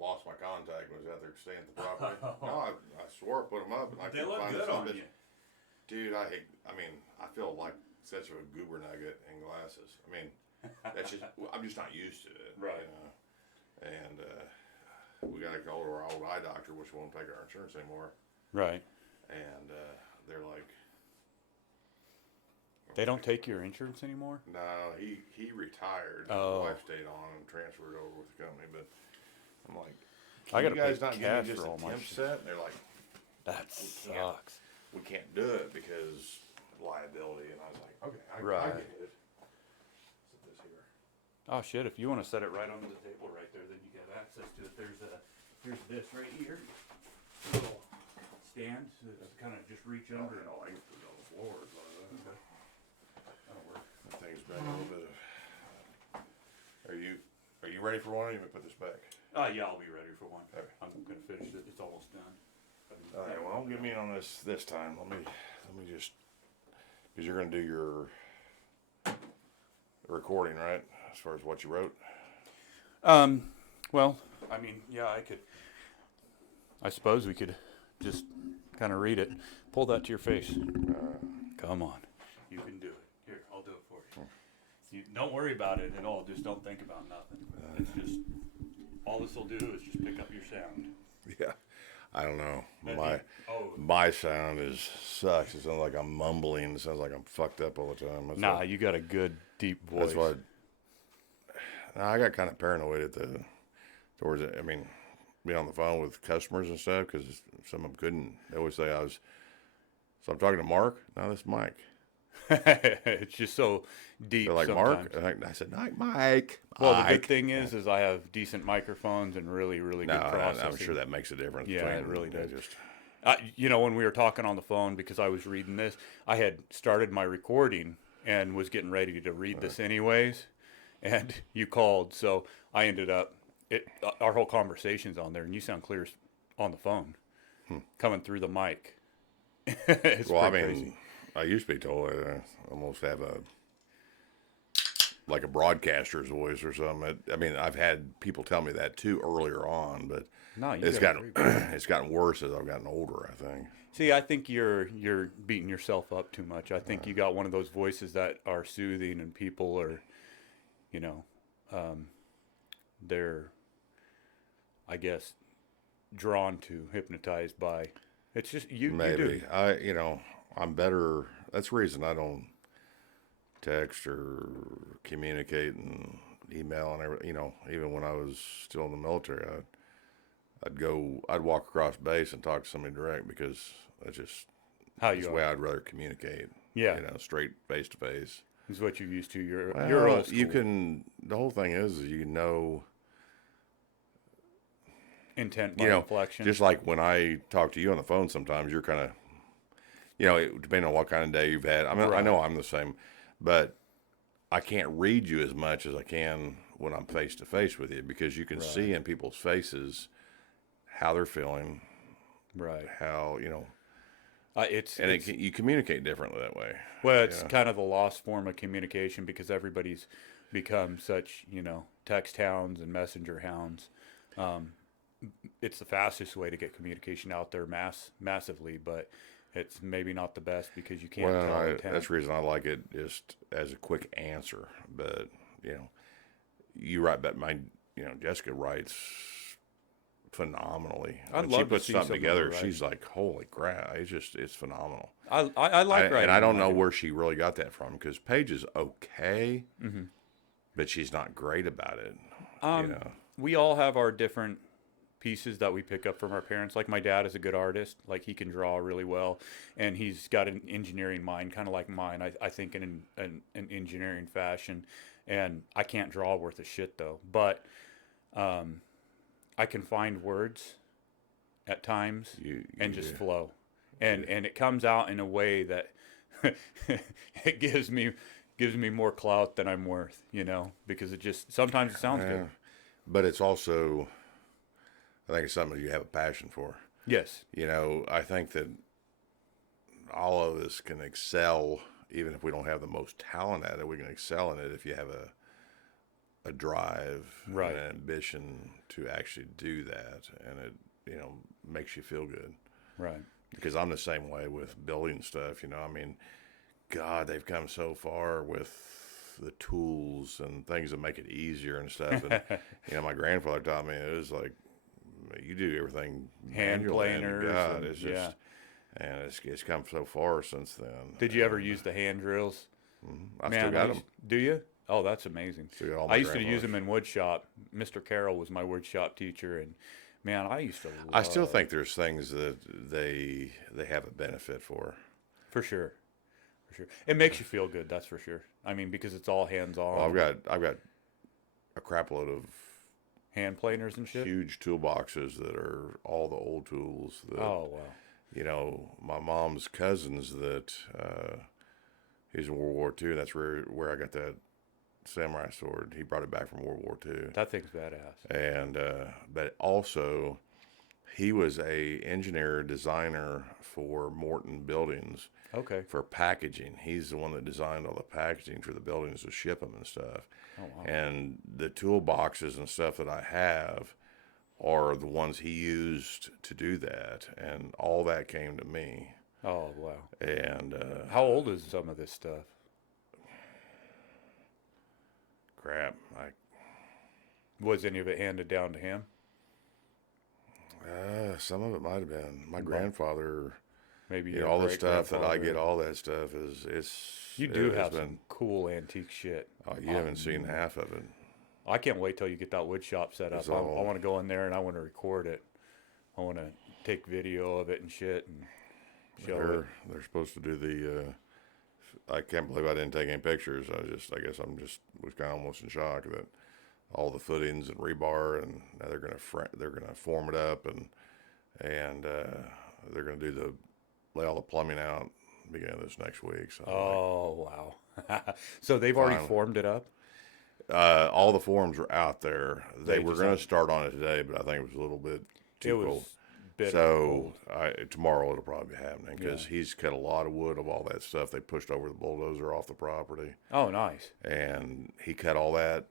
lost my contact when I was out there staying at the property. No, I swore I put them up, and I They couldn't look find good on you. Dude, I mean, I feel like such a goober nugget in glasses. I mean, that's just, I'm just not used to it. Right. You know? And we got to go to our old eye doctor, which won't take our insurance anymore. Right. And they're like, they don't take your insurance anymore? No, he retired. Oh. His wife stayed on and transferred over with the company. But I'm like, I got to you guys pay not give cash me just for a all my temp shit. set? And they're like, That sucks. we can't do it because liability. And I was like, okay, I Right. get it. Set this here. Oh shit! If you want to set it right on the table right there, then you get access to it. Here's this right here, little stand to kind of just reach under. Oh, I can put it on the floor. Okay. That'll work. That thing's been a little bit of. Are you ready for one? Or you want me to put this back? Yeah, I'll be ready for one. Okay. I'm gonna finish it. It's almost done. All right. Well, don't get me on this time. Let me just, because you're gonna do your recording, right? As far as what you wrote. Well, I mean, yeah, I suppose we could just kind of read it. Pull that to your face. Come on. You can do it. Here, I'll do it for you. You don't worry about it at all. Just don't think about nothing. It's just, all this will do is just pick up your sound. Yeah. I don't know. That'd My sound sucks. It sounds like I'm mumbling. It sounds like I'm fucked up all the time. Nah, you got a good deep voice. That's why. I got kind of paranoid towards it. I mean, being on the phone with customers and stuff because some of them couldn't. They always say I was. So I'm talking to Mark. No, that's Mike. It's just so deep. They're like, sometimes. Mark. I said, Mike. Well, the good thing is I have decent microphones and really, really good processing. I'm sure that makes a difference. Yeah, it really does. Just, when we were talking on the phone, because I was reading this, I had started my recording and was getting ready to read this anyways, and you called, so I ended up, our whole conversation's on there, and you sound clear on the phone, coming through the mic. It's crazy. I used to be told I almost have like a broadcaster's voice or something. I mean, I've had people tell me that too earlier on, but No, it's gotten worse as I've gotten older, I think. See, I think you're beating yourself up too much. I think you got one of those voices that are soothing, and people are, they're, I guess, drawn to, hypnotized by. It's just you. Maybe you do. I'm better. That's the reason I don't text or communicate and email and everything. Even when I was still in the military, I'd walk across base and talk to somebody direct because that's just the way I'd rather communicate. Yeah, straight face to face. Is what you're used to. You're old school. You can. The whole thing is intent by inflection. Just like when I talk to you on the phone, sometimes you're kind of, depending on what kind of day you've had. I mean, I know I'm the same, but I can't read you as much as I can when I'm face to face with you because you can see in people's faces how they're feeling, right? How you communicate differently that way. Well, it's kind of the lost form of communication because everybody's become such text hounds and messenger hounds. It's the fastest way to get communication out there massively, but it's maybe not the best because you can't tell intent. That's the reason I like it just as a quick answer. But, you write back. Jessica writes phenomenally. When she puts something together, she's like, holy crap. It's phenomenal. I like writing. And I don't know where she really got that from because Paige is okay, but she's not great about it. We all have our different pieces that we pick up from our parents. Like my dad is a good artist. Like he can draw really well, and he's got an engineering mind, kind of like mine. I think in an engineering fashion, and I can't draw worth a shit though. But I can find words at times and just flow, and it comes out in a way that it gives me more clout than I'm worth. Because it just sometimes it sounds good. But it's also, I think it's something you have a passion for. Yes. I think that all of us can excel, even if we don't have the most talent at it. We can excel in it if you have a drive, Right. and an ambition to actually do that, and it makes you feel good. Right. Because I'm the same way with building stuff. I mean, God, they've come so far with the tools and things that make it easier and stuff. And my grandfather taught me it was like you do everything Hand manually. And planers. God, And, it's yeah. just and it's come so far since then. Did you ever And, use the hand drills? I Man, still got them. do you? Oh, that's amazing. Still got all I my used to use grandfather's. them in wood shop. Mr. Carroll was my wood shop teacher, and man, I used to love. I still think there's things that they have a benefit for. For sure. For sure. It makes you feel good, that's for sure. I mean, because it's all hands on. Well, I've got a crap load of hand planers and shit. huge toolboxes that are all the old tools. That, Oh, wow. My mom's cousins that he's in World War II. That's where I got that samurai sword. He brought it back from World War II. That thing's badass. And but also he was a engineer designer for Morton Buildings Okay. for packaging. He's the one that designed all the packaging for the buildings to ship them and stuff. Oh, wow. And the toolboxes and stuff that I have are the ones he used to do that, and all that came to me. Oh, wow. And How old is some of this stuff? crap, Was any of it handed down to him? some of it might have been my grandfather. Maybe You your know, all the stuff that I great-grandfather. get, all that stuff You it do has have been. some cool antique shit. Oh, you haven't seen half of it. I can't wait till you get that wood shop set up. It's I all- want to go in there and I want to record it. I want to take video of it and shit and show it. They're supposed to do the. I can't believe I didn't take any pictures. I guess was kind of almost in shock that all the footings and rebar, and now they're gonna form it up, and they're gonna lay all the plumbing out beginning of this next week. So Oh, wow. So they've already Finally. formed it up? all the forms were out there. They were just gonna haven't- start on it today, but I think it was a little bit too It cold. was bitter So cold. tomorrow it'll probably be happening because Yeah. he's cut a lot of wood of all that stuff. They pushed over the bulldozer off the property, Oh, nice. and he cut all that.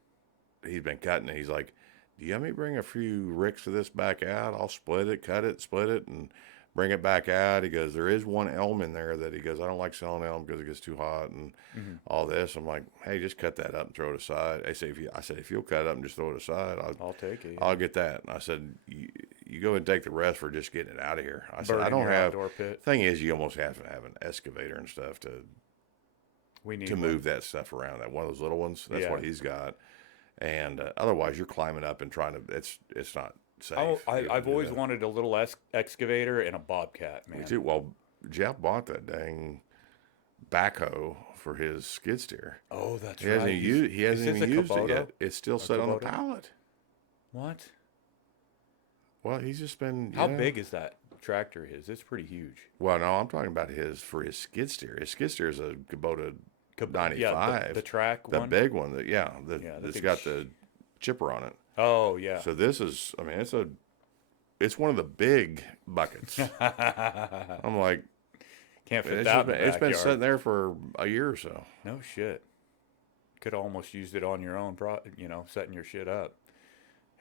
He's been cutting it. He's like, "Do you want me to bring a few ricks of this back out? I'll split it, cut it, split it, and bring it back out." He goes, "There is one elm in there that," he goes, "I don't like selling elm because it gets too hot and all this." I'm like, "Hey, just cut that up and throw it aside." I said, "If you'll cut it up and just throw it aside, I'll take it. I'll get that." And I said, you go and take the rest for just getting it out of here. I said, Burn "I in don't your have." outdoor pit. Thing is, you almost have to have an excavator and stuff to We need move that stuff around. That one of those little ones. That's Yeah. what he's got. And otherwise, you're climbing up and trying to. It's not safe. Oh, You gotta I've do always that. wanted a little excavator and a bobcat, man. Me too. Well, Jeff bought that dang backhoe for his skid steer. Oh, that's He right. hasn't used. He hasn't is this even a used it Kubota? yet. It's still set on the Kubota? pallet. What? Well, he's just been. How big is that tractor? It's pretty huge. Well, no, I'm talking about his skid steer. His skid steer is a Kubota 95. Yeah, the track the one. big one. the That's big got the chipper on it. Oh, yeah. So this is. I mean, it's one of the big buckets. I'm like, Can't fit it's that in the been backyard. sitting there for a year or so. No shit. Could have almost used it on your own, setting your shit up.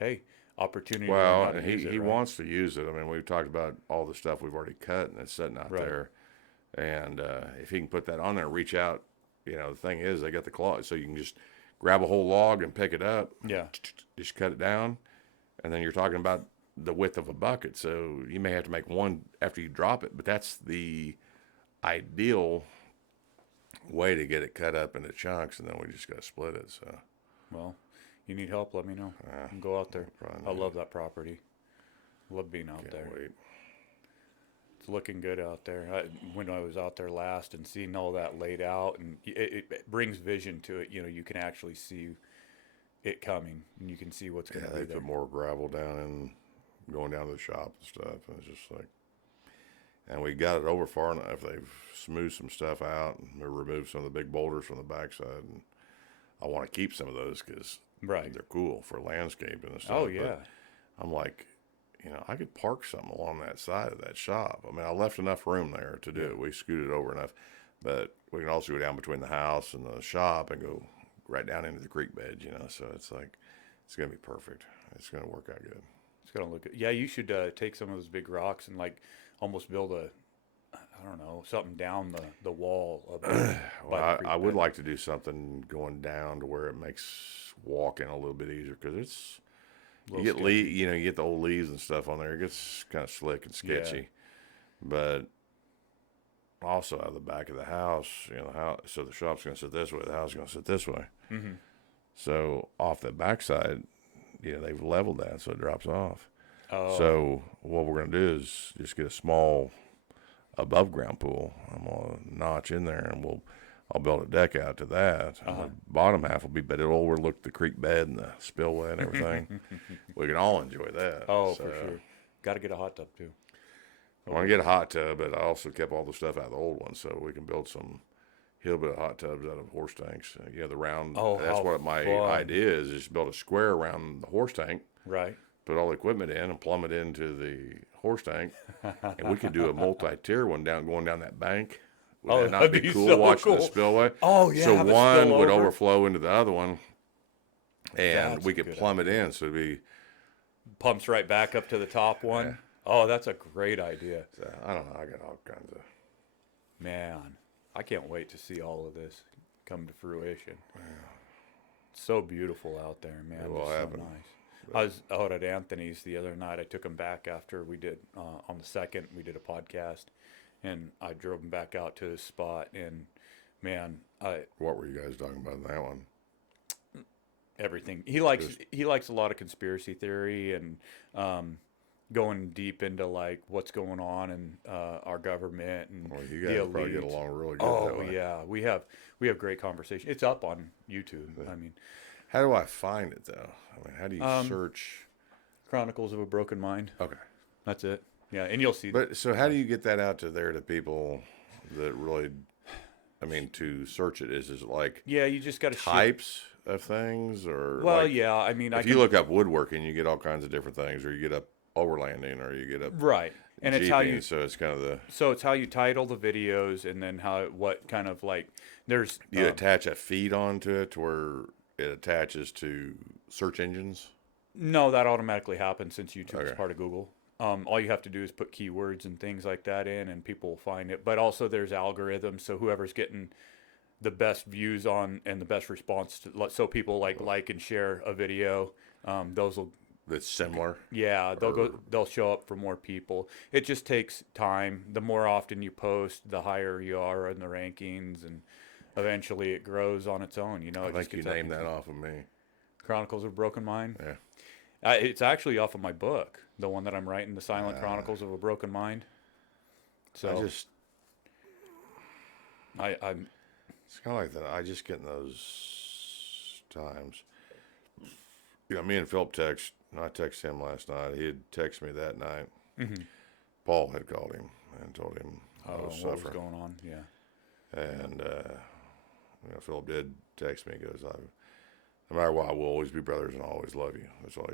Hey, opportunity. to learn how Well, to he use it, right? wants to use it. I mean, we've talked about all the stuff we've already cut and it's sitting out Right. there. And if he can put that on there, reach out. The thing is, they got the claws, so you can just grab a whole log and pick it up. Yeah. Just cut it down, and then you're talking about the width of a bucket. So you may have to make one after you drop it, but that's the ideal way to get it cut up into chunks, and then we just got to split it. So Well, you need help, let me know. I can go out there. probably I not. love that property. Love being out there. can't wait. It's looking good out there. When I was out there last and seeing all that laid out, and it brings vision to it. You can actually see it coming, and you can see what's going Yeah, to be they there. put more gravel down and going down to the shop and stuff. And it's just like, and we got it over far enough. They've smoothed some stuff out and they removed some of the big boulders from the backside. And I want to keep some of those because Right. they're cool for landscaping and stuff. Oh, But yeah. I'm like, I could park something along that side of that shop. I mean, I left enough room there to do it. We scooted over enough, but we can also go down between the house and the shop and go right down into the creek bed, so it's like, it's going to be perfect. It's going to work out good. It's gonna look good. Yeah, you should take some of those big rocks and like almost build a, I don't know, something down the wall of by the Well, creek I would bed. like to do something going down to where it makes walking a little bit easier, because it's, A you little get sketchy. you get the old leaves and stuff on there. It gets kind of slick and Yeah. sketchy. But also out of the back of the house, the house, so the shop's going to sit this way, the house is going to sit this way. Mm-hmm. So off the backside, they've leveled that so it drops off. Oh. So what we're going to do is just get a small above ground pool. I'm going to notch in there, and I'll build a deck out to that. And the bottom half will be, but it'll overlook the creek bed and the spillway and everything. We can all enjoy that. Oh, So, for sure. Got to get a hot tub too. I want to get a hot tub, but I also kept all the stuff out of the old one, so we can build some hillbilly hot tubs out of horse tanks. The round. Oh, That's how what my fun. idea is: just build a square around the horse tank, Right. put all the equipment in, and plumb it into the horse tank, and we could do a multi-tier one going down that bank. Would Oh, that not that'd be be cool so watching the cool. spillway? Oh yeah. So have it one spill would over. overflow into the other one, and That's we a could good plumb it in. So it'd be, Pumps right back up to the top one. Oh, that's a great idea. I don't know. I got all kinds of. Man, I can't wait to see all of this come to fruition. It's so beautiful out there, man. It will It's so happen. nice. I was out at Anthony's the other night. I took him back after we did, on the 2nd, we did a podcast, and I drove him back out to his spot, and man, What were you guys talking about in that one? everything. He likes a lot of conspiracy theory and going deep into like what's going on in our government and Well, you the guys probably get elite. along really good that Oh way. yeah, we have great conversation. It's up on YouTube. I mean, How do I find it though? I mean, how do you search? Chronicles of a Broken Mind. Okay, That's it. Yeah, and you'll see. but so how do you get that out to people that really? I mean, to search it, is it like Yeah, you just got to types of things, or Well, like, yeah. I mean, I if you look up woodworking, you get all kinds of different things, or you get up overlanding, or you get up right, and it's how jeeping, you. So it's kind of the So it's how you title the videos, and then what kind of like there's you attach a feed onto it to where it attaches to search engines. no, that automatically happens since YouTube is Okay. part of Google. All you have to do is put keywords and things like that in, and people will find it. But also, there's algorithms, so whoever's getting the best views on and the best response to, so people like and share a video, those will, That's similar. yeah, they'll show up for more people. It just takes time. The more often you post, the higher you are in the rankings, and eventually it grows on its own. I It think just you gets up named and- that off of me. Chronicles of a Broken Mind. Yeah. It's actually off of my book, the one that I'm writing, The Silent Chronicles of a Broken Mind. So I'm It's kind of like that. I just get in those times. Me and Philip text. And I texted him last night. He had texted me that night. Mhm. Paul had called him and told him I was what was suffering. going on? Yeah. And Philip did text me. He goes, no matter what, we'll always be brothers and I'll always love you. That's all.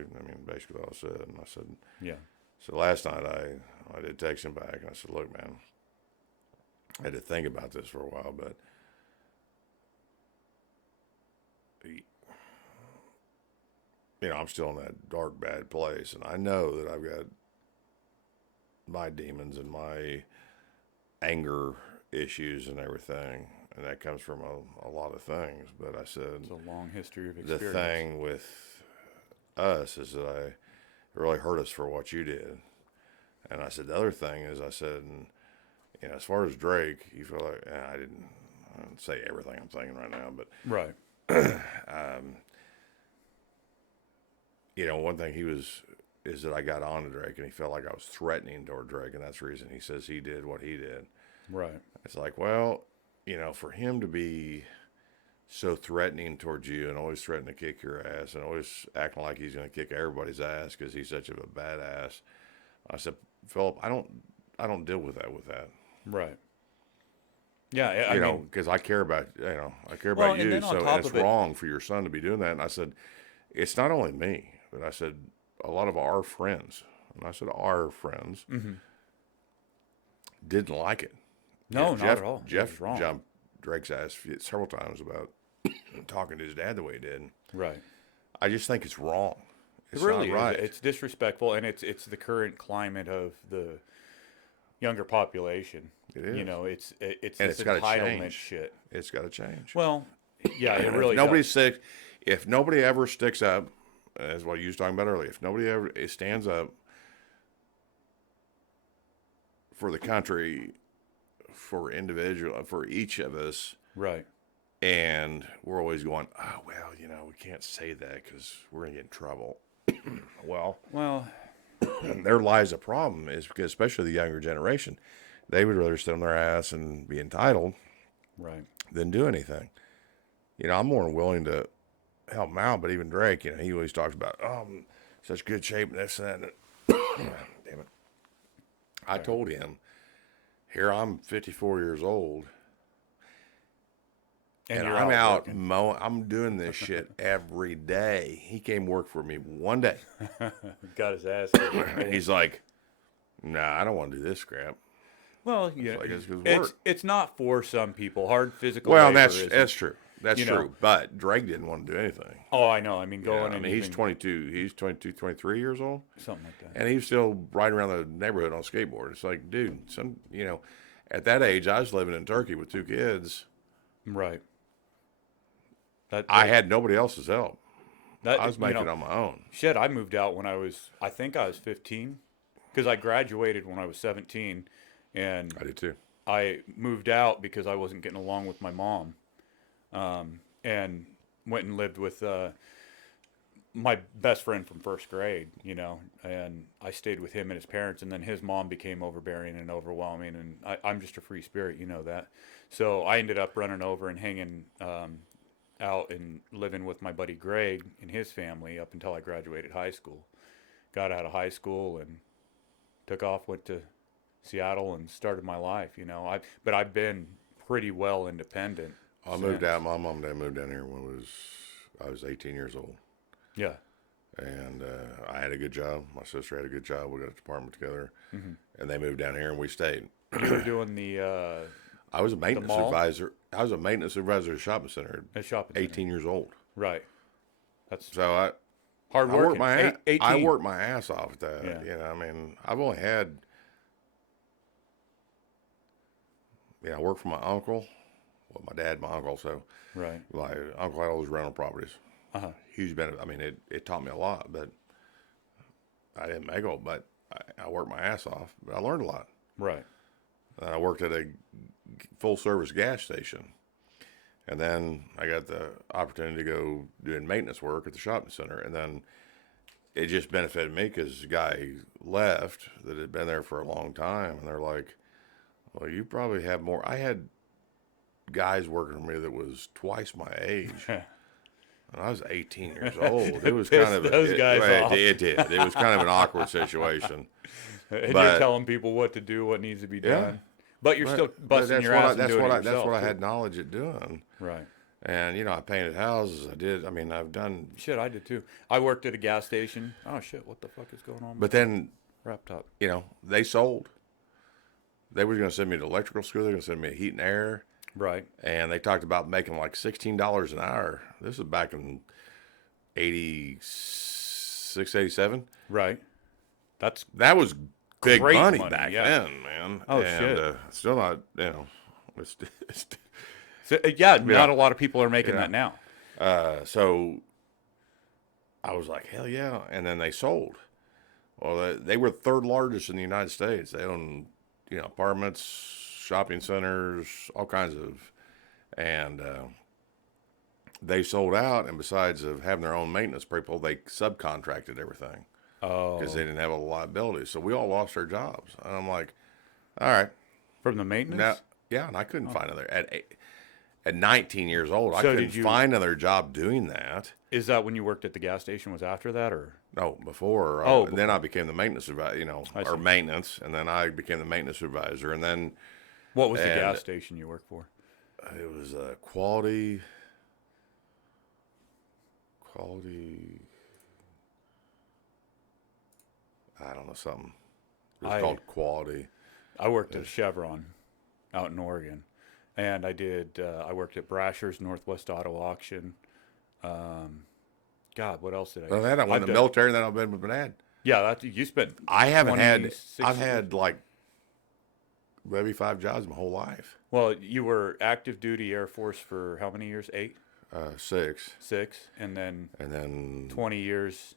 Basically all I said. And I said, Yeah. so last night I did text him back and I said, look, man, I had to think about this for a while, but I'm still in that dark, bad place, and I know that I've got my demons and my anger issues and everything, and that comes from a lot of things. But I said, It's a long history of the experience. thing with us is that it really hurt us for what you did. And I said, the other thing is, I said, as far as Drake, you feel like, I didn't say everything I'm thinking right now, but Right. one thing is that I got on to Drake and he felt like I was threatening toward Drake, and that's the reason he says he did what he did. Right. It's like, well, for him to be so threatening towards you and always threatening to kick your ass and always acting like he's going to kick everybody's ass because he's such of a badass, I said, Philip, I don't deal with that. Right. Yeah. I mean, because I care about, I care Well, about and you. then on So top it's of it- wrong for your son to be doing that. And I said, it's not only me, but I said, a lot of our friends, and I said, our friends didn't like it. no, Jeff, not at all. It Jeff was wrong. jumped Drake's ass several times about talking to his dad the way he did. Right. I just think it's wrong. It It's really not right. is. It's disrespectful, and it's the current climate of the younger population. It is. You know, it's And this it's gotta entitlement change. shit. It's got to change. Well, yeah, it If really nobody does. sticks, if nobody ever sticks up, as what you was talking about earlier, if nobody ever stands up for the country, for individual, for each of us, Right. and we're always going, oh well, we can't say that because we're gonna get in trouble. Well, Well, there lies a problem, is because especially the younger generation, they would rather sit on their ass and be entitled right. than do anything. I'm more than willing to help him out, but even Drake, he always talks about, such good shape and this and that. Damn it. I told him, here I'm 54 years old, and you're I'm out working. mowing. I'm doing this shit every day. He came work for me one day. Got his ass. And he's like, nah, I don't want to do this crap. Well, yeah, like it's good work. it's not for some people. Hard physical. Well, labor that's isn't. true. That's You true. know. But Drake didn't want to do anything. Oh, I know. I mean, going I and mean, he's even 22. He's 22, 23 years old. something like that. And he's still riding around the neighborhood on a skateboard. It's like, dude, at that age, I was living in Turkey with 2 kids. Right. I had nobody else's help. That, I was making it on my own. Shit, I moved out when I think I was 15, because I graduated when I was 17, and I did too. I moved out because I wasn't getting along with my mom, and went and lived with my best friend from first grade, and I stayed with him and his parents, and then his mom became overbearing and overwhelming, and I'm just a free spirit, you know that. So I ended up running over and hanging out and living with my buddy Greg and his family up until I graduated high school. Got out of high school and took off, went to Seattle and started my life, but I've been pretty well independent. I moved out. My mom and dad moved down here when I was 18 years old. Yeah. And I had a good job. My sister had a good job. We got an apartment together. Mm-hmm. And they moved down here and we stayed. You were doing the I was a maintenance mall? supervisor. I was a maintenance supervisor at a shopping center at shopping 18 years old. Right. That's So hard I work. worked my 18. I worked my ass off at that. Yeah. I mean, I've only had. I worked for my uncle. Well, my dad, my uncle. So Right. my uncle had all those rental properties. Uh-huh. Huge benefit. I mean, it taught me a lot, but I didn't make it. But I worked my ass off. But I learned a lot. Right. And I worked at a full service gas station. And then I got the opportunity to go doing maintenance work at the shopping center. And then it just benefited me because the guy left that had been there for a long time. And they're like, well, you probably have more. I had guys working for me that was twice my age. And I was 18 years old. It was Pissed kind of those guys off. It did. It was kind of an awkward situation. And But- you're telling people what to do, what needs to be Yeah. done. But you're still But busting your ass and doing it that's yourself, what I too. had knowledge at doing. Right. And I painted houses. I've done. Shit, I did too. I worked at a gas station. Oh shit, what the fuck is going on? But then wrapped up. they sold. They were going to send me to electrical school. They were going to send me to heat and air. Right. And they talked about making like $16 an hour. This is back in 86, 87. Right. That was big Great money money, back yeah. then, man. Oh, and, shit. Still not, it's So, not a lot of people are making that now. so I was like, hell yeah. And then they sold. Well, they were third largest in the United States. They own, apartments, shopping centers, all kinds of, and they sold out. And besides of having their own maintenance people, they subcontracted everything Oh. because they didn't have a liability. So we all lost our jobs. And I'm like, all right. From the maintenance? Now, yeah, and I couldn't find another at 19 years old. I So couldn't did you- find another job doing that. Is that when you worked at the gas station? Was after that, or? No, before. Oh, and then I became the maintenance supervisor, I or see. maintenance, and then I became the maintenance supervisor, and then What was the And- gas station you worked for? it was quality. I don't know, something. It was called quality. I worked at Chevron out in Oregon, And I worked at Brasher's Northwest Auto Auction. Um, God, what else did I? Well, that I went in the military, and then I've been with my dad. Yeah, you spent I haven't had. 26 I've years. had like maybe 5 jobs my whole life. Well, you were active duty Air Force for how many years? 8, 6, 6, and then and then 20 years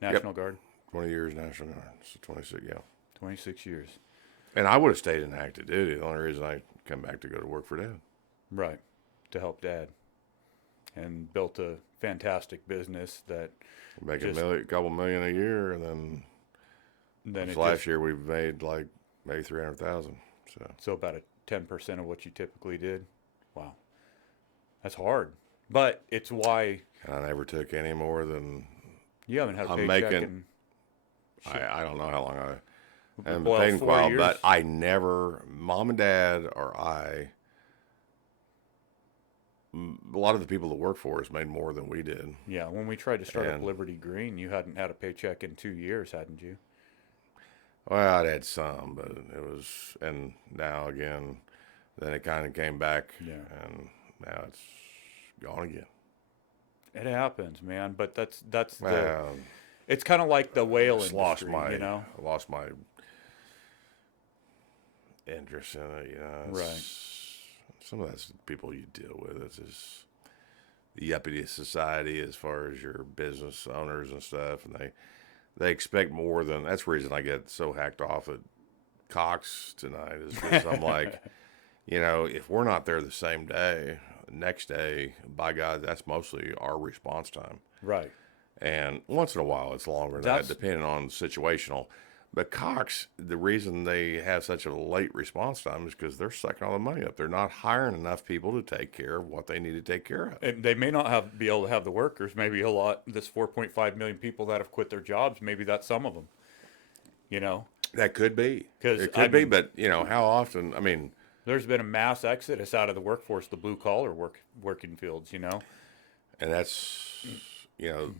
National Guard. 20 years National Guard. So 26, yeah. 26 years. And I would have stayed in active duty. The only reason I come back to go to work for Dad. Right. To help Dad. And built a fantastic business that Make Just- a couple million a year, and then then this it last just, year we've made like maybe 300,000. so about a 10% of what you typically did. Wow. That's hard. But it's why And I never took any more than you haven't had a I'm paycheck making- in I don't know how long I haven't well, been paid in a 4 while, years. but I never, Mom and Dad or a lot of the people that work for us made more than we did. Yeah, when we tried to start up And- Liberty Green, you hadn't had a paycheck in 2 years, hadn't you? Well, I'd had some, but it was, and now again, then it kind of came back, Yeah. and now it's gone again. It happens, man. But that's the. Well, It's kind of like the whale just industry, lost my, you know. I lost my interest in it. You know, some of that's the people you deal with. It's just the uppity society as far as your business owners and stuff, and they expect more than. That's the reason I get so hacked off at Cox tonight is because I'm like, you know, if we're not there the same day, next day, by God, that's mostly our response time. Right. And once in a while, it's longer than That's- that, depending on situational. But Cox, the reason they have such a late response time is because they're sucking all the money up. They're not hiring enough people to take care of what they need to take care of. And they may not be able to have the workers. Maybe a lot. This 4.5 million people that have quit their jobs. Maybe that's some of them. You know, That could be. 'Cause, It I could be, mean- but, you know, how often? I mean, there's been a mass exodus out of the workforce, the blue collar working fields. You know. and that's, you know,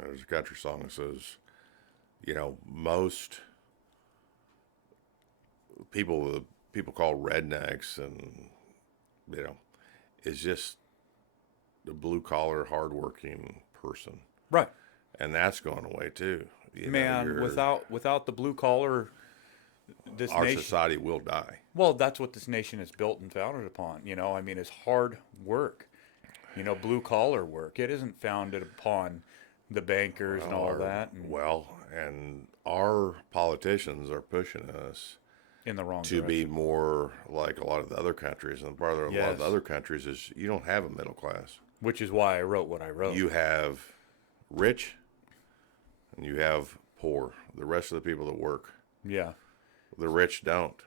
there's a country song that says, you know, most people call rednecks, and, you know, is just the blue collar, hardworking person. Right. And that's going away too. You know, Man, without the blue collar, this our nation. society will die. Well, that's what this nation is built and founded upon. You know, I mean, it's hard work. You know, blue collar work. It isn't founded upon the bankers and all that, and And our politicians are pushing us in the wrong to direction. be more like a lot of the other countries. And part of a lot of the Yes. other countries is you don't have a middle class. Which is why I wrote what I wrote. You have rich and you have poor. The rest of the people that work, Yeah, the rich don't.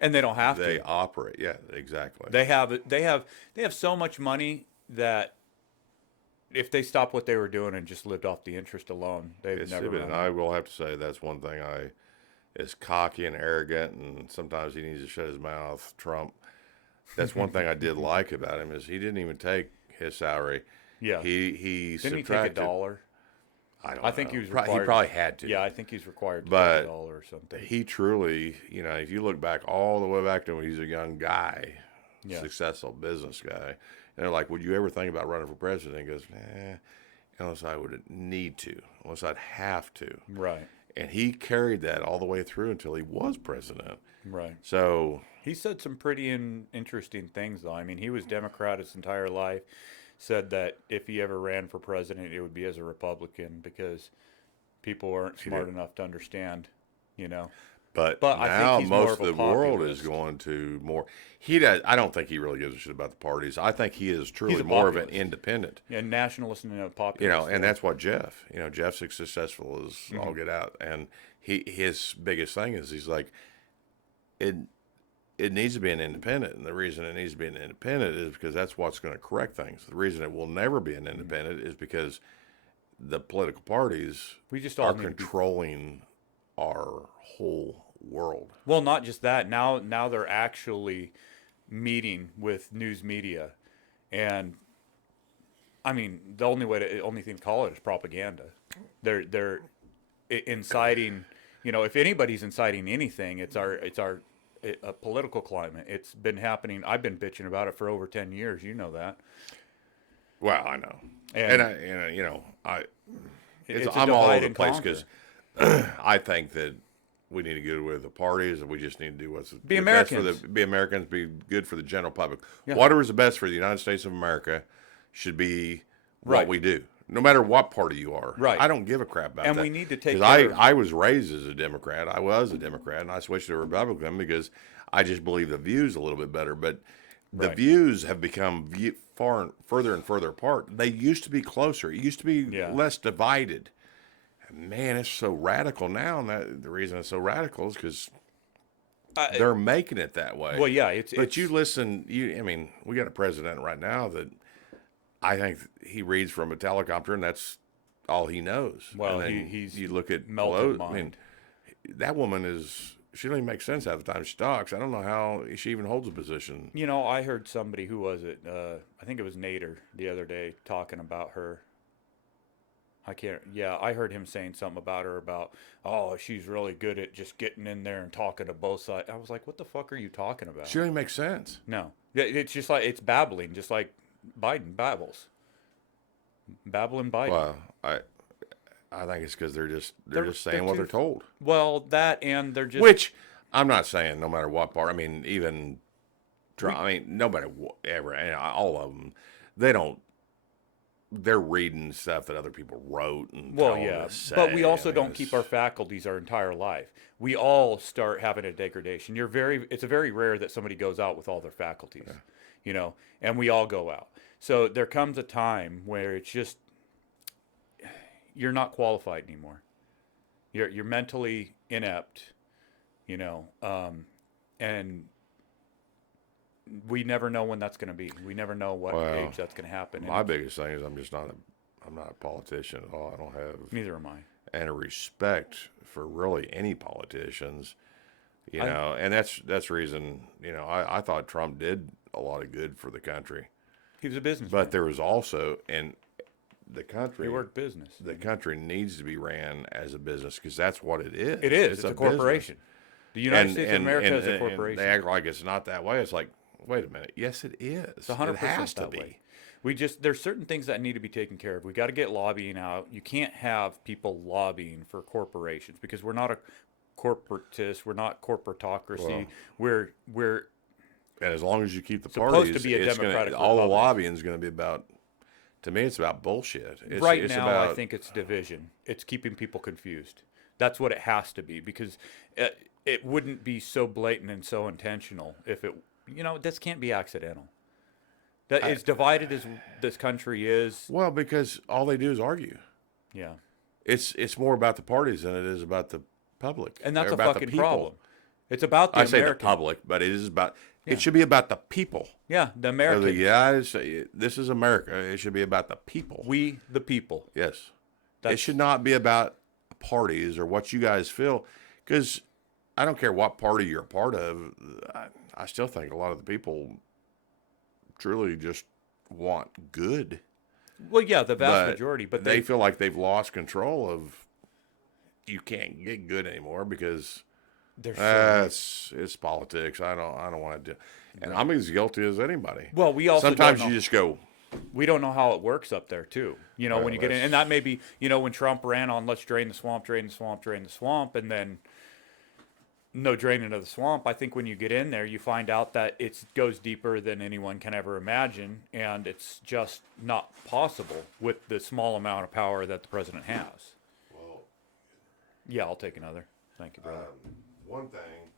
and they don't have They to. operate. Yeah, exactly. They have so much money that if they stopped what they were doing and just lived off the interest alone, they've It's never. stupid, run and I will have to say that's one thing I is cocky and arrogant, and sometimes he needs to shut his mouth. Trump. That's one thing I did like about him is he didn't even take his salary. Yeah. He Didn't he subtracted. take $1? I think know. he was He required. probably had to. Yeah, I think he's required to But take $1 or something. He truly, you know, if you look back all the way back to when he's a young guy, Yeah. successful business guy, and they're like, "Would you ever think about running for president?" He goes, unless I would need to, unless I'd have to. Right. And he carried that all the way through until he was president. Right. So He said some pretty interesting things, though. I mean, he was Democrat his entire life. Said that if he ever ran for president, it would be as a Republican because people aren't smart enough to understand, you know. But I now think he's more most of a of the world populist. is going to more. He does. I don't think he really gives a shit about the parties. I think he is truly He's a more of an populist. independent. Yeah, nationalist and a populist. You know, and yeah. that's what Jeff. You know, Jeff's as successful as all get out, and his biggest thing is he's like, it needs to be an independent, and the reason it needs to be an independent is because that's what's going to correct things. The reason it will never be an independent is because the political parties We just all are need to be- controlling our whole world. Well, not just that. Now they're actually meeting with news media, and I mean the only thing to call it is propaganda. They're inciting. You know, if anybody's inciting anything, it's a political climate. It's been happening. I've been bitching about it for over 10 years. You know that. Well, I know, And it's a I'm all over divide the and place conquer. because I think that we need to go with the parties, and we just need to do what's Be the best for Americans. be Americans, be good for the general public. Yeah. Whatever is the best for the United States of America should be what Right. we do, no matter what party you are. Right. I don't give a crap about And that. we need to take 'Cause care of- I was raised as a Democrat. I was a Democrat, and I switched to a Republican because I just believe the views a little bit better. But the Right. views have become further and further apart. They used to be closer. It used to be Yeah. less divided. And man, it's so radical now, and the reason it's so radical is because they're making it that way. Well, yeah, But you listen, I mean, we got a president right now that I think he reads from a teleprompter, and that's all he knows. Well, and then he's you look at melted Pelosi. I mean, mind. that woman she don't even make sense half the time she talks. I don't know how she even holds a position. You know, I heard somebody, who was it? I think it was Nader the other day talking about her. I heard him saying something about her about, oh, she's really good at just getting in there and talking to both sides. I was like, what the fuck are you talking about? She don't even make sense. No. It's just like, it's babbling, just like Biden babbles. Babbling Biden. Well, I think it's because they're just saying they're what too- they're told. Well, that, and they're just. Which I'm not saying no matter what part. I mean, even Trump. I mean, nobody ever. All of them. They're reading stuff that other people wrote and Well, tell them yeah, to say. but we also I mean, don't keep our faculties our entire life. We all start having a degradation. It's very rare that somebody goes out with all their faculties, you know, and we all go out. So there comes a time where it's just, you're not qualified anymore. You're mentally inept, you know, and we never know when that's going to be. We never know what age that's going to happen. My biggest thing is I'm not a politician at all. I don't have Neither am I. any respect for really any politicians, you know, and that's the reason, you know, I thought Trump did a lot of good for the country, He was a businessman. but there was also, and the country, He worked business. the country needs to be ran as a business because that's what it is. It is. It's a business. corporation. The United States of America is a corporation. They act like it's not that way. It's like, wait a minute. Yes, it is. It's 100% It has to that be. way. There's certain things that need to be taken care of. We got to get lobbying out. You can't have people lobbying for corporations because we're not a corporatist. We're not corporatocracy. We're And as long as you keep the supposed parties, to be a it's democratic all the republic. lobbying is going to be about. To me, it's about bullshit. right it's now. about, I think it's division. It's keeping people confused. That's what it has to be because it wouldn't be so blatant and so intentional if it. You know, this can't be accidental. That as divided as this country is. Well, because all they do is argue. Yeah. It's more about the parties than it is about the public. And that's Or a about the fucking people. problem. It's about the I say the American. public, but it is about. It should be about the people. Yeah, the Of American. the United States. This is America. It should be about the people. We, the people. Yes. It That's- should not be about parties or what you guys feel, because I don't care what party you're a part of. I still think a lot of the people truly just want good. Well, yeah, the vast But majority. But they feel like they've lost control of. You can't get good anymore because they're so, it's politics. I don't want to do. And I'm as guilty as anybody. well, we also Sometimes don't you know, just go. we don't know how it works up there too. You know, Well, when you get in, that's- and that may be, you know, when Trump ran on let's drain the swamp, and then no draining of the swamp. I think when you get in there, you find out that it goes deeper than anyone can ever imagine, and it's just not possible with the small amount of power that the president has. Well, Yeah, I'll take another. Thank you, brother. one thing,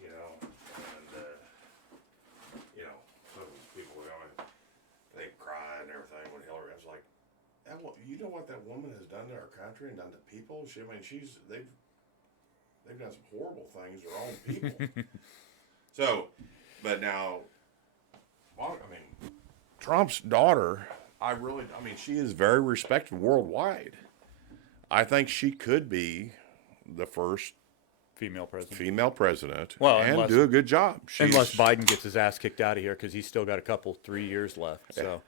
you know, and you know, some people they cry and everything when Hillary. I was like, you know what that woman has done to our country and done to people? They've done some horrible things to their own people. So, but now, well, I mean, Trump's daughter. She is very respected worldwide. I think she could be the first Female president. female president, Well, and unless- do a good job. Unless Biden gets his ass kicked out of here because he's still got 3 years left. So,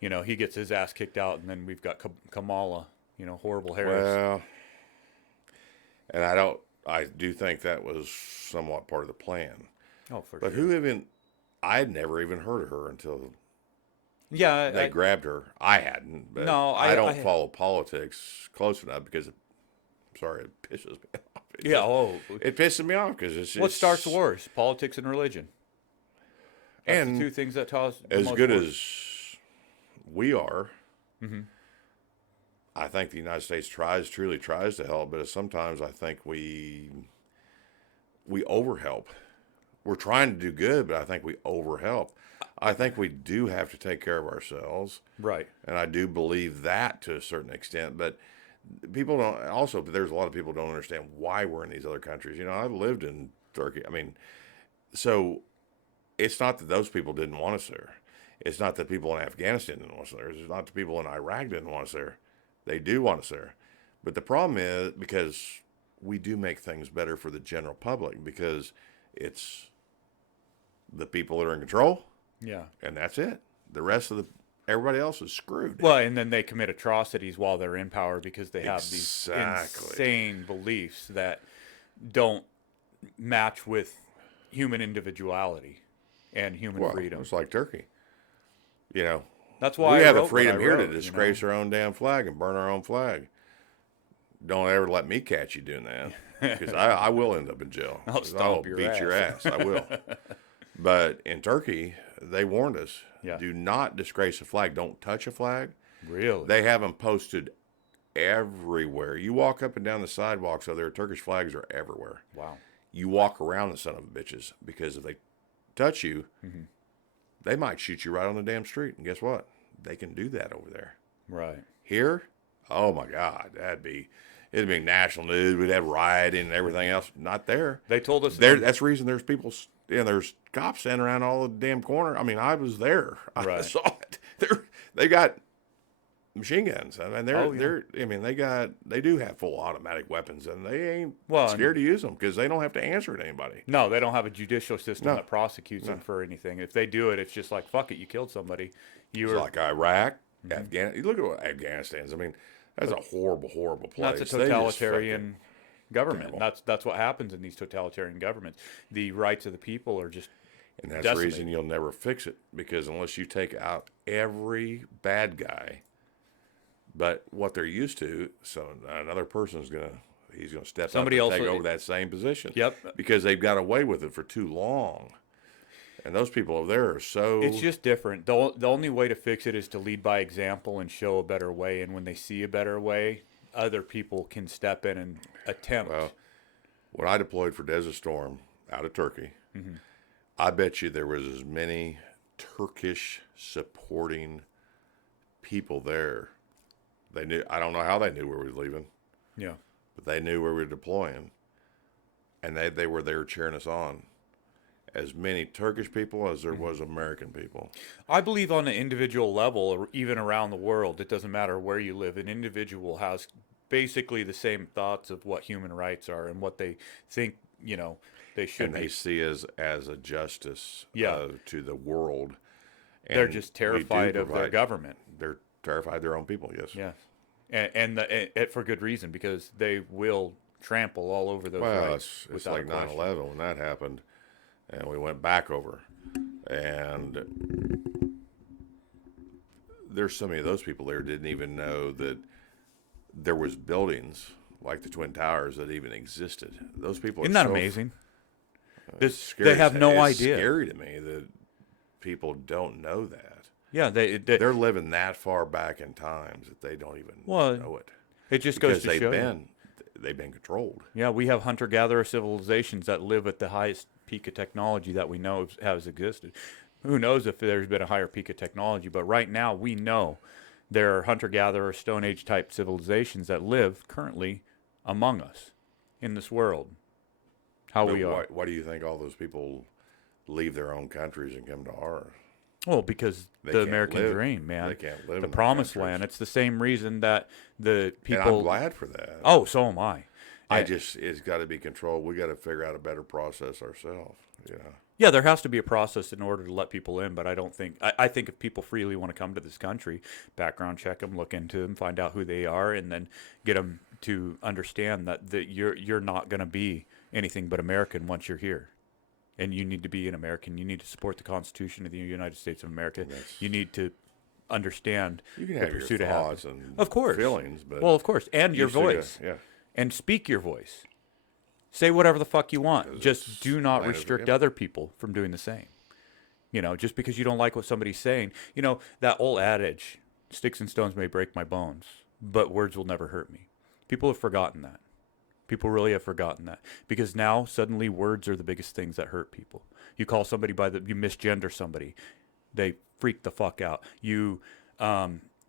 you know, he gets his ass kicked out, and then we've got Kamala, you know, horrible Harris. Well, and I do think that was somewhat part of the plan. Oh, for But sure. I'd never even heard of her until Yeah, they grabbed her. I hadn't, but no, I don't follow politics close enough because, sorry, it pisses me off. yeah. Oh, It pisses me off because what starts it's, wars? Politics and religion. That's the and two things that cause the as most good wars. as we are, Hmm. I think the United States truly tries to help, but sometimes I think we overhelp. We're trying to do good, but I think we overhelp. I think we do have to take care of ourselves, Right. and I do believe that to a certain extent. But people don't. Also, there's a lot of people don't understand why we're in these other countries. I've lived in Turkey. I mean, so it's not that those people didn't want us there. It's not that people in Afghanistan didn't want us there. It's not that people in Iraq didn't want us there. They do want us there. But the problem is because we do make things better for the general public because it's the people that are in control, Yeah. and that's it. The rest of everybody else is screwed. Well, and then they commit atrocities while they're in power because they have these Exactly. insane beliefs that don't match with human individuality and human Well, freedom. it's like Turkey. You know, That's why we I have the wrote what I freedom here to wrote, disgrace our own damn flag and burn our own flag. Don't ever let me catch you doing that because I will end up in jail. I'll stomp your beat your ass. ass. I will. But in Turkey, they warned us: Yeah. do not disgrace a flag. Don't touch a flag. Really? They have them posted everywhere. You walk up and down the sidewalks, so their Turkish flags are everywhere. Wow. You walk around the son of a bitches because if they touch you, Mm-hmm. they might shoot you right on the damn street. And guess what? They can do that over there. Right. Here, oh my God, it'd be national news. We'd have rioting and everything else. Not there. They told us That's the reason there's people. There's cops standing around all the damn corner. I mean, I was there. I Right. saw it. They got machine guns. I mean, Oh, yeah. they do have full automatic weapons, and they ain't Well, scared to use them because they don't have to answer to anybody. No, they don't have a judicial system No. that prosecutes them for anything. If they do it, it's just like, fuck it, you killed somebody. You It's were like Iraq, Afghanistan. You look at what Afghanistan's. I mean, that's a horrible, horrible place. That's a They just totalitarian government. terrible. That's what happens in these totalitarian governments. The rights of the people are just And that's the decimated. reason you'll never fix it because unless you take out every bad guy, but what they're used to, so another person's he's gonna step Somebody up else and take will- over that same position. Yep. Because they've got away with it for too long, and those people over there are so. It's just different. The only way to fix it is to lead by example and show a better way. And when they see a better way, other people can step in and attempt. Well, when I deployed for Desert Storm out of Turkey, Mm-hmm. I bet you there was as many Turkish supporting people there. They knew. I don't know how they knew where we were leaving, Yeah. but they knew where we were deploying, and they were there cheering us on. As many Turkish people as there was American people. I believe on an individual level, or even around the world, it doesn't matter where you live, an individual has basically the same thoughts of what human rights are and what they think, they should And they be. see as a justice Yeah. to the world. They're And just we do terrified of their provide- government. They're terrified of their own people, yes. Yeah. And for good reason, because they will trample all over those Well, rights. it's without like a question. 9/11 when that happened, and we went back over. And there's so many of those people there didn't even know that there was buildings like the Twin Towers that even existed. Those people Isn't are that so amazing? scary. They have no It's idea. scary to me that people don't know that. Yeah, They're living that far back in times that they don't even Well, know it. it just Because goes to show you. they've been controlled. Yeah, we have hunter-gatherer civilizations that live at the highest peak of technology that we know has existed. Who knows if there's been a higher peak of technology, but right now we know there are hunter-gatherer, Stone Age type civilizations that live currently among us in this world. How But we are. why do you think all those people leave their own countries and come to ours? Well, because They the can't American live. dream, man. They can't live The in their promised countries. land. It's the same reason that the And I'm people. glad for that. Oh, so am I. It's got to be controlled. We got to figure out a better process ourselves. Yeah. Yeah, there has to be a process in order to let people in, but I don't think I think if people freely want to come to this country, background check them, look into them, find out who they are, and then get them to understand that you're not going to be anything but American once you're here. and you need to be an American. You need to support the Constitution of the United States of America. That's- You need to understand You can the have your pursuit of thoughts happiness. and Of course. feelings, but Well, of course, and you your still gotta- voice, yeah. and speak your voice. Say whatever the fuck you want. 'Cause Just it's do not land of- restrict yep. other people from doing the same. You know, just because you don't like what somebody's saying. You know, that old adage, sticks and stones may break my bones, but words will never hurt me. People have forgotten that. People really have forgotten that. Because now, suddenly, words are the biggest things that hurt people. You call somebody you misgender somebody, they freak the fuck out. You,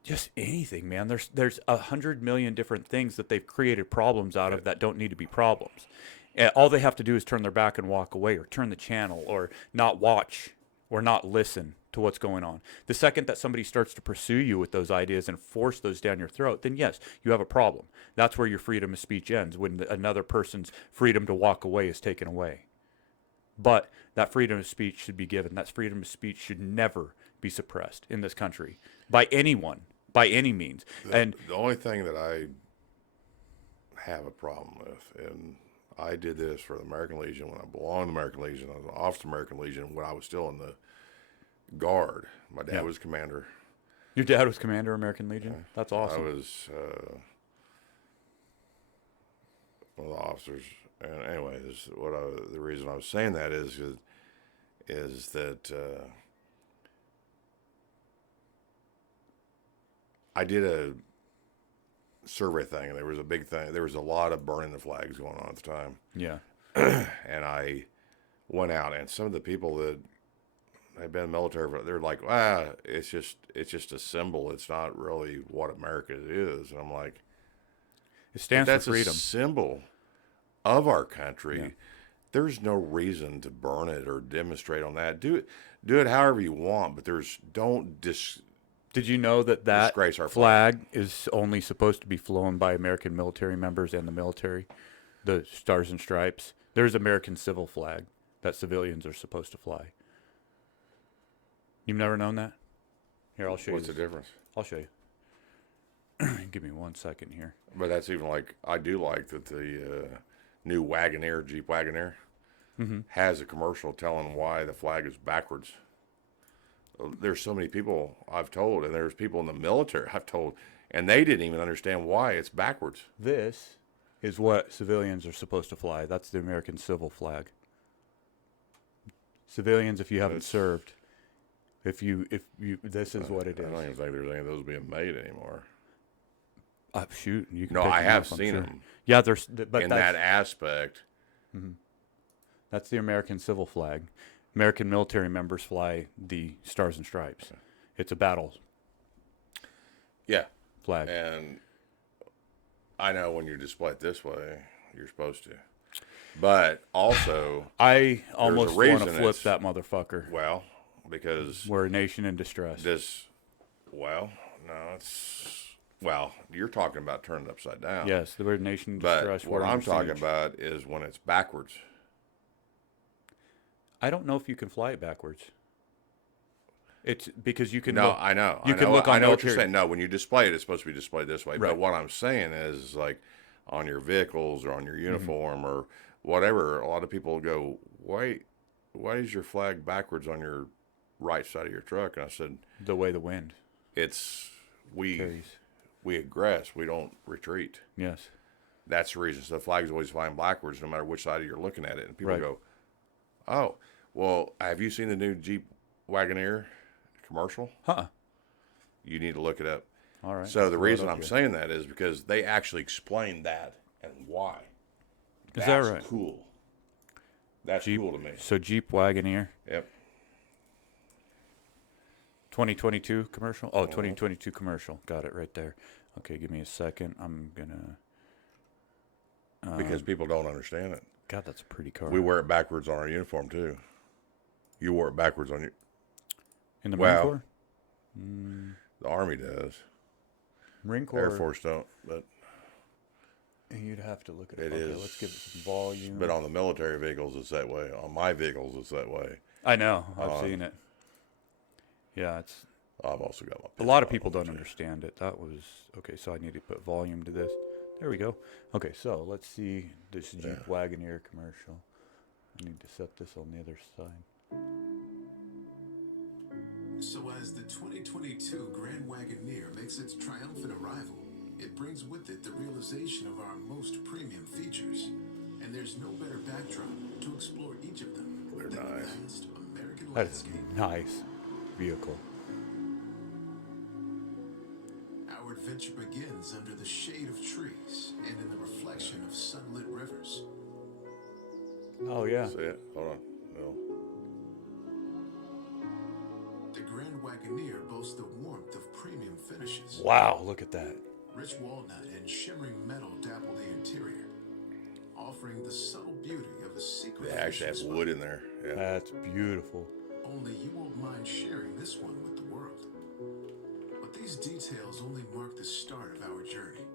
just anything, man. There's 100 million different things that they've created problems out of that don't need to be problems. And all they have to do is turn their back and walk away, or turn the channel, or not watch, or not listen to what's going on. The second that somebody starts to pursue you with those ideas and force those down your throat, then yes, you have a problem. That's where your freedom of speech ends, when another person's freedom to walk away is taken away. But that freedom of speech should be given. That freedom of speech should never be suppressed in this country by anyone, by any means. And The only thing that I have a problem with, and I did this for the American Legion when I belonged to the American Legion. I was an officer of the American Legion when I was still in the Guard. My dad Yeah. was commander. your dad was Commander of American Legion? That's awesome. I was one of the officers. And anyway, the reason I was saying that is that I did a survey thing, and there was a big thing. There was a lot of burning the flags going on at the time. Yeah. And I went out, and some of the people that had been in the military, they're like, it's just a symbol. It's not really what America is. And I'm like, It stands for that's freedom. a symbol of our country. Yeah. There's no reason to burn it or demonstrate on that. Do it however you want, but don't Did you know that disgrace our flag is only supposed to be flown by American military members and the military? The Stars and Stripes. There's American civil flag that civilians are supposed to fly. You've never known that? Here, I'll show What's you. the difference? I'll show you. Give me 1 second here. But that's even like, I do like that the new Wagoneer, Jeep Wagoneer, has a commercial telling why the flag is backwards. There's so many people I've told, and there's people in the military I've told, and they didn't even understand why it's backwards. This is what civilians are supposed to fly. That's the American civil flag. Civilians, if you haven't served, if you, this is what it I is. don't even think there's any of those being made anymore. Shoot, you can. No, pick I them have up, I'm seen sure. them Yeah, but in that's, that aspect. that's the American civil flag. American military members fly the Stars and Stripes. It's a battle Yeah, flag. and I know when you display it this way, you're supposed to. But also, I almost want reason to flip it's- that motherfucker. well, because We're a nation in distress. you're talking about turning it upside down. Yes, we're a nation in But distress. what We're I'm under talking siege. about is when it's backwards. I don't know if you can fly it backwards. It's because you can. No, look, I know. You I can know, look on I know what you're military- saying. No, when you display it, it's supposed to be displayed this way. Right. But what I'm saying is, like, on your vehicles or on your uniform or whatever, a lot of people go, why is your flag backwards on your right side of your truck? And I said, the way the wind we carries. aggress. We don't retreat. Yes. That's the reason. So the flag's always flying backwards no matter which side you're looking at it. And people Right. go, oh, well, have you seen the new Jeep Wagoneer commercial? Huh. You need to look it up. All right. So the Pull it reason up I'm here. saying that is because they actually explain that and why. Is that That's right? cool. That's Jeep, cool to me. So Jeep Wagoneer, Yep. 2022 commercial. Oh, 2022 commercial. Got it right there. Okay, give me a second. I'm gonna. Because people don't understand it. God, that's a pretty car. We wear it backwards on our uniform too. You wore it backwards on your. In the Marine Well, Corps. The Army does. Marine Corps. Air Force don't. But You'd have to look at It it. Okay, is. let's give it some volume. on the military vehicles, it's that way. On my vehicles, it's that way. I know. I've seen it. Yeah, it's I've also got my. a lot of pistol people on don't too. understand it. That was okay. So I need to put volume to this. There we go. Okay, so let's see this Jeep Wagoneer commercial. I need to set this on the other side. So as the 2022 Grand Wagoneer makes its triumphant arrival, it brings with it the realization of our most premium features. And there's no better backdrop to explore each of them They're than nice. the vast American That is landscape. a nice vehicle. Our adventure begins under the shade of trees and in the reflection of sunlit rivers. Oh, yeah. See it? Hold on. No. The Grand Wagoneer boasts the warmth of premium finishes. Wow, look at that. Rich walnut and shimmering metal dapple the interior, offering the subtle beauty of a secret. They actually have fishing wood spot. in there. Yeah. That's beautiful. Only you won't mind sharing this one with the world. But these details only mark the start of our journey.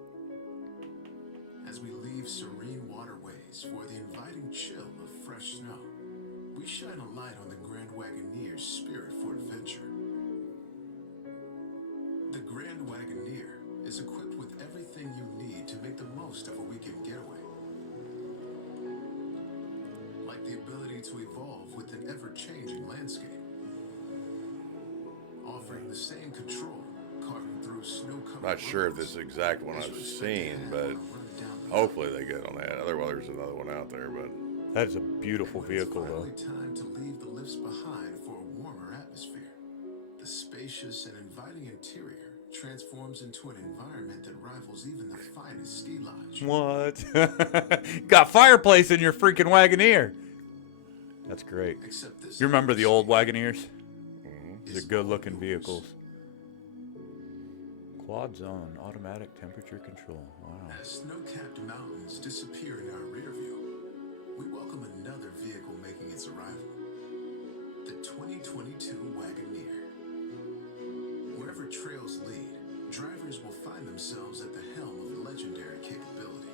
As we leave serene waterways for the inviting chill of fresh snow, we shine a light on the Grand Wagoneer's spirit for adventure. The Grand Wagoneer is equipped with everything you need to make the most of a weekend getaway. Like the ability to evolve with an ever-changing landscape. Offering the same control, carving through snow-covered Not sure if roads. this is the exact one I've seen, but hopefully they get on that. Otherwise, there's another one out there. But That is a beautiful vehicle, though. It's finally time to leave the lifts behind for a warmer atmosphere. The spacious and inviting interior transforms into an environment that rivals even the finest ski lodge. What? Got fireplace in your freaking Wagoneer. That's great. Except this You remember the old Wagoneers? mm-hmm. These are good-looking vehicles. Quad zone, automatic temperature control. Wow. As snow-capped mountains disappear in our rear view, we welcome another vehicle making its arrival. The 2022 Wagoneer. Wherever trails lead, drivers will find themselves at the helm of legendary capability.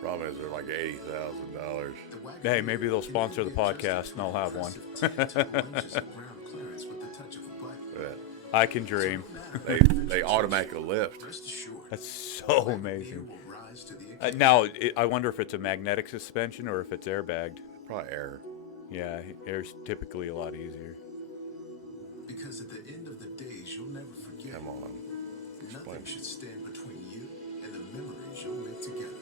Problem is, they're like $80,000. The Wagoneer Hey, maybe they'll can sponsor the even be adjusted podcast to and I'll have one. impressive 10 total inches of ground clearance with the touch of a button. But I can dream. they automatically lift. Rest assured, That's so the Wagoneer amazing. will rise to the occasion. Now, I wonder if it's a magnetic suspension or if it's airbagged. Probably air. Yeah, air's typically a lot easier. Because at the end of the days, you'll never forget. Come on. Explain. Nothing should stand between you and the memories you'll make together.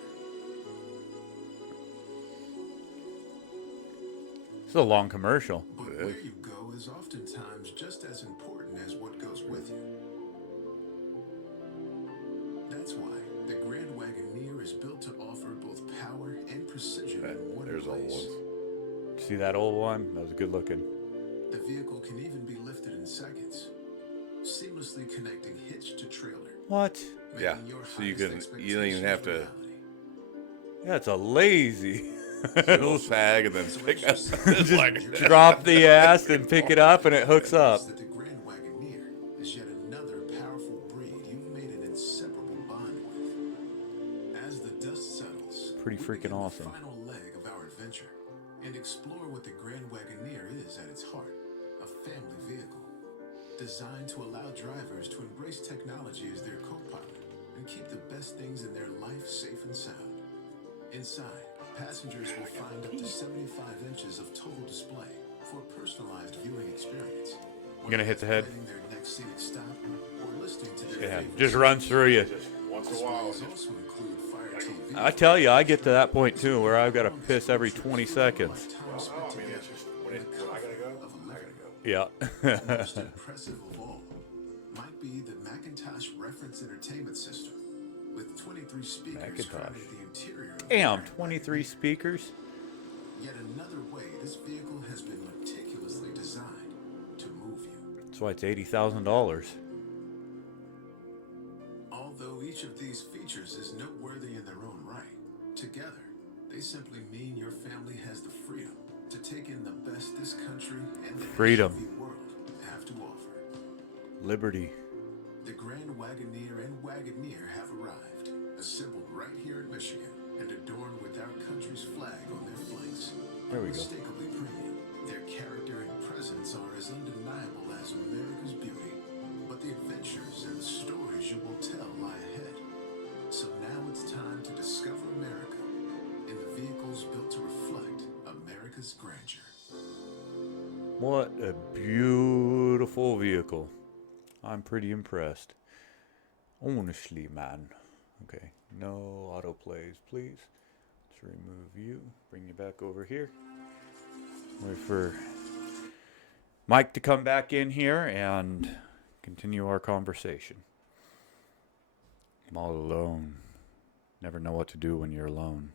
It's a long commercial. But It where is. you go is oftentimes just as important as what goes with you. That's why the Grand Wagoneer is built to offer both power and precision in one There's old place. ones. See that old one? That was good looking. The vehicle can even be lifted in seconds, seamlessly connecting hitch to trailer. What? Yeah, making your so you highest can- you don't even expectations have to- reality. Yeah, it's a lazy. Little tag and then pick up. It's like Drop the ass and pick it up and it hooks up. That the Grand Wagoneer is yet another powerful breed you've made an inseparable bond with. As the dust settles, Pretty we freaking begin awesome. the final leg of our adventure and explore what the Grand Wagoneer is at its heart, a family vehicle designed to allow drivers to embrace technology as their co-pilot and keep the best things in their life safe and sound. Inside, passengers will find up to 75 inches of total display for a personalized viewing experience. You gonna hit the head? Planning their next scenic stop or listening to their Yeah, favorite just runs through you. once in a while. Displays also include Fire TV. I tell you, I get to that point too where I've got to piss every 20 seconds. Time spent I mean, together it's just in the when I gotta comfort go, of a I living gotta go. Yeah. Most impressive of all might be the Macintosh reference entertainment system with 23 speakers Macintosh. crowding the interior of the Damn, Grand 23 speakers. Yet another way this vehicle has been meticulously designed to move you. That's why it's $80,000. Although each of these features is noteworthy in their own right, together they simply mean your family has the freedom to take in the best this country and the Freedom. SUV world have to offer. Liberty. The Grand Wagoneer and Wagoneer have arrived, assembled right here in Michigan and adorned with our country's flag on their flanks. There we go. Unmistakably premium, their character and presence are as undeniable as America's beauty. But the adventures and the stories you will tell lie ahead. So now it's time to discover America America's grandeur. What a beautiful vehicle. I'm pretty impressed. Honestly, man. Okay, no autoplays, please. Let's remove you. Bring you back over here. Wait for Mike to come back in here and continue our conversation. I'm all alone. Never know what to do when you're alone.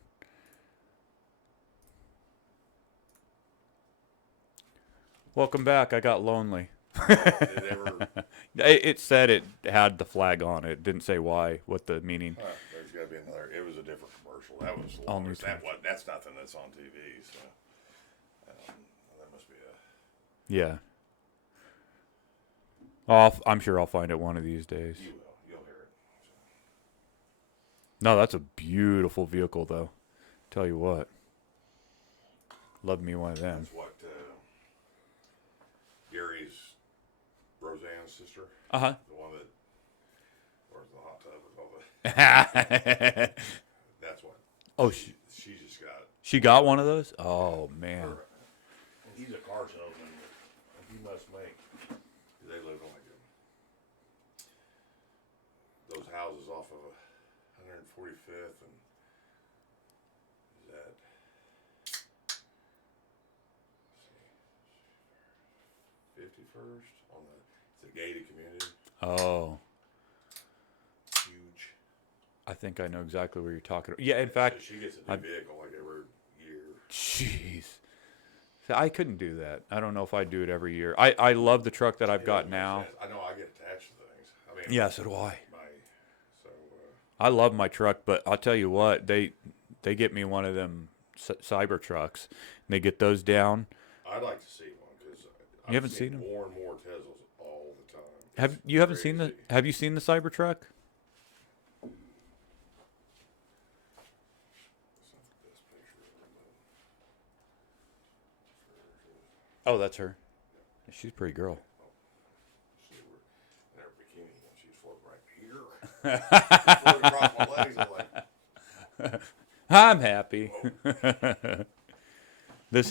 Welcome back. I got lonely. Did it ever? It said it had the flag on it. It didn't say why, what the meaning. There's got to be another. It was a different commercial. That was All long. new That's nothing that's on TV. So that must be a. Yeah. I'm sure I'll find it one of these days. You will. You'll hear it. No, that's a beautiful vehicle, though. Tell you what. Love me one of them. That's what Gary's Roseanne's sister. Uh-huh. The one that wears the hot tub with all the. That's what. Oh, She just got. she got one of those? Oh, man. He's a car salesman. He must make. They live on like those houses off of 145th and is that 51st on it's a gated community. Oh. Huge. I think I know exactly where you're talking about. Yeah, in fact, So she gets a new vehicle like every year. jeez. See, I couldn't do that. I don't know if I'd do it every year. I love the truck that I've It got doesn't make now. sense. I know I get attached to things. I mean, Yeah, so do I. So I love my truck, but I'll tell you what, they get me one of them cyber trucks. And they get those down. I'd like to see one because You haven't seen them? more and more Teslas all the time. Have It's you haven't seen the crazy. Have you seen the cyber truck? It's not the best picture ever, but Oh, that's her. She's a pretty girl. see her in her bikini and she's floating right here. Floating across my legs. I'm like, I'm happy.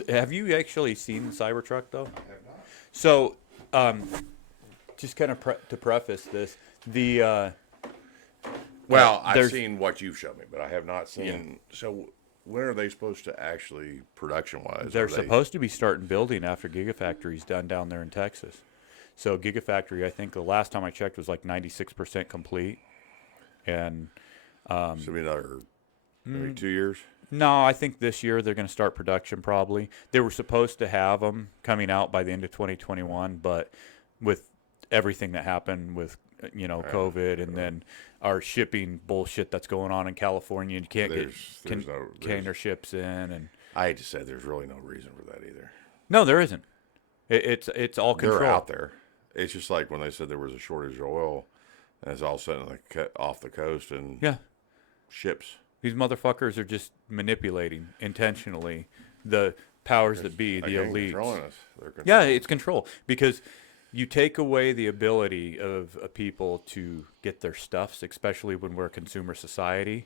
Have you actually seen the Cybertruck though? I have not. So, just kind of to preface this, Well, I've there's- seen what you've shown me, but I have not seen. So, when are they supposed to actually production-wise? they're are they, supposed to be starting building after Gigafactory's done down there in Texas. So Gigafactory, I think the last time I checked was like 96% complete, and should be another maybe 2 years. no, I think this year they're going to start production probably. They were supposed to have them coming out by the end of 2021, but with everything that happened with COVID and then our shipping bullshit that's going on in California, you can't There's get no- container ships in, and I hate to say there's really no reason for that either. no, there isn't. It's all control. They're out there. It's just like when they said there was a shortage of oil, and it's all sitting off the coast and Yeah, ships. these motherfuckers are just manipulating intentionally the powers that be, the Again, elites. controlling us. They're Yeah, controlling it's control because you take away the ability of people to get their stuffs, especially when we're a consumer society.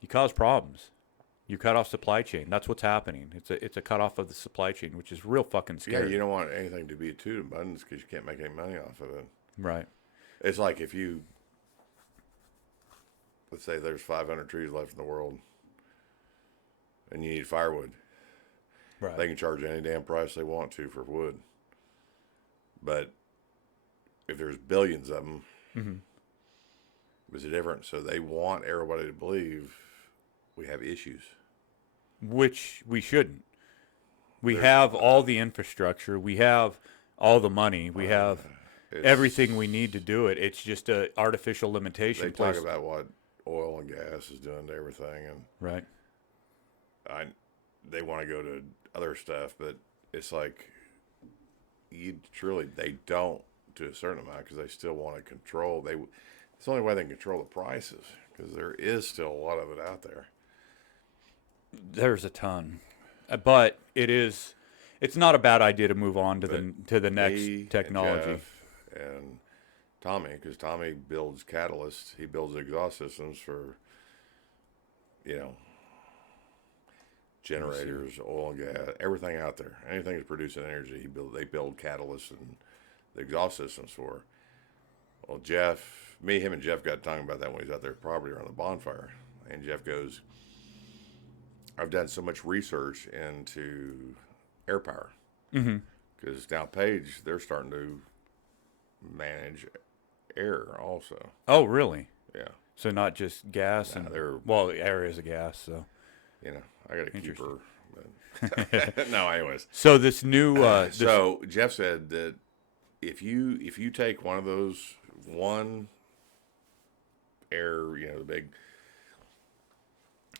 You cause problems. You cut off supply chain. That's what's happening. It's a cut off of the supply chain, which is real fucking Yeah, scary. you don't want anything to be too abundant because you can't make any money off of it. Right. It's like if you, let's say there's 500 trees left in the world, and you need firewood. Right. They can charge any damn price they want to for wood. But if there's billions of them, it's different. So they want everybody to believe we have issues. Which we shouldn't. We have all the infrastructure. We have all the money. We have everything we need to do it. It's just a artificial limitation. They talk about what oil and gas is doing to everything, and Right. they want to go to other stuff, but it's like they don't to a certain amount because they still want to control. It's the only way they can control the prices because there is still a lot of it out there. There's a ton, but it's not a bad idea to move on to the next Me technology. and Jeff and Tommy, because Tommy builds catalysts, he builds exhaust systems for, generators, oil and gas, everything out there. Anything that's producing energy, they build catalysts and the exhaust systems for. Well, him and Jeff got talking about that when he was out there probably around the bonfire. And Jeff goes, I've done so much research into air power. Because now Page, they're starting to manage air also. Oh, really? Yeah. So not just gas they're, well, air is a gas, so. I got to keep her. But no, anyways. So this new. So Jeff said that if you take one of those air, the big,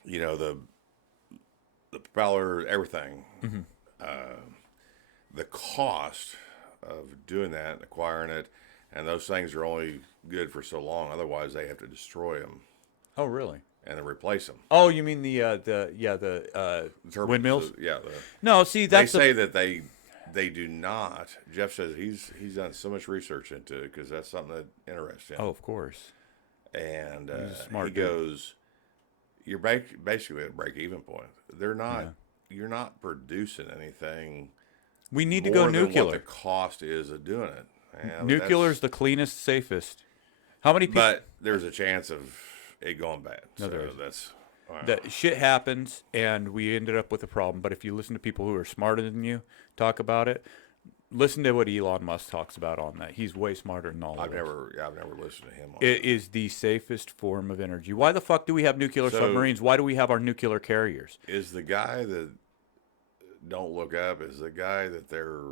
the propeller, everything, the cost of doing that, acquiring it, and those things are only good for so long. Otherwise, they have to destroy them. Oh, really? And then replace them. Oh, you mean the windmills? Yeah. No, see, They say that they do not. Jeff says he's done so much research into it because that's something that interests him. Oh, of course. And He's a smart he dude. goes, you're basically at a break-even point. They're not. You're not producing anything. We need to go nuclear. What the cost is of doing it. Nuclear is the cleanest, safest. How many people? But there's a chance of it going bad. No, so there is. that's. Wow. That shit happens, and we ended up with a problem. But if you listen to people who are smarter than you talk about it, listen to what Elon Musk talks about on that. He's way smarter than all of us. I've never listened to him on It is the safest form of energy. Why the fuck do we have nuclear submarines? Why do we have our nuclear carriers? Is the guy that don't look up, is the guy that they're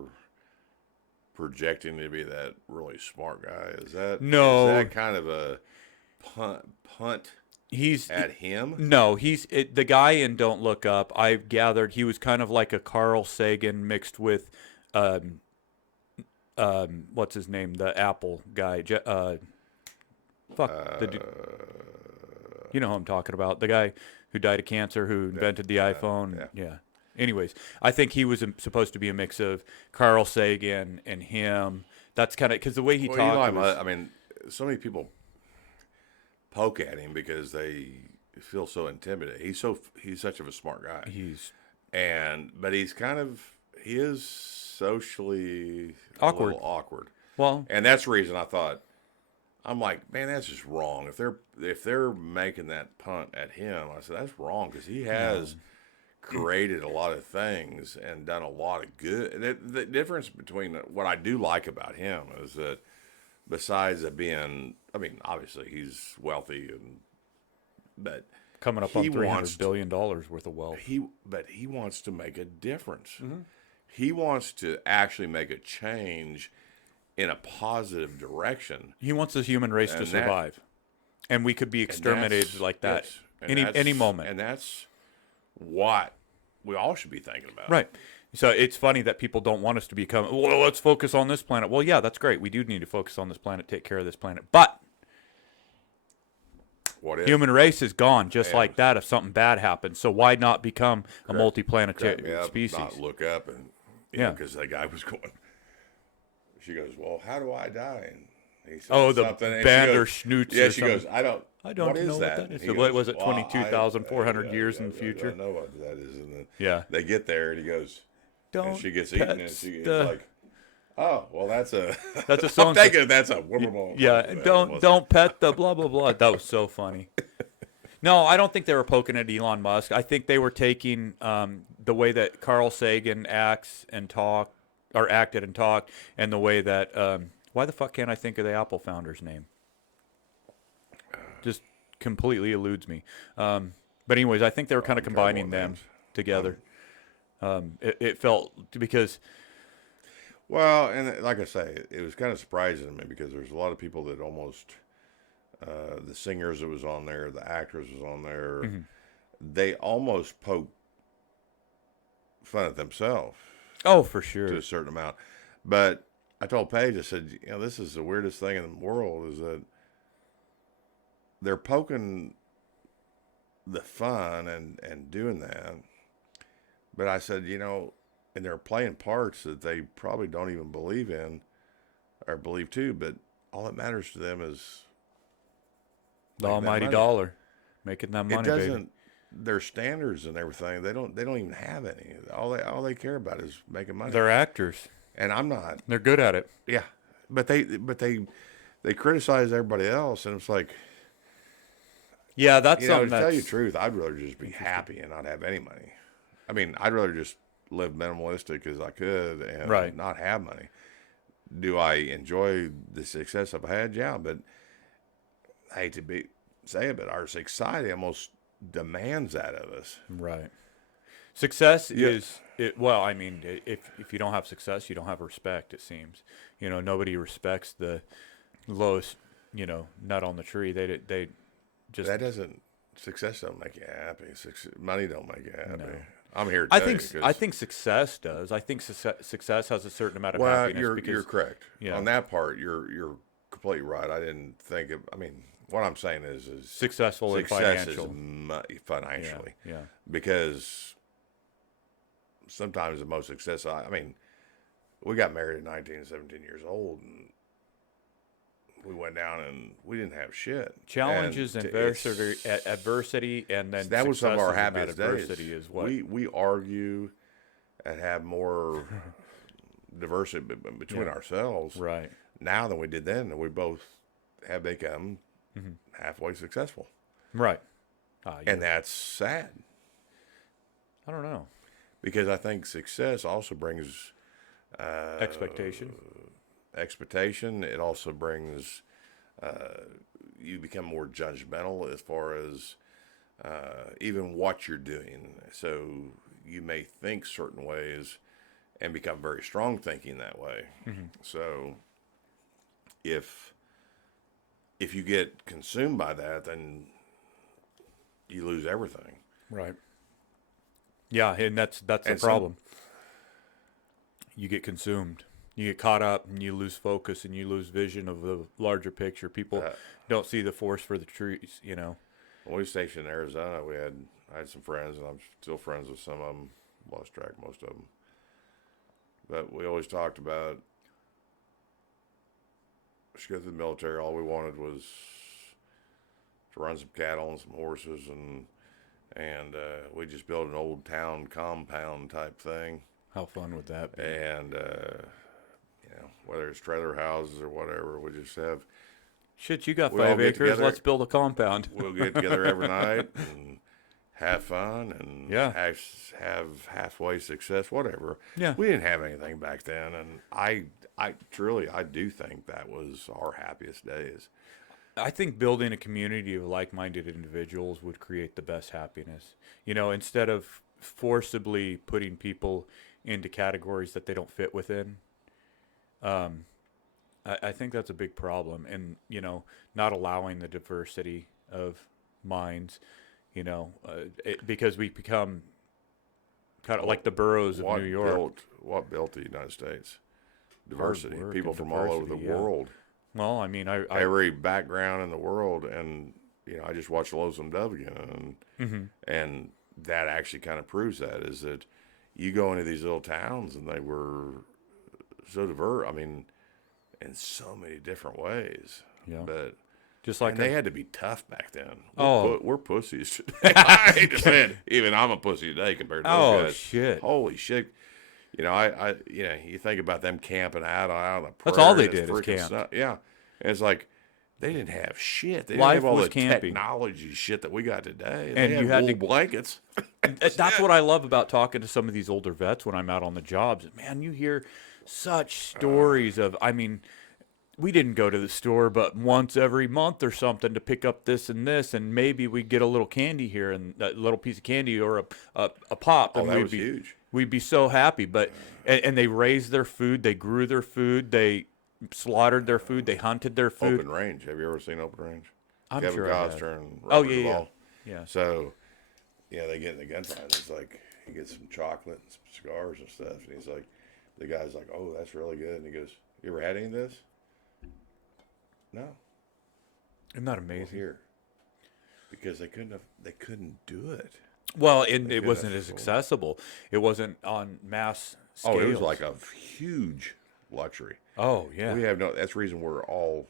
projecting to be that really smart guy? Is that kind of a punt at him? No, the guy in Don't Look Up. I've gathered he was kind of like a Carl Sagan mixed with what's his name, the Apple guy. The dude. You know who I'm talking about, the guy who died of cancer, who invented the iPhone. Yeah. Anyways, I think he was supposed to be a mix of Carl Sagan and him. That's kind of because the way he talked. I mean, so many people poke at him because they feel so intimidated. He's such of a smart guy. But he is socially awkward. A little awkward. Well, and that's the reason I'm like, man, that's just wrong. If they're making that punt at him, I said that's wrong because he has created a lot of things and done a lot of good. The difference between what I do like about him is that besides it being, I mean, obviously he's wealthy but coming up on $300 billion worth of wealth. But he wants to make a difference. Mm-hmm. He wants to actually make a change in a positive direction. He wants the human race to survive. And we could be exterminated like that any moment. And that's what we all should be thinking about. Right. So it's funny that people don't want us to become, well, let's focus on this planet. Well, yeah, that's great. We do need to focus on this planet, take care of this planet. But what if? Human race is gone just like that if something bad happens. So why not become a multi-planetary species? Not look up and, because that guy was going, she goes, well, how do I die? And he said the Bandersnoots. Yeah, she goes, I don't know what that is. So what was it, 22,400 years in the future? I don't know what that is. And then they get there, and he goes, and she gets eaten, and she's like, oh, well, that's a song. I'm taking it. That's a don't pet the blah blah blah. That was so funny. No, I don't think they were poking at Elon Musk. I think they were taking the way that Carl Sagan acted and talked, and the way that why the fuck can't I think of the Apple founder's name? Just completely eludes me. But anyways, I think they were kind of combining them together. It felt because. Well, and like I say, it was kind of surprising to me because there's a lot of people that almost, the singers that was on there, the actors was on there, they almost poked fun at themselves. Oh, for sure. To a certain amount. But I told Paige, I said, this is the weirdest thing in the world is that they're poking the fun and doing that. But I said, and they're playing parts that they probably don't even believe in or believe to, but all that matters to them is the almighty dollar, making that money, baby. their standards and everything, they don't even have any. All they care about is making money. They're actors. And I'm not. They're good at it. Yeah, but they criticize everybody else, and it's like, Yeah, that's you know, to something tell you that's the truth, I'd rather just be happy and not have any money. I mean, I'd rather just live minimalistic as I could and Right. not have money. Do I enjoy the success I've had? Yeah, but I hate to say it, but our society almost demands that of us. right. Success Yeah. is it. Well, I mean, if you don't have success, you don't have respect. It seems. Nobody respects the lowest, nut on the tree. They just. Success don't make you happy. Money don't make you happy. No. I'm here to I tell think you, I think success does. I think success has a certain amount of well, happiness. you're because, correct. Yeah. On that part, you're completely right. I didn't think of. I mean, what I'm saying is successful and success financial. is financially, Yeah. because sometimes the most success. I mean, we got married at 19, 17 years old, and we went down and we didn't have shit. Challenges, And adversity, and then that was some of our successes in that happiest days. adversity is what we argue and have more diversity between ourselves right. now than we did then, and we both have become halfway successful, Right. and that's sad I don't know. because I think success also brings Expectation. expectation. It also brings you become more judgmental as far as even what you're doing. So you may think certain ways and become very strong thinking that way. So if you get consumed by that, then you lose everything. Right. Yeah, and that's the And problem. You get consumed. You get caught up, and you lose focus, and you lose vision of the larger picture. People don't see the forest for the trees. When we were stationed in Arizona, I had some friends, and I'm still friends with some of them. Lost track of most of them. But we always talked about, let's go to the military. All we wanted was to run some cattle and some horses, and we just built an old town compound type thing. How fun would that be? And whether it's trailer houses or whatever, we just have. Shit, you got We all 5 get acres. together. Let's build a compound. We'll get together every night and have fun and have halfway success, whatever. Yeah. We didn't have anything back then, and I truly do think that was our happiest days. I think building a community of like-minded individuals would create the best happiness. Instead of forcibly putting people into categories that they don't fit within. I think that's a big problem, and not allowing the diversity of minds. Because we become kind of like the boroughs of New York. What built the United States? Diversity. Hard work People and from all over the diversity, yeah. world. Well, I mean, I Every background in the world, and I just watched Lonesome Dove again, and that actually kind of proves that is that you go into these little towns and they were so diverse. I mean, in so many different ways. Yeah. But just like they had to be tough back then. We're pussies today. I hate to say it. Even I'm a pussy today compared to those guys. Shit. Holy shit. You think about them camping out on the prairie. That's all they and it's did is freaking camp. Yeah. And it's like, they didn't have shit. They didn't Life have all was the camping. technology shit that we got today. And they you had wool to- blankets. That's what I love about talking to some of these older vets when I'm out on the jobs. Man, you hear such stories of, I mean, we didn't go to the store but once every month or something to pick up this and this, and maybe we'd get a little candy here and a little piece of candy or a pop. Oh, and that we'd was huge. We'd be so happy. But and they raised their food, they grew their food, they slaughtered their food, they hunted their food. Open range. Have you ever seen Open Range? I'm Kevin sure I have. Costner and Oh, Robert yeah. Duvall. Yeah. So, they get in the gunfight. It's like, he gets some chocolate and some cigars and stuff. And he's like, the guy's like, oh, that's really good. And he goes, you ever had any of this? No. Isn't that Well, amazing? here. Because they couldn't do it. Well, and They it couldn't wasn't as afford- accessible. It wasn't on mass scales. Oh, it was like a huge luxury. Oh, yeah. We have that's the reason we're all,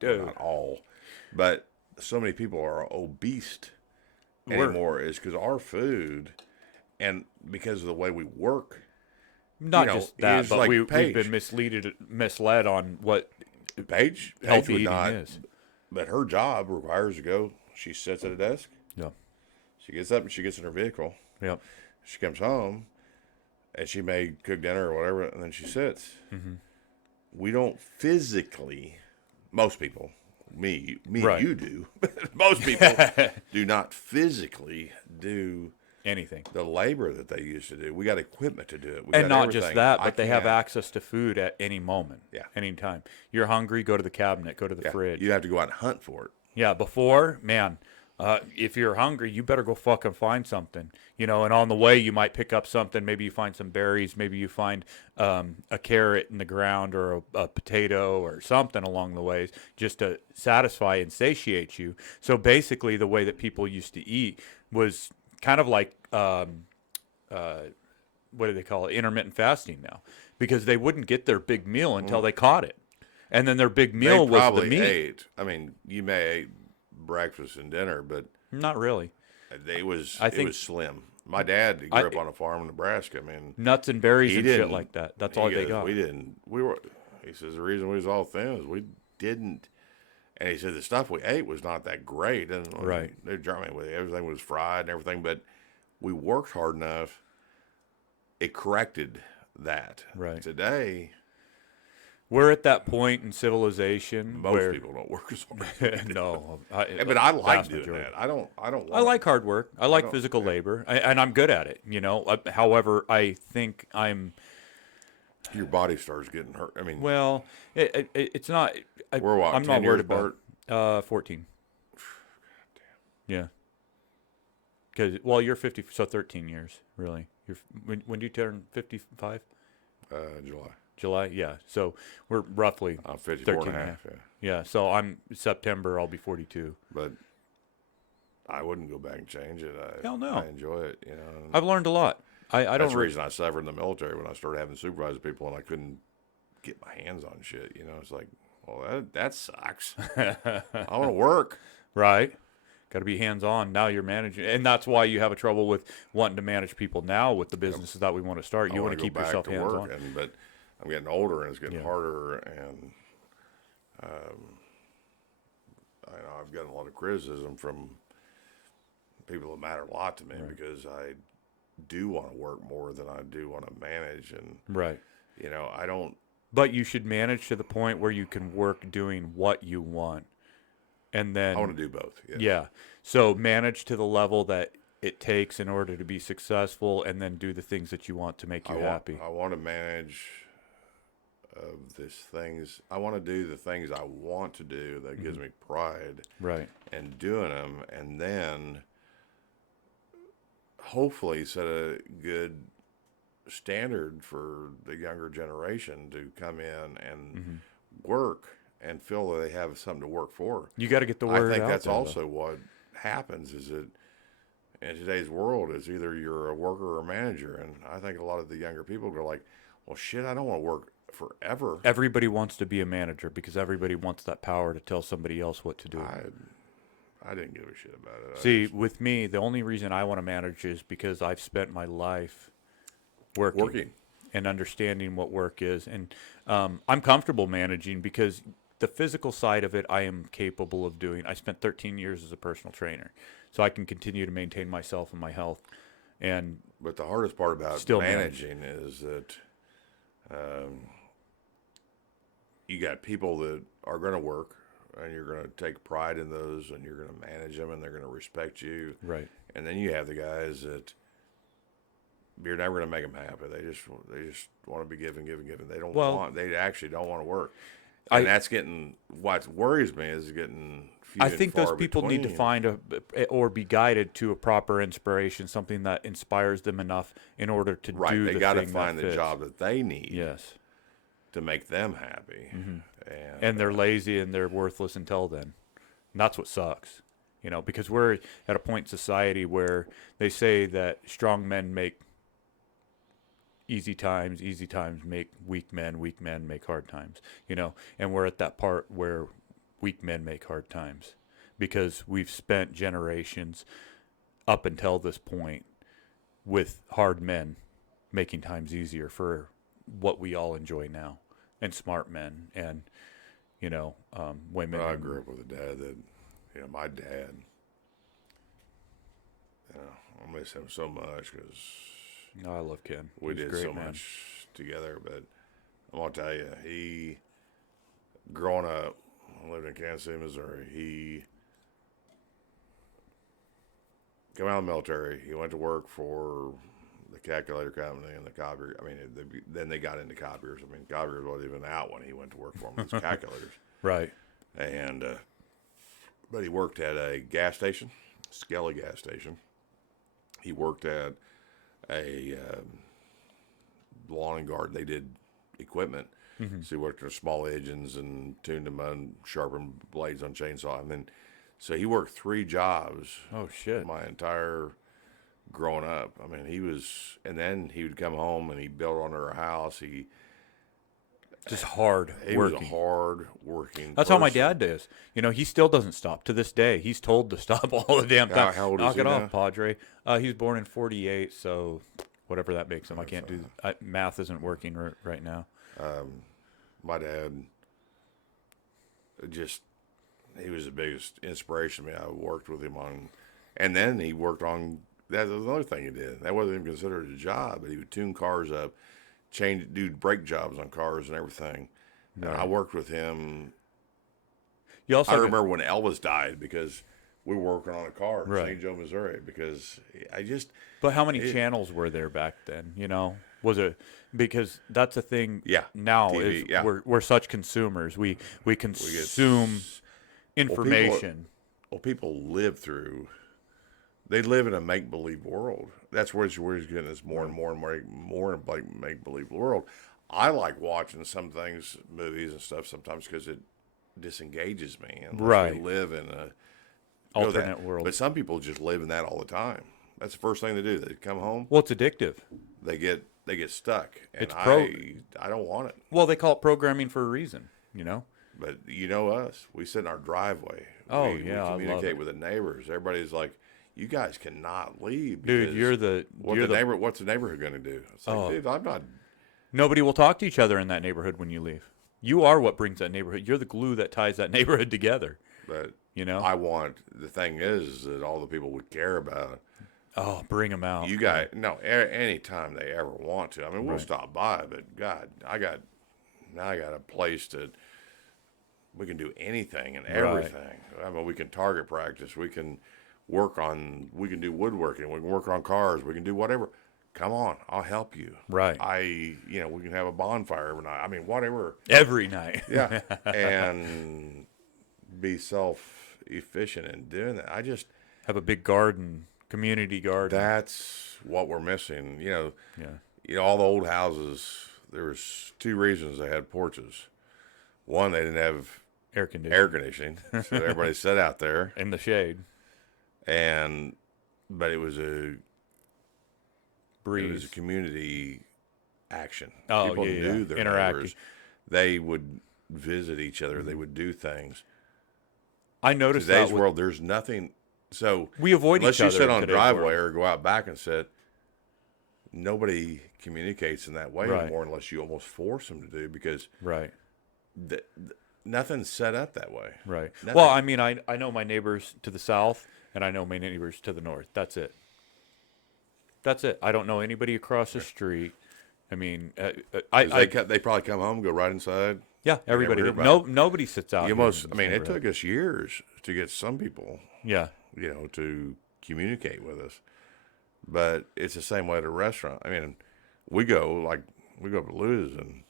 Dude. not all, but so many people are obese anymore is because our food and because of the way we work. Not know, just that, is but like we've Paige. been misled on what Paige healthy would eating not, is. but her job requires to go. She sits at a desk. Yeah. She gets up and she gets in her vehicle. Yep. She comes home, and she may cook dinner or whatever, and then she sits. Mm-hmm. We don't physically. Most people, me, Right. you do. Most people do not physically do Anything. the labor that they used to do. We got equipment to do it. We And got not just everything. that, I but they have can't- access to food at any moment. Yeah. Anytime. You're hungry, go to the cabinet, go to the Yeah, fridge. you have to go out and hunt for it. Yeah, before, man, if you're hungry, you better go fucking find something. You know, and on the way, you might pick up something. Maybe you find some berries. Maybe you find a carrot in the ground or a potato or something along the ways just to satisfy and satiate you. So basically, the way that people used to eat was kind of like, what do they call it? Intermittent fasting now. Because they wouldn't get their big meal until they caught it. And then their big meal They was probably the meat. ate. I mean, you may eat breakfast and dinner, but Not really. it was I it think- was slim. My dad grew up on a farm in Nebraska. I mean, Nuts and berries he and shit didn't- like that. That's he all they goes, got. We didn't. We were. He says the reason we was all thin is we didn't. And he said the stuff we ate was not that great. And Right. I mean, everything was fried and everything, but we worked hard enough. It corrected that. Right. Today, We're at that point in civilization most where people don't work as hard. no, But I like vast doing majority. that. I don't. I like hard work. I like don't- physical labor, and I'm good at it. You know. However, I think I'm Your body starts getting hurt. I mean, well. It's not. we're what, I'm 10 not years worried about. apart? 14. Yeah. Because you're 50, so 13 years really. When do you turn 55? July. July. Yeah. So we're roughly I'm 54 and 13 a and a half. Yeah. Yeah, so I'm September. I'll be 42. But I wouldn't go back and change it. Hell no. I enjoy it. You know. I've learned a lot. I That's don't. the reason I suffered in the military when I started having to supervise people and I couldn't get my hands on shit. You know, it's like, well, that sucks. I want to work. Right. Got to be hands on. Now you're managing, and that's why you have a trouble with wanting to manage people now with the businesses that we want to start. You I want to go keep back yourself to hands work, on. but I'm getting older and it's getting Yeah. harder. And I know I've gotten a lot of criticism from people that matter a lot to me because I do want to work more than I do want to manage. And, Right. you know, I don't. But you should manage to the point where you can work doing what you want, and then I want to do both. Yes. yeah. So manage to the level that it takes in order to be successful, and then do the things that you want to make you happy. I want to manage of these things. I want to do the things I want to do that gives me pride Right. in doing them, and then hopefully set a good standard for the younger generation to come in and work and feel that they have something to work for. You got to get the I word think out that's there, though. also what happens is that in today's world is either you're a worker or a manager. And I think a lot of the younger people go like, well, shit, I don't want to work forever. Everybody wants to be a manager because everybody wants that power to tell somebody else what to do. I didn't give a shit about it. See, with me, the only reason I want to manage is because I've spent my life working. And understanding what work is. And I'm comfortable managing because the physical side of it I am capable of doing. I spent 13 years as a personal trainer, so I can continue to maintain myself and my health. But the hardest part about Still managing is that you got people that are going to work and you're going to take pride in those and you're going to manage them and they're going to respect you. Right. And then you have the guys that you're never going to make them happy. They just want to be giving. They actually don't want to work. And that's getting, what worries me is getting few I and think far those people need to between. find or be guided to a proper inspiration, something that inspires them enough in order to Right, do they the got to thing find that the fits. job that they need Yes. to make them happy. And they're lazy and they're worthless until then. And that's what sucks, because we're at a point in society where they say that strong men make easy times make weak men make hard times, and we're at that part where weak men make hard times because we've spent generations up until this point with hard men making times easier for what we all enjoy now, and smart men, and women. Well, I grew up with a dad that, my dad. I miss him so much because No, I love Ken. we He's a did great so man. much together. But I'm gonna tell you, growing up, I lived in Kansas City, Missouri. He came out of the military. He went to work for the calculator company and the copier. I mean, then they got into copiers. I mean, copiers wasn't even out when he went to work for them. It was calculators. Right. And but he worked at a gas station, Skelly gas station. He worked at a lawn and garden. They did equipment. Mm-hmm. So he worked on small engines and tuned them and sharpened blades on chainsaw. And then, so he worked 3 jobs Oh shit. my entire growing up. I mean, and then he would come home and he built under a house. He Just hard was working. a hard working. That's how my person. dad is. He still doesn't stop to this day. He's told to stop all the damn time. How old is Knock he it off, now? Padre. He was born in '48, so whatever that makes him. I can't do math. Isn't working right now. My dad he was the biggest inspiration to me. I worked with him on, and then he worked on, that's another thing he did. That wasn't even considered a job, but he would tune cars up, do brake jobs on cars and everything. And I worked with him. You also I remember when Elvis died because we were working on a car in Right. St. Joe, Missouri, because But how many channels were there back then? Was it because that's the thing? Yeah, Now TV, is yeah. we're such consumers. We consume information. people they live in a make-believe world. That's where he's getting this more and more and more like make-believe world. I like watching some things, movies and stuff sometimes because it disengages me. Unless Right. we live in a Alternate world. But some people just live in that all the time. That's the first thing they do. They come home, Well, it's addictive. they get stuck, and It's I don't want it. Well, they call it programming for a reason. But you know us. We sit in our driveway. Oh, we yeah, I love communicate it. with the neighbors. Everybody's like, "You guys cannot leave." Dude, because what's the neighborhood going to do? It's like, Oh. dude, I'm not. Nobody will talk to each other in that neighborhood when you leave. You are what brings that neighborhood. You're the glue that ties that neighborhood together. But the thing is that all the people we care about, Oh, bring them out. you guys, no, anytime they ever want to. I mean, we'll Right. stop by, but God, I got a place that we can do anything and everything. I mean, we can target practice. We can we can do woodworking. We can work on cars. We can do whatever. Come on, I'll help you. Right. We can have a bonfire every night. I mean, whatever. Every night. Yeah. And be self-efficient in doing that. Have a big garden, community garden. That's what we're missing. Yeah. All the old houses, there was 2 reasons they had porches. One, they didn't have Air conditioning. air conditioning, so everybody sat out there. In the shade. But it was a Breeze. community action. Oh, People yeah, knew yeah. their Interactive. neighbors. They would visit each other. They would do things. I noticed Today's that with- world, there's nothing. So we avoid unless each you other sit in on a today's driveway world. or go out back and sit, nobody communicates in that way Right. anymore unless you almost force them to do because Right. nothing's set up that way. Right. Nothing. Well, I mean, I know my neighbors to the south, and I know my neighbors to the north. That's it. I don't know anybody across the street. I mean, They probably come home, go right inside. yeah, everybody. hear about Nobody sits out. You here almost, in I this mean, it neighborhood. took us years to get some people, Yeah. to communicate with us. But it's the same way at a restaurant. I mean, we go up to Lou's and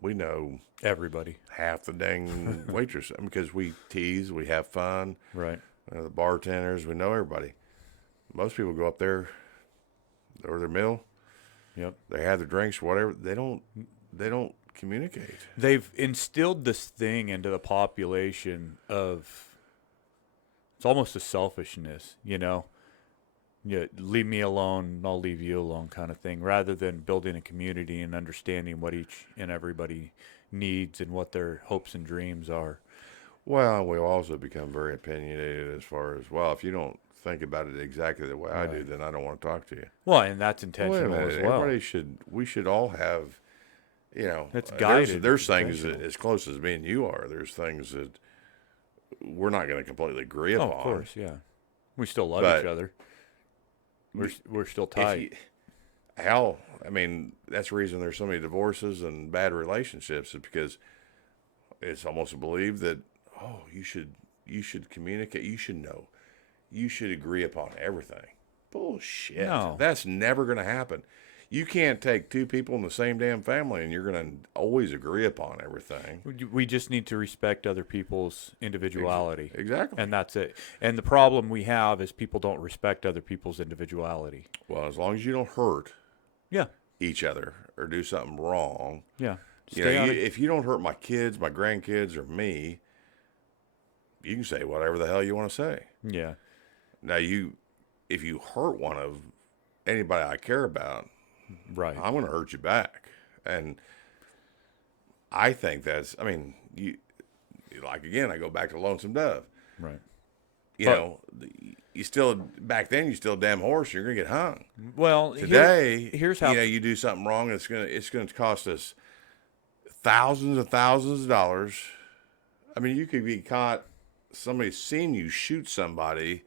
we know Everybody. half the dang waitress because we tease, we have fun. Right. The bartenders, we know everybody. Most people go up there, order their meal, Yep. they have their drinks, whatever. They don't communicate. They've instilled this thing into the population of it's almost a selfishness, Yeah, leave me alone, I'll leave you alone kind of thing, rather than building a community and understanding what each and everybody needs and what their hopes and dreams are. Well, we'll also become very opinionated as far as, well, if you don't think about it exactly the way I do, Right. then I don't want to talk to you. Well, and that's Wait a intentional minute. as well. We should all have, It's there's, guided, there's things that, intentional. as close as me and you are, there's things that we're not going to completely agree upon. Oh, of course, yeah. We still love But each other. We're still If tight. that's the reason there's so many divorces and bad relationships, is because it's almost believed that, oh, you should communicate, you should know, you should agree upon everything. Bullshit. No. That's never going to happen. You can't take two people in the same damn family and you're going to always agree upon everything. We just need to respect other people's individuality. Exactly. And that's it. And the problem we have is people don't respect other people's individuality. Well, as long as you don't hurt Yeah. each other or do something wrong, Yeah. if you don't hurt my kids, my grandkids, or me, you can say whatever the hell you want to say. Yeah. Now, if you hurt one of anybody I care about, Right. I'm going to hurt you back. And I think again, I go back to Lonesome Dove. Right. You still, back then, you still a damn horse, you're going to get hung. Well, Today, here's how. you do something wrong, it's going to cost us thousands and thousands of dollars. I mean, you could be caught, somebody's seen you shoot somebody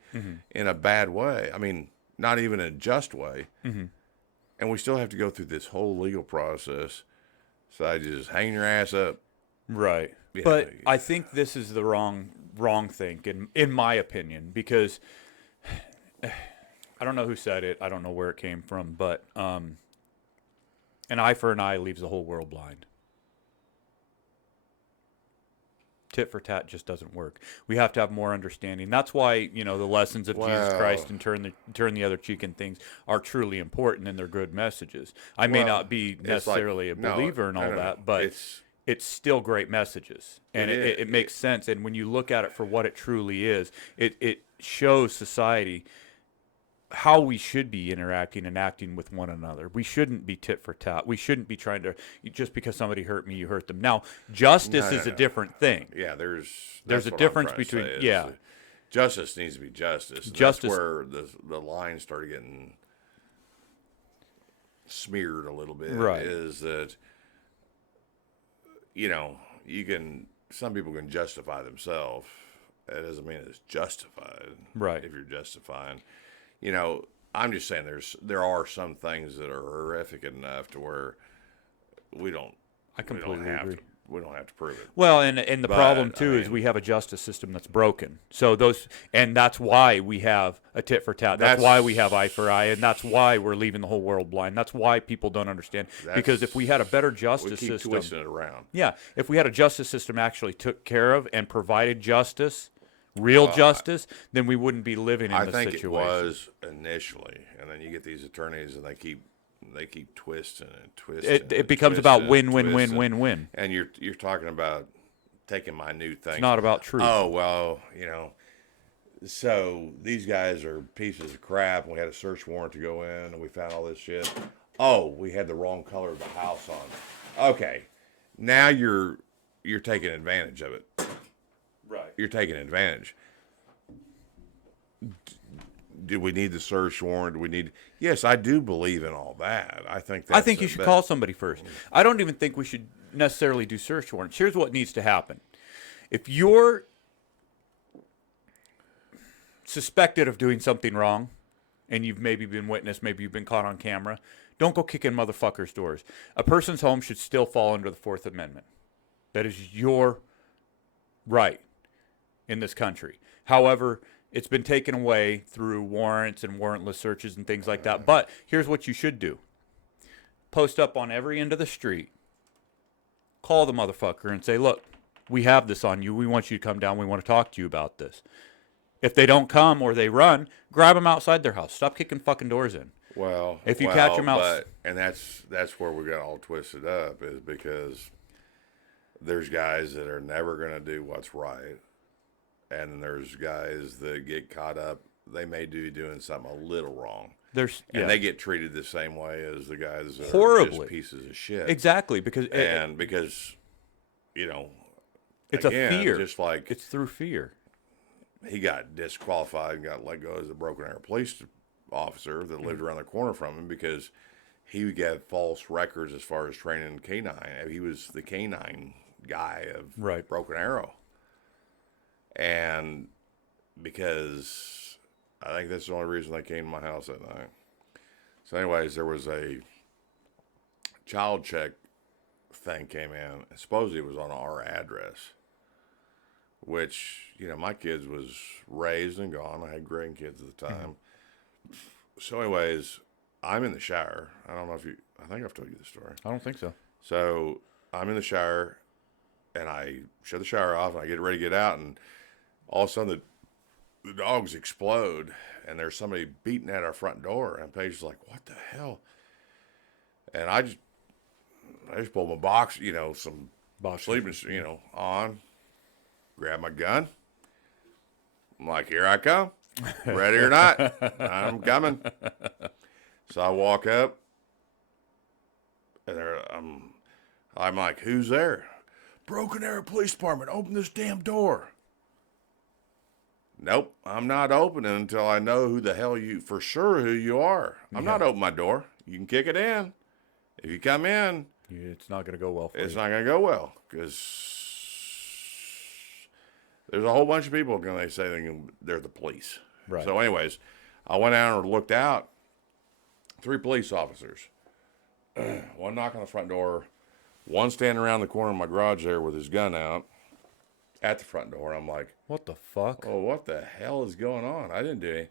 in a bad way. I mean, not even a just way. Mm-hmm. And we still have to go through this whole legal process. So I just hang your ass up. Right. You But know, I think this is the wrong thing, in my opinion, because I don't know who said it. I don't know where it came from, but an eye for an eye leaves the whole world blind. Tit for tat just doesn't work. We have to have more understanding. That's why, the lessons of Jesus Christ and turn the other cheek and things are truly important, and they're good messages. I may not be necessarily a believer in all that, but it's still great messages, and it makes sense. And when you look at it for what it truly is, it shows society how we should be interacting and acting with one another. We shouldn't be tit for tat. We shouldn't be trying to, just because somebody hurt me, you hurt them. Now, justice is a different thing. Yeah, There's that's a what I'm difference trying to between, say is yeah. Justice needs to be justice. And Justice- That's where the line started getting smeared a little bit. Right. Is that, some people can justify themselves. That doesn't mean it's justified. Right. If you're justifying. I'm just saying there are some things that are horrific enough to where we don't have to prove it. Well, and the But, problem too is I mean- we have a justice system that's broken. So that's why we have a tit for tat. That's why we have eye for eye, and that's why we're leaving the whole world blind. That's why people don't understand. Because if we had a better We justice keep system, twisting it around. yeah, if we had a justice system actually took care of and provided justice, real justice, then we wouldn't be living in I this think situation. it was initially, and then you get these attorneys, and they keep twisting and twisting. It becomes about win, win, win, win, win. And you're talking about taking minute things. It's not about truth. Oh well, so these guys are pieces of crap. And we had a search warrant to go in, and we found all this shit. Oh, we had the wrong color of the house on. Okay, now you're taking advantage of it. Right. You're taking advantage. Do we need the search warrant? Do we need? Yes, I do believe in all that. I think you should call somebody first. I don't even think we should necessarily do search warrants. Here's what needs to happen. If you're suspected of doing something wrong, and you've maybe been witnessed, maybe you've been caught on camera, don't go kicking motherfuckers' doors. A person's home should still fall under the Fourth Amendment. That is your right in this country. However, it's been taken away through warrants and warrantless searches and things like that. But here's what you should do. Post up on every end of the street. Call the motherfucker and say, look, we have this on you. We want you to come down. We want to talk to you about this. If they don't come or they run, grab them outside their house. Stop kicking fucking doors in. Well, if you catch them out, and that's where we got all twisted up, is because there's guys that are never going to do what's right, and there's guys that get caught up. They may be doing something a little wrong. And they get treated the same way as the guys that are just pieces of shit. Exactly, because it's again, a fear. Just like it's through fear. he got disqualified and got let go as a Broken Arrow police officer that lived around the corner from him because he got false records as far as training canine. He was the canine guy of Right. Broken Arrow. And because I think that's the only reason they came to my house that night. So anyways, there was a child check thing came in. And supposedly it was on our address, which, you know, my kids was raised and gone. I had grandkids at the time. So anyways, I'm in the shower. I don't know if I think I've told you the story. I don't think so. So I'm in the shower and I shut the shower off and I get ready to get out, and all of a sudden the dogs explode and there's somebody beating at our front door, and Paige's like, what the hell? And I just pulled my box, you know, some sleeping, you know, on, grab my gun. I'm like, here I come. Ready or not, I'm coming. So I walk up and I'm like, who's there? Broken Arrow Police Department, open this damn door. Nope, I'm not opening until I know who the hell for sure who you are. I'm not opening my door. You can kick it in. If you come in, It's not going to go well for it's you. not going to go well because there's a whole bunch of people going to say they're the police. Right. So anyways, I went out and looked out. 3 police officers. One knock on the front door. One standing around the corner of my garage there with his gun out at the front door. I'm like, What the fuck? oh, what the hell is going on? I didn't do anything.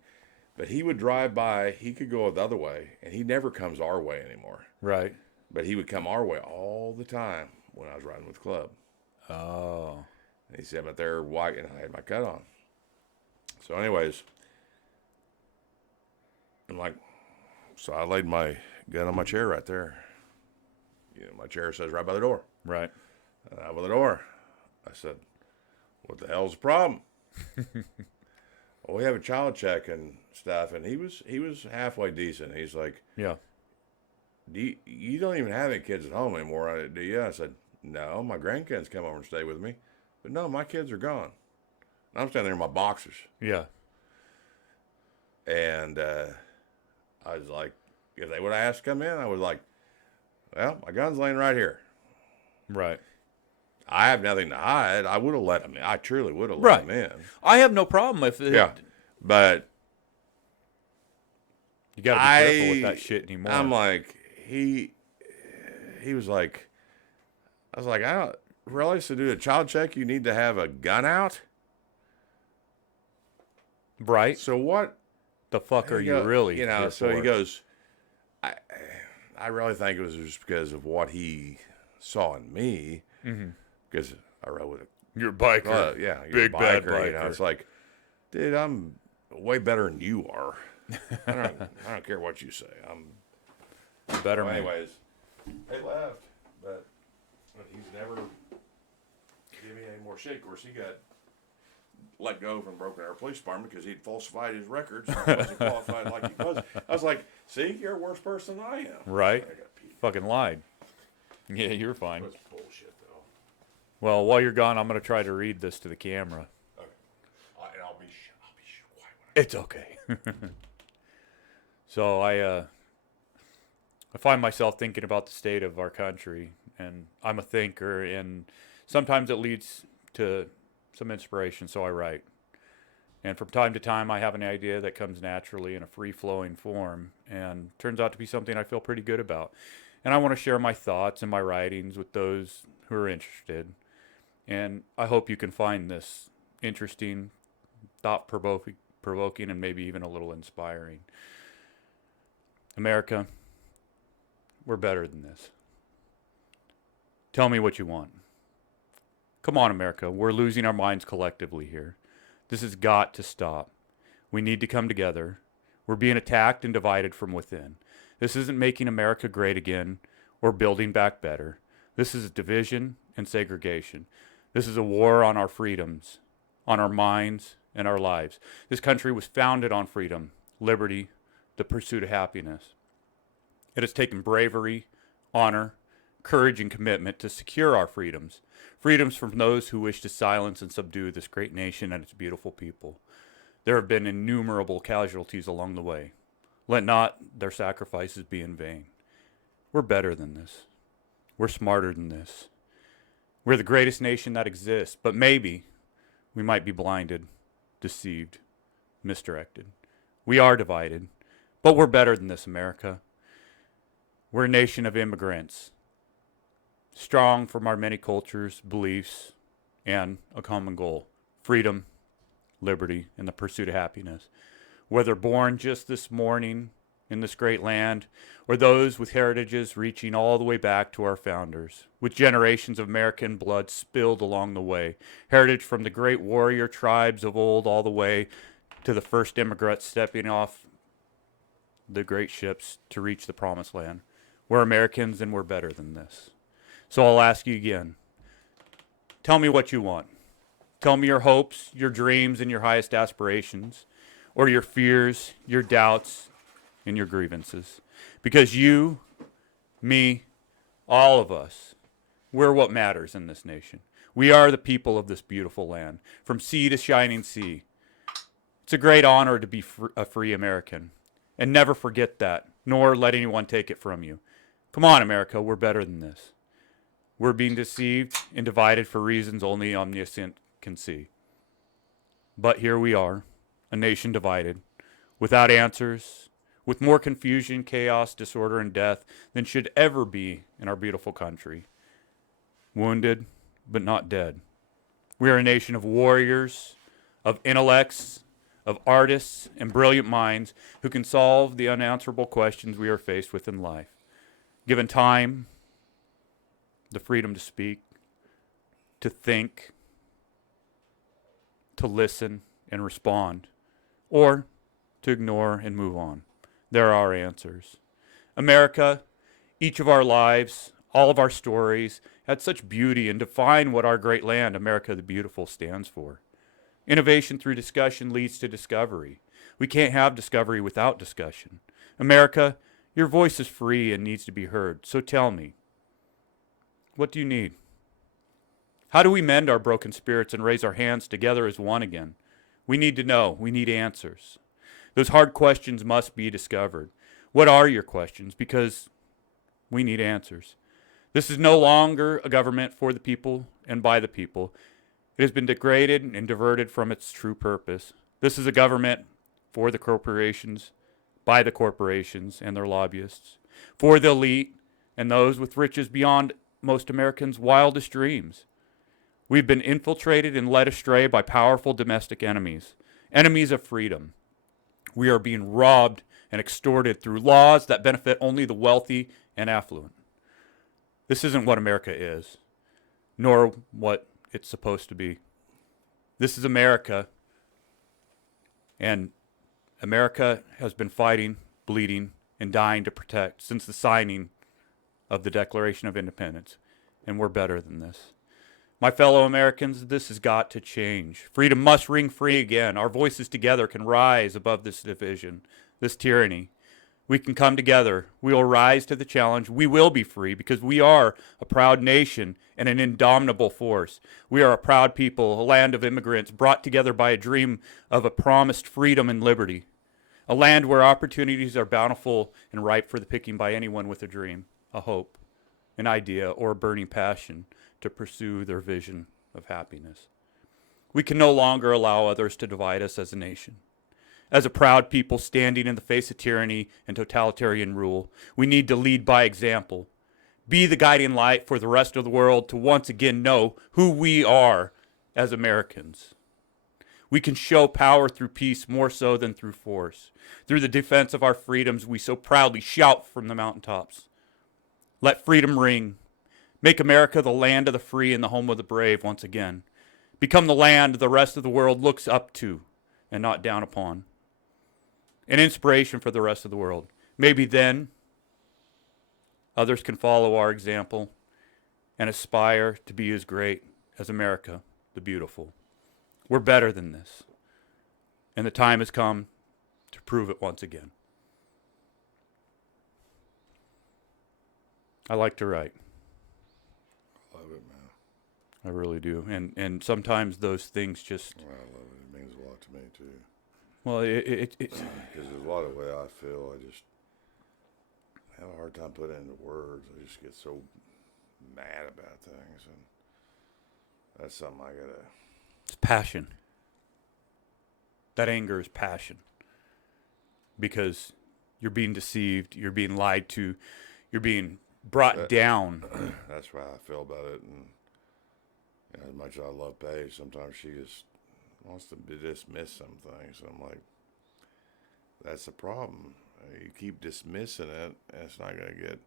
But he would drive by. He could go the other way, and he never comes our way anymore. Right. But he would come our way all the time when I was riding with the club. Oh. And he said, but they're white, and I had my cut on. So anyways, I'm like, so I laid my gun on my chair right there. You know, my chair says right by the door. Right. Right by the door. I said, what the hell's the problem? Well, we have a child check and stuff, and he was halfway decent. He's like, Yeah. you don't even have any kids at home anymore, do you? I said, no, my grandkids come over and stay with me. But no, my kids are gone. I'm standing there in my boxers. Yeah. And I was like, if they would have asked to come in, I was like, well, my gun's laying right here. Right. I have nothing to hide. I would have let him in. I truly would have let him in. I have no problem if Yeah. But you got to be careful with that shit anymore. I'm like, he was like, I was like, I don't realize to do a child check, you need to have a gun out. right? So what The fuck are he you go- really? You know, here so he for? goes, I really think it was just because of what he saw in me. Because I rode with a You're a biker. yeah, you're Big a bad biker. You know, biker. it's like, dude, I'm way better than you are. I don't care what you say. I'm Better well, man. anyways. They left, but he's never given me any more shit. Of course, he got let go from Broken Arrow Police Department because he'd falsified his records. And he wasn't qualified like he was. I was like, see, you're a worse person than I am. Right? I got peed. Fucking lied. Yeah, you're fine. That's bullshit, though. Well, while you're gone, I'm gonna try to read this to the camera. Okay. And I'll be quiet when It's okay. So I find myself thinking about the state of our country, and I'm a thinker, and sometimes it leads to some inspiration, so I write. And from time to time, I have an idea that comes naturally in a free-flowing form, and turns out to be something I feel pretty good about. And I want to share my thoughts and my writings with those who are interested. And I hope you can find this interesting, thought-provoking, and maybe even a little inspiring. America, we're better than this. Tell me what you want. Come on, America. We're losing our minds collectively here. This has got to stop. We need to come together. We're being attacked and divided from within. This isn't making America great again or building back better. This is division and segregation. This is a war on our freedoms, on our minds, and our lives. This country was founded on freedom, liberty, the pursuit of happiness. It has taken bravery, honor, courage and commitment to secure our freedoms. Freedoms from those who wish to silence and subdue this great nation and its beautiful people. There have been innumerable casualties along the way. Let not their sacrifices be in vain. We're better than this. We're smarter than this. We're the greatest nation that exists, but maybe we might be blinded, deceived, misdirected. We are divided, but we're better than this, America. We're a nation of immigrants, strong from our many cultures, beliefs, and a common goal: freedom, liberty, and the pursuit of happiness. Whether born just this morning in this great land, or those with heritages reaching all the way back to our founders, with generations of American blood spilled along the way, heritage from the great warrior tribes of old all the way to the first immigrants stepping off the great ships to reach the promised land. We're Americans and we're better than this. So I'll ask you again, tell me what you want. Tell me your hopes, your dreams, and your highest aspirations, or your fears, your doubts, and your grievances. Because you, me, all of us, we're what matters in this nation. We are the people of this beautiful land, from sea to shining sea. It's a great honor to be a free American. And never forget that, nor let anyone take it from you. Come on, America, we're better than this. We're being deceived and divided for reasons only omniscient can see. But here we are, a nation divided, without answers, with more confusion, chaos, disorder, and death than should ever be in our beautiful country. Wounded, but not dead. We are a nation of warriors, of intellects, of artists, and brilliant minds who can solve the unanswerable questions we are faced with in life. Given time, the freedom to speak, to think, to listen and respond, or to ignore and move on. There are answers. America, each of our lives, all of our stories, had such beauty and define what our great land, America the Beautiful, stands for. Innovation through discussion leads to discovery. We can't have discovery without discussion. America, your voice is free and needs to be heard. So tell me, what do you need? How do we mend our broken spirits and raise our hands together as one again? We need to know. We need answers. Those hard questions must be discovered. What are your questions? Because we need answers. This is no longer a government for the people and by the people. It has been degraded and diverted from its true purpose. This is a government for the corporations, by the corporations and their lobbyists, for the elite and those with riches beyond most Americans' wildest dreams. We've been infiltrated and led astray by powerful domestic enemies, enemies of freedom. We are being robbed and extorted through laws that benefit only the wealthy and affluent. This isn't what America is, nor what it's supposed to be. This is America, and America has been fighting, bleeding, and dying to protect since the signing of the Declaration of Independence, and we're better than this. My fellow Americans, this has got to change. Freedom must ring free again. Our voices together can rise above this division, this tyranny. We can come together. We will rise to the challenge. We will be free because we are a proud nation and an indomitable force. We are a proud people, a land of immigrants brought together by a dream of a promised freedom and liberty. A land where opportunities are bountiful and ripe for the picking by anyone with a dream, a hope, an idea, or a burning passion to pursue their vision of happiness. We can no longer allow others to divide us as a nation. As a proud people standing in the face of tyranny and totalitarian rule, we need to lead by example. Be the guiding light for the rest of the world to once again know who we are as Americans. We can show power through peace more so than through force. Through the defense of our freedoms, we so proudly shout from the mountaintops. Let freedom ring. Make America the land of the free and the home of the brave once again. Become the land the rest of the world looks up to and not down upon. An inspiration for the rest of the world. Maybe then others can follow our example and aspire to be as great as America, the beautiful. We're better than this. And the time has come to prove it once again. I like to write. I really do. And sometimes those things just, I love it. It means a lot to me too. well, it's Because there's a lot of way I feel. I just have a hard time putting it into words. I just get so mad about things, and that's something I gotta. it's passion. That anger is passion. Because you're being deceived, you're being lied to, you're being brought down. That's how I feel about it, and as much as I love Paige, sometimes she just wants to dismiss some things. I'm like, that's the problem. You keep dismissing it, and it's not going to get.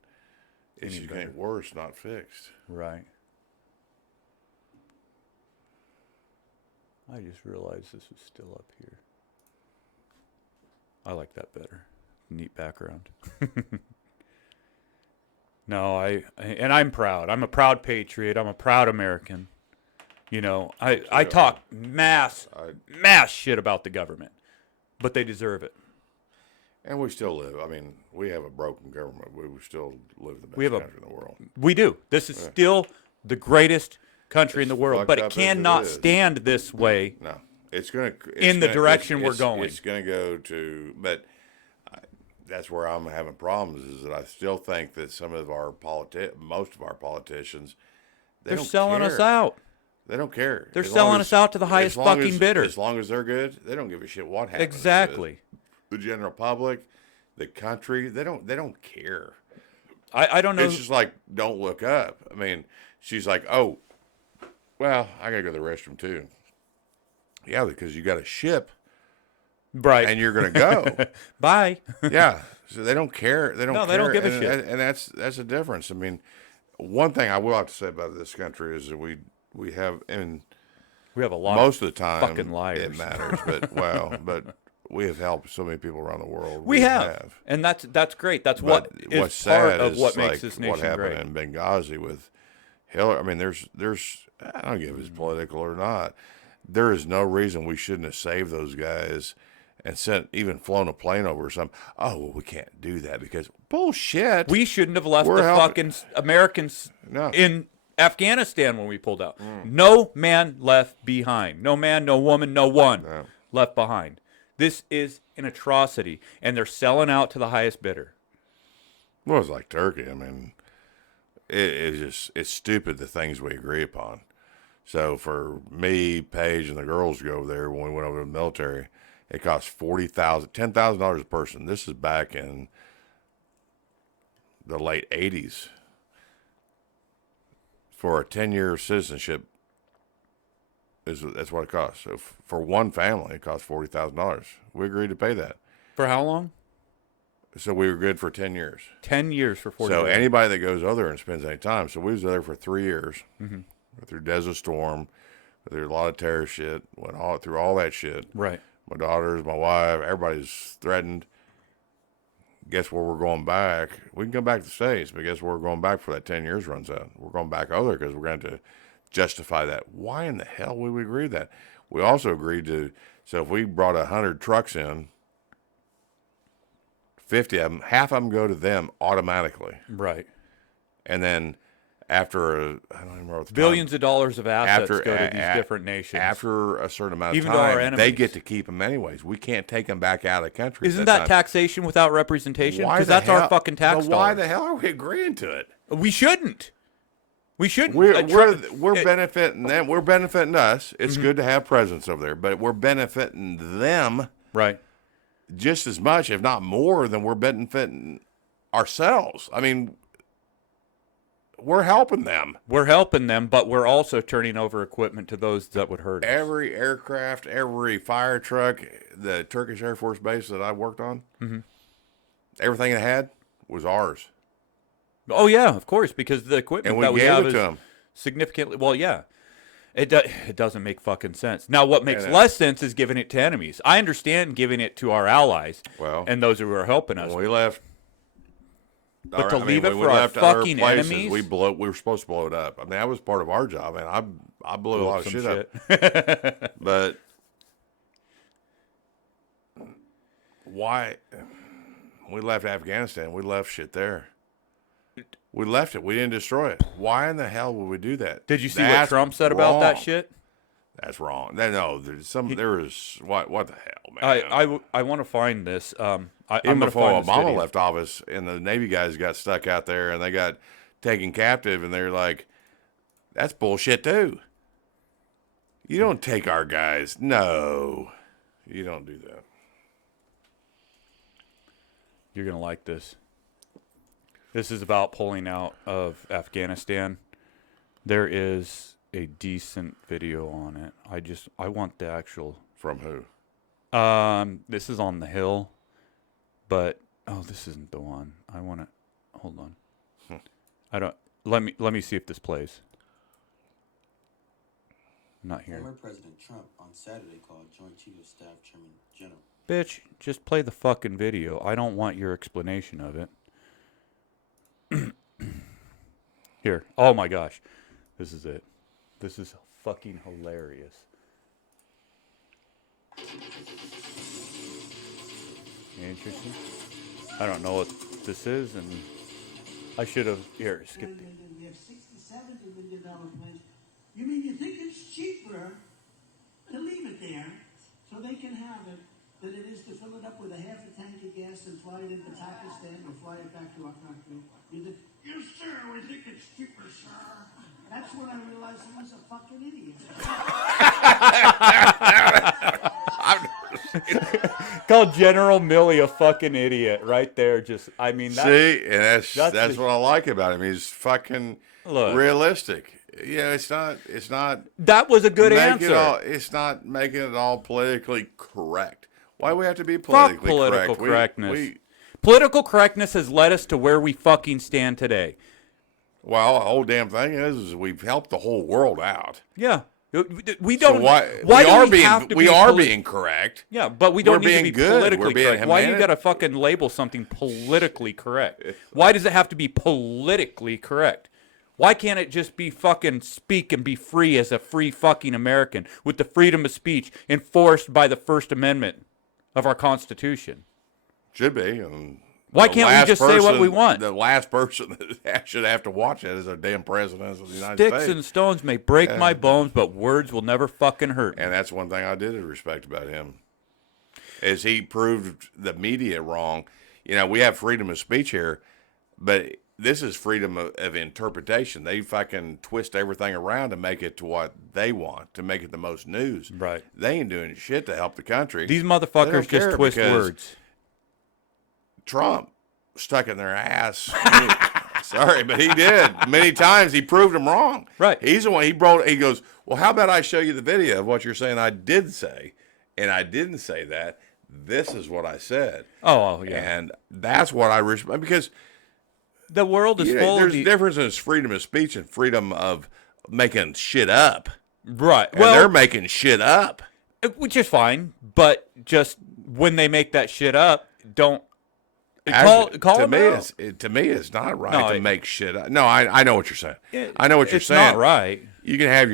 It's just going to get worse, not fixed. Right. I just realized this is still up here. I like that better. Neat background. No, and I'm proud. I'm a proud patriot. I'm a proud American. You know, I talk mass shit about the government, but they deserve it. And we still live. I mean, we have a broken government. We still live the best country in the world. We do. This is still the greatest country in the world, but it cannot stand this way. No, it's going to in the direction we're going. It's going to go to, but that's where I'm having problems. Is that I still think that some of our most of our politicians, they're selling us out. They don't care. They're selling us out to the highest fucking bidder. As long as they're good, they don't give a shit what happens. Exactly. The general public, the country, they don't care. I don't know. It's just like, don't look up. I mean, she's like, oh, well, I gotta go to the restroom too. Yeah, because you got a ship, right? And you're gonna go. Bye. Yeah, so they don't care. They don't. No, care. They don't give a shit. And that's a difference. I mean, one thing I will have to say about this country is that we have, and we have a lot. Most of the time, fucking liars. It matters, but we have helped so many people around the world. We have. And that's great. That's what's is sad part of what makes like this nation what happened great. in Benghazi with Hillary. I mean, there's I don't give it's political or not. There is no reason we shouldn't have saved those guys and even flown a plane over or something. Oh, well, we can't do that because bullshit. We shouldn't have left fucking Americans in Afghanistan when we pulled out. No man left behind. No man, no woman, no one left behind. This is an atrocity, and they're selling out to the highest bidder. Well, it's like Turkey. I mean, it's stupid the things we agree upon. So for me, Paige, and the girls to go over there when we went over to the military, it cost $10,000 a person. This is back in the late 80s. For a 10-year citizenship, that's what it costs. So for one family, it costs $40,000. We agreed to pay that. For how long? So we were good for 10 years. 10 years for 40. So anybody that goes over there and spends any time. So we was there for 3 years. Mm-hmm. Through Desert Storm, through a lot of terror shit, went through all that shit. Right. My daughters, my wife, everybody's threatened. Guess where we're going back? We can come back to the States, but guess where we're going back before that 10 years runs out? We're going back over there because we're going to justify that. Why in the hell would we agree to that? We also agreed to, so if we brought 100 trucks in, 50 of them, half of them go to them automatically. Right. And then after, I don't even remember what the billions time, of dollars of assets go to these different nations. After a certain amount of even time, to our enemies. They get to keep them anyways. We can't take them back out of the country. Isn't that taxation without representation? Because that's our fucking tax dollars. Why the hell are we agreeing to it? We shouldn't. We shouldn't. We're benefiting them. We're benefiting us. It's good to have presence over there, but we're benefiting them right just as much, if not more, than we're benefiting ourselves. I mean, we're helping them. We're helping them, but we're also turning over equipment to those that would hurt us. Every aircraft, every fire truck, the Turkish Air Force base that I worked on, everything it had was ours. Oh, yeah, of course, because the equipment that we have is significantly. Well, yeah. It doesn't make fucking sense. Now, what makes less sense is giving it to enemies. I understand giving it to our allies and those who are helping us. When we left. But to leave it for our fucking enemies? We were supposed to blow it up. I mean, that was part of our job, and I blew a lot of shit up. But why? We left Afghanistan. We left shit there. We left it. We didn't destroy it. Why in the hell would we do that? Did you see what That's Trump said about that wrong. shit? That's wrong. No, there is what the hell, man. I want to find this. I'm Even gonna before find this Obama video. left office, and the Navy guys got stuck out there, and they got taken captive, and they're like, "That's bullshit too. You don't take our guys. No, you don't do that." You're gonna like this. This is about pulling out of Afghanistan. There is a decent video on it. I want the actual. From who? This is on the Hill, but this isn't the one. I want to. Hold on. I don't. Let me see if this plays. Not here. Former President Trump on Saturday called Joint Chief of Staff Chairman General. Bitch, just play the fucking video. I don't want your explanation of it. Here. Oh my gosh. This is it. This is fucking hilarious. Interesting. I don't know what this is, and I should have. Here, skip it. We have $60, $70 million planes. You mean you think it's cheaper to leave it there so they can have it than it is to fill it up with a half a tank of gas and fly it into Pakistan or fly it back to our country? You think, yes, sir, we think it's cheaper, sir. That's when I realized he was a fucking idiot. Called General Milley a fucking idiot right there. Just, I mean, See, and that's the- what I like about him. He's fucking Look. realistic. Yeah, it's not. that was a good answer. It's not making it all politically correct. Why do we have to be Fuck politically political correct? correctness. Political correctness has led us to where we fucking stand today. Well, the whole damn thing is we've helped the whole world out. Yeah. We don't. So why do we have to we be are poli- being correct. Yeah, but we don't We're need to being be good. politically We're being correct. Why you humane- got to fucking label something politically correct? Why does it have to be politically correct? Why can't it just be fucking speak and be free as a free fucking American with the freedom of speech enforced by the First Amendment of our Constitution? Should be. And Why the can't we last just say what we person- want? The last person that should have to watch it is our damn president of the United Sticks States. and stones may break my bones, but words will never fucking hurt me. And that's one thing I did respect about him, is he proved the media wrong. You know, we have freedom of speech here, but this is freedom of interpretation. They fucking twist everything around to make it to what they want, to make it the most news. Right. They ain't doing shit to help the country. These They motherfuckers don't care just twist because words. Trump stuck in their ass. Sorry, but he did. Many times he proved them wrong. Right. He's the one, he goes, well, how about I show you the video of what you're saying I did say, and I didn't say that. This is what I said. Oh, yeah. And that's what I respect, because The world is you know, full there's of a difference in freedom of speech and freedom of making shit up. Right. And they're Well, making shit up. which is fine, but just when they make that shit up, don't Actually, call to them me, out. to me, it's not right No, to make shit up. No, I know what you're saying. It- I know what you're it's saying. not right. You can have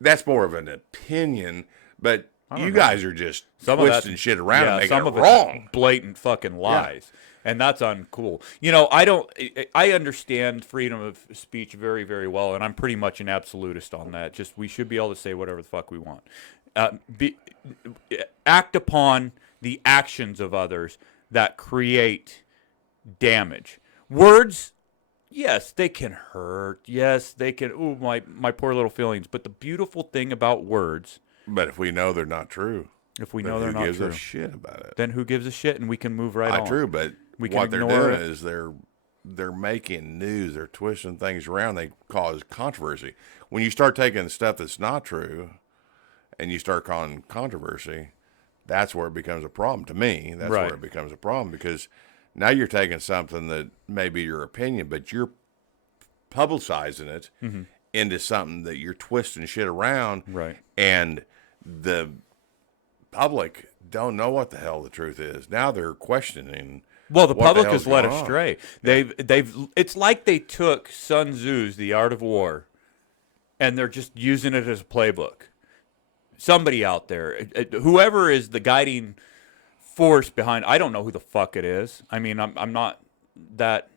that's more of an opinion, but you guys are just Some of twisting that- shit around yeah, and making some it of it's wrong. blatant fucking lies. And that's uncool. You know, I understand freedom of speech very, very well, and I'm pretty much an absolutist on that. Just we should be able to say whatever the fuck we want. Act upon the actions of others that create damage. Words, yes, they can hurt. Yes, they can, ooh, my poor little feelings. But the beautiful thing about words, But if we know they're not true, if we then know they're who not gives true, a shit about it? then who gives a shit, and we can move right on. True, but We can what they're ignore doing it. is they're making news. They're twisting things around. They cause controversy. When you start taking stuff that's not true, and you start causing controversy, that's where it becomes a problem. To me, that's Right. where it becomes a problem, because now you're taking something that may be your opinion, but you're publicizing it into something that you're twisting shit around, Right. and the public don't know what the hell the truth is. Now they're questioning. Well, the what public hell's has led going on. astray. They've. It's like they took Sun Tzu's The Art of War, and they're just using it as a playbook. Somebody out there, whoever is the guiding force behind, I don't know who the fuck it is. I mean, I'm not that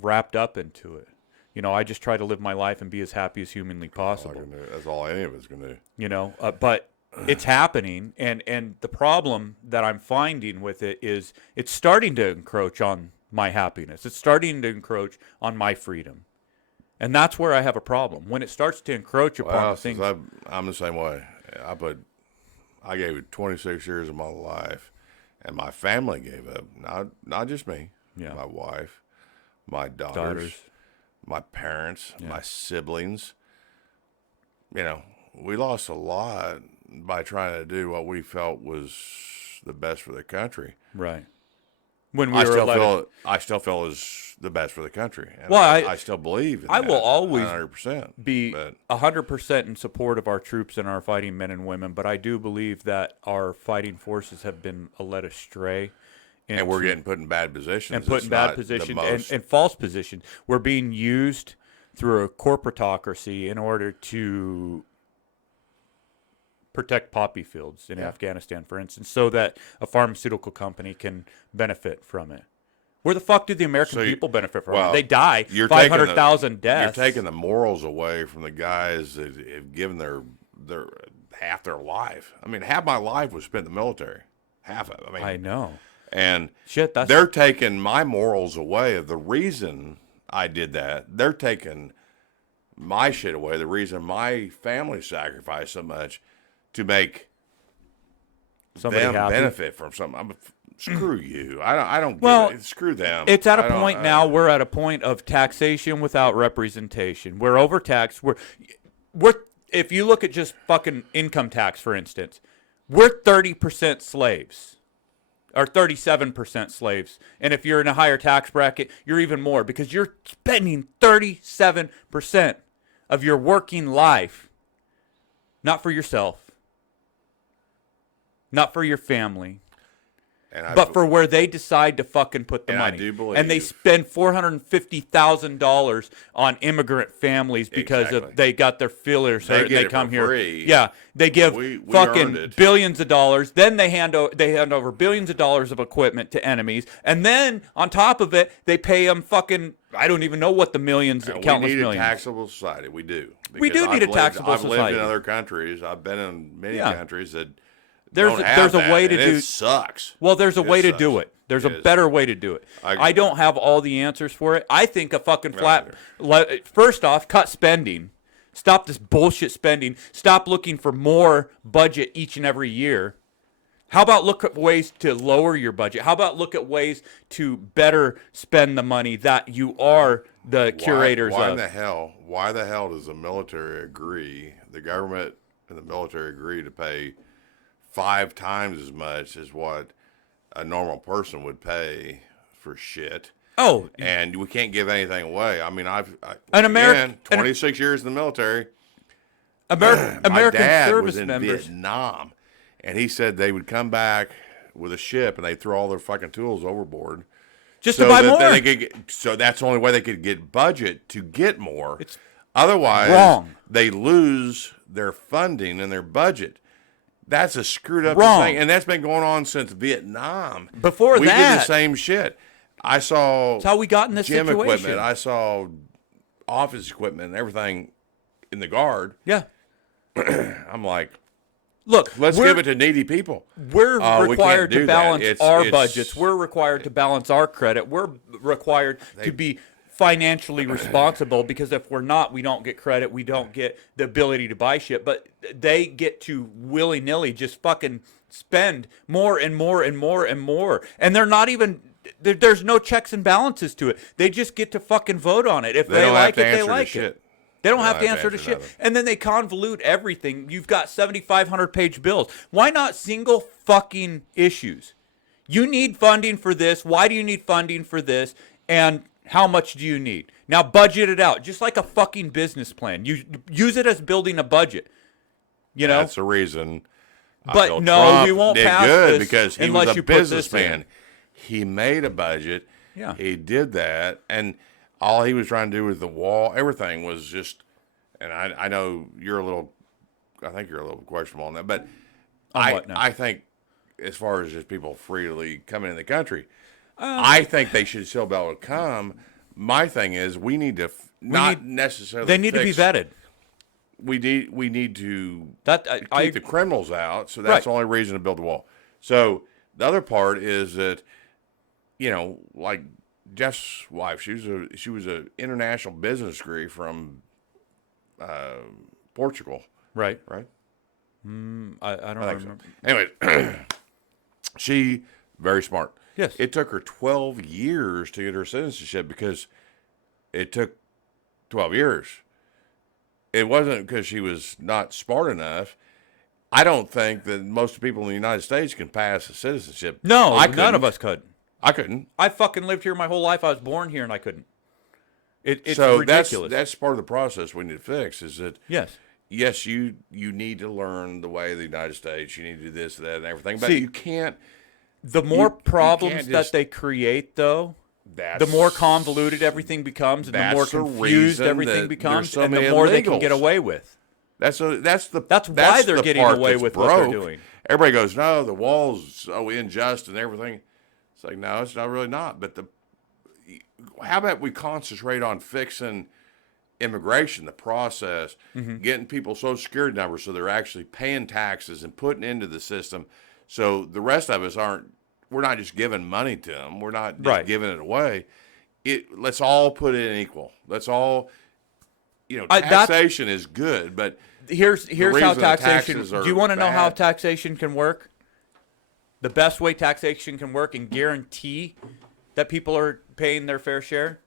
wrapped up into it. You know, I just try to live my life and be as happy as humanly possible. That's all any of us can do. You know, but it's happening, and the problem that I'm finding with it is it's starting to encroach on my happiness. It's starting to encroach on my freedom, and that's where I have a problem. When it starts to encroach upon the things. I'm the same way. I gave it 26 years of my life, and my family gave up. Not just me. Yeah. My wife, my daughters. My parents, my siblings. You know, we lost a lot by trying to do what we felt was the best for the country. Right. When we I were still elected. feel I still feel it was the best for the country. And Well, I still believe in I that, will always 100%. be 100% in support of our troops and our fighting men and women, but I do believe that our fighting forces have been led astray. And we're getting put in bad positions. And put in bad positions and false positions. We're being used through a corporatocracy in order to protect poppy fields in Afghanistan, for instance, so that a pharmaceutical company can benefit from it. Where the fuck do the American people benefit from it? They die. 500,000 deaths. You're taking the morals away from the guys that have given their half their life. I mean, half my life was spent in the military. Half of it. I mean, I know. And shit, they're taking my morals away of the reason I did that. They're taking my shit away, the reason my family sacrificed so much to make somebody them happy. Benefit from something. Screw you. I don't well, give it. Screw them. It's at a point now, we're at a point of taxation without representation. We're overtaxed. We're if you look at just fucking income tax, for instance, we're 30% slaves. Or 37% slaves. And if you're in a higher tax bracket, you're even more because you're spending 37% of your working life not for yourself, not for your family, but for where they decide to fucking put the money. I do believe. And they spend $450,000 on immigrant families because they got their feelers hurt and they come here. Free. Yeah, they give fucking billions of dollars. Then they hand over billions of dollars of equipment to enemies, and then on top of it, they pay them fucking. I don't even know what the millions, countless millions. We need a taxable society. We do. We do need a taxable society. I've lived in other countries. I've been in many countries that. There's a way to do. It sucks. Well, there's a way to do it. There's a better way to do it. I don't have all the answers for it. I think a fucking first off, cut spending. Stop this bullshit spending. Stop looking for more budget each and every year. How about look at ways to lower your budget? How about look at ways to better spend the money that you are the curators of? Why the hell does the military agree, the government and the military agree to pay 5 times as much as what a normal person would pay for shit? Oh, and we can't give anything away. I mean, I've 26 years in the military. American my dad service was in members. Vietnam, and he said they would come back with a ship and they throw all their fucking tools overboard just to buy more. So that's the only way they could get budget to get more. It's otherwise they lose their funding and their budget. That's a screwed up thing, and that's been going on since Vietnam. Before we that, did the same shit. I saw that's how we got in this gym situation. Equipment. I saw office equipment and everything in the Guard. Yeah, I'm like, look, let's give it to needy people. We're required to balance our budgets. We're required to balance our credit. We're required to be financially responsible, because if we're not, we don't get credit. We don't get the ability to buy shit. But they get to willy-nilly just fucking spend more and more and more and more. And they're not even, there's no checks and balances to it. They just get to fucking vote on it. If they like it, they like it. They don't have to answer to shit. And then they convolute everything. You've got 7,500 page bills. Why not single fucking issues? You need funding for this. Why do you need funding for this? And how much do you need? Now budget it out, just like a fucking business plan. You use it as building a budget. You know, that's the reason. But no, we won't pass this because he was a businessman. He made a budget. Yeah, he did that, and all he was trying to do with the wall, everything was just. And I know you're a little. I think you're a little questionable on that, but I think as far as just people freely coming in the country. I think they should still be able to come, my thing is we need to necessarily. They need to be vetted. We need to I keep the criminals out. So that's the only reason to build the wall. So the other part is that, like Jeff's wife, she was a international business degree from Portugal. Right. Right. I don't remember. So. Anyway, she very smart. Yes. It took her 12 years to get her citizenship because it took 12 years. It wasn't because she was not smart enough. I don't think that most people in the United States can pass a citizenship. No, none of us could. I couldn't. I fucking lived here my whole life. I was born here and I couldn't. It's so ridiculous. That's part of the process we need to fix is that, yes, you need to learn the way of the United States. You need to do this, that, and everything. But See, you can't. The more you problems can't that just- they create, though, the more convoluted everything becomes, and the more that's the confused reason everything that becomes, there's so and the many more they can illegals. get away with. That's why they're the getting part away that's with what they're broke. doing. Everybody goes, no, the wall's so unjust and everything. It's like, no, it's not really not. But how about we concentrate on fixing immigration, the process, getting people Social Security numbers so they're actually paying taxes and putting into the system. So the rest of us we're not just giving money to them. We're not just giving it away. Let's all put it in equal. Let's all, taxation is good, but Here's how reason the taxation. taxes Do are you want to know how bad- taxation can work? The best way taxation can work and guarantee that people are paying their fair share?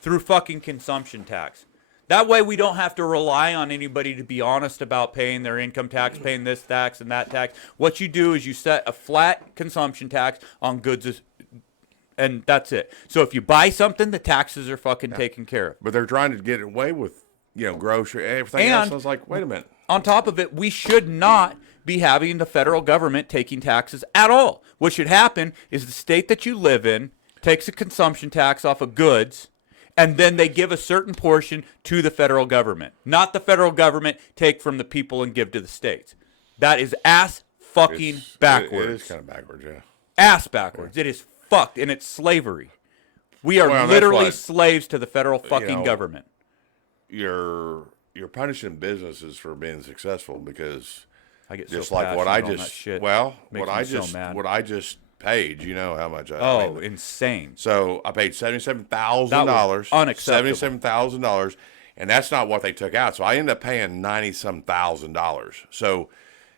Through fucking consumption tax. That way we don't have to rely on anybody to be honest about paying their income tax, paying this tax and that tax. What you do is you set a flat consumption tax on goods, and that's it. So if you buy something, the taxes are fucking taken care of. But they're trying to get away with, grocery, everything else. I was like, wait a minute. On top of it, we should not be having the federal government taking taxes at all. What should happen is the state that you live in takes a consumption tax off of goods, and then they give a certain portion to the federal government. Not the federal government take from the people and give to the states. That is ass fucking backwards. It is kind of backwards, yeah. Ass backwards. It is fucked, and it's slavery. We are Well, that's literally why, slaves to the federal fucking government. You're punishing businesses for being successful because I get just so like what passionate I on that just shit. what Makes I me so just mad. what I just paid, how much Insane. So I paid $77,000. That was unacceptable. $77,000, and that's not what they took out. So I ended up paying $90-some thousand. So,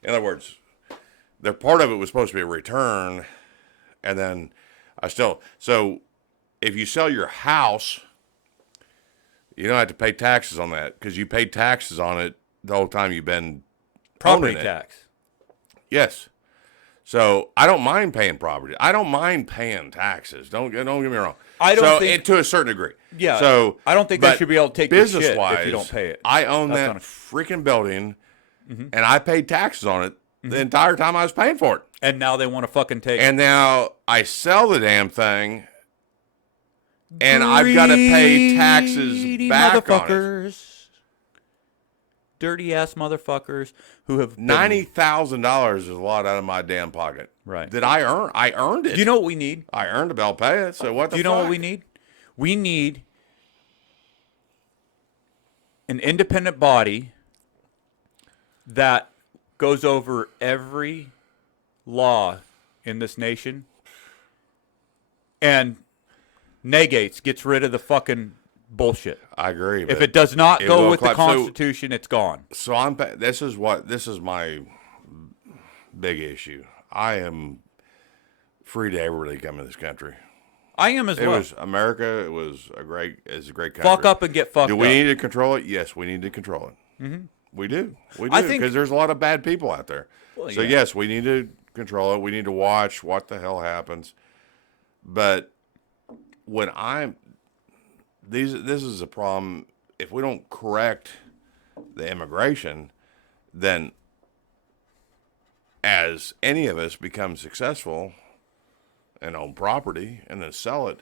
in other words, the part of it was supposed to be a return, and then so if you sell your house, you don't have to pay taxes on that because you paid taxes on it the whole time you've been Property owning it. tax. Yes. So I don't mind paying property. I don't mind paying taxes. Don't get me wrong. I don't think- and to a certain degree. Yeah. So I don't think they but should be able to take your shit business-wise, if you don't pay it. I own That's that on a- freaking building, and I paid taxes on it the entire time I was paying for it. And now they want to fucking take And now I sell the damn thing, and I've got to pay taxes Greedy back on it. motherfuckers. Dirty ass motherfuckers who have been- $90,000 is a lot out of my damn pocket. Right. Did I earn? I earned it. Do you know what we need? I earned a bill pay it. So what the Do you know what fuck? we need? We need an independent body that goes over every law in this nation and gets rid of the fucking bullshit. I agree. If but it does not it go will with the collapse. So- Constitution, it's gone. So this is my big issue. I am free to everybody come in this country. I am as It well. was America. It was a great country. Fuck up and get fucked Do up. we need to control it? Yes, we need to control it. Mm-hmm. We do. I think- because there's a lot of bad people out there. Well, So yeah. yes, we need to control it. We need to watch what the hell happens. But when this is a problem. If we don't correct the immigration, then as any of us become successful and own property and then sell it,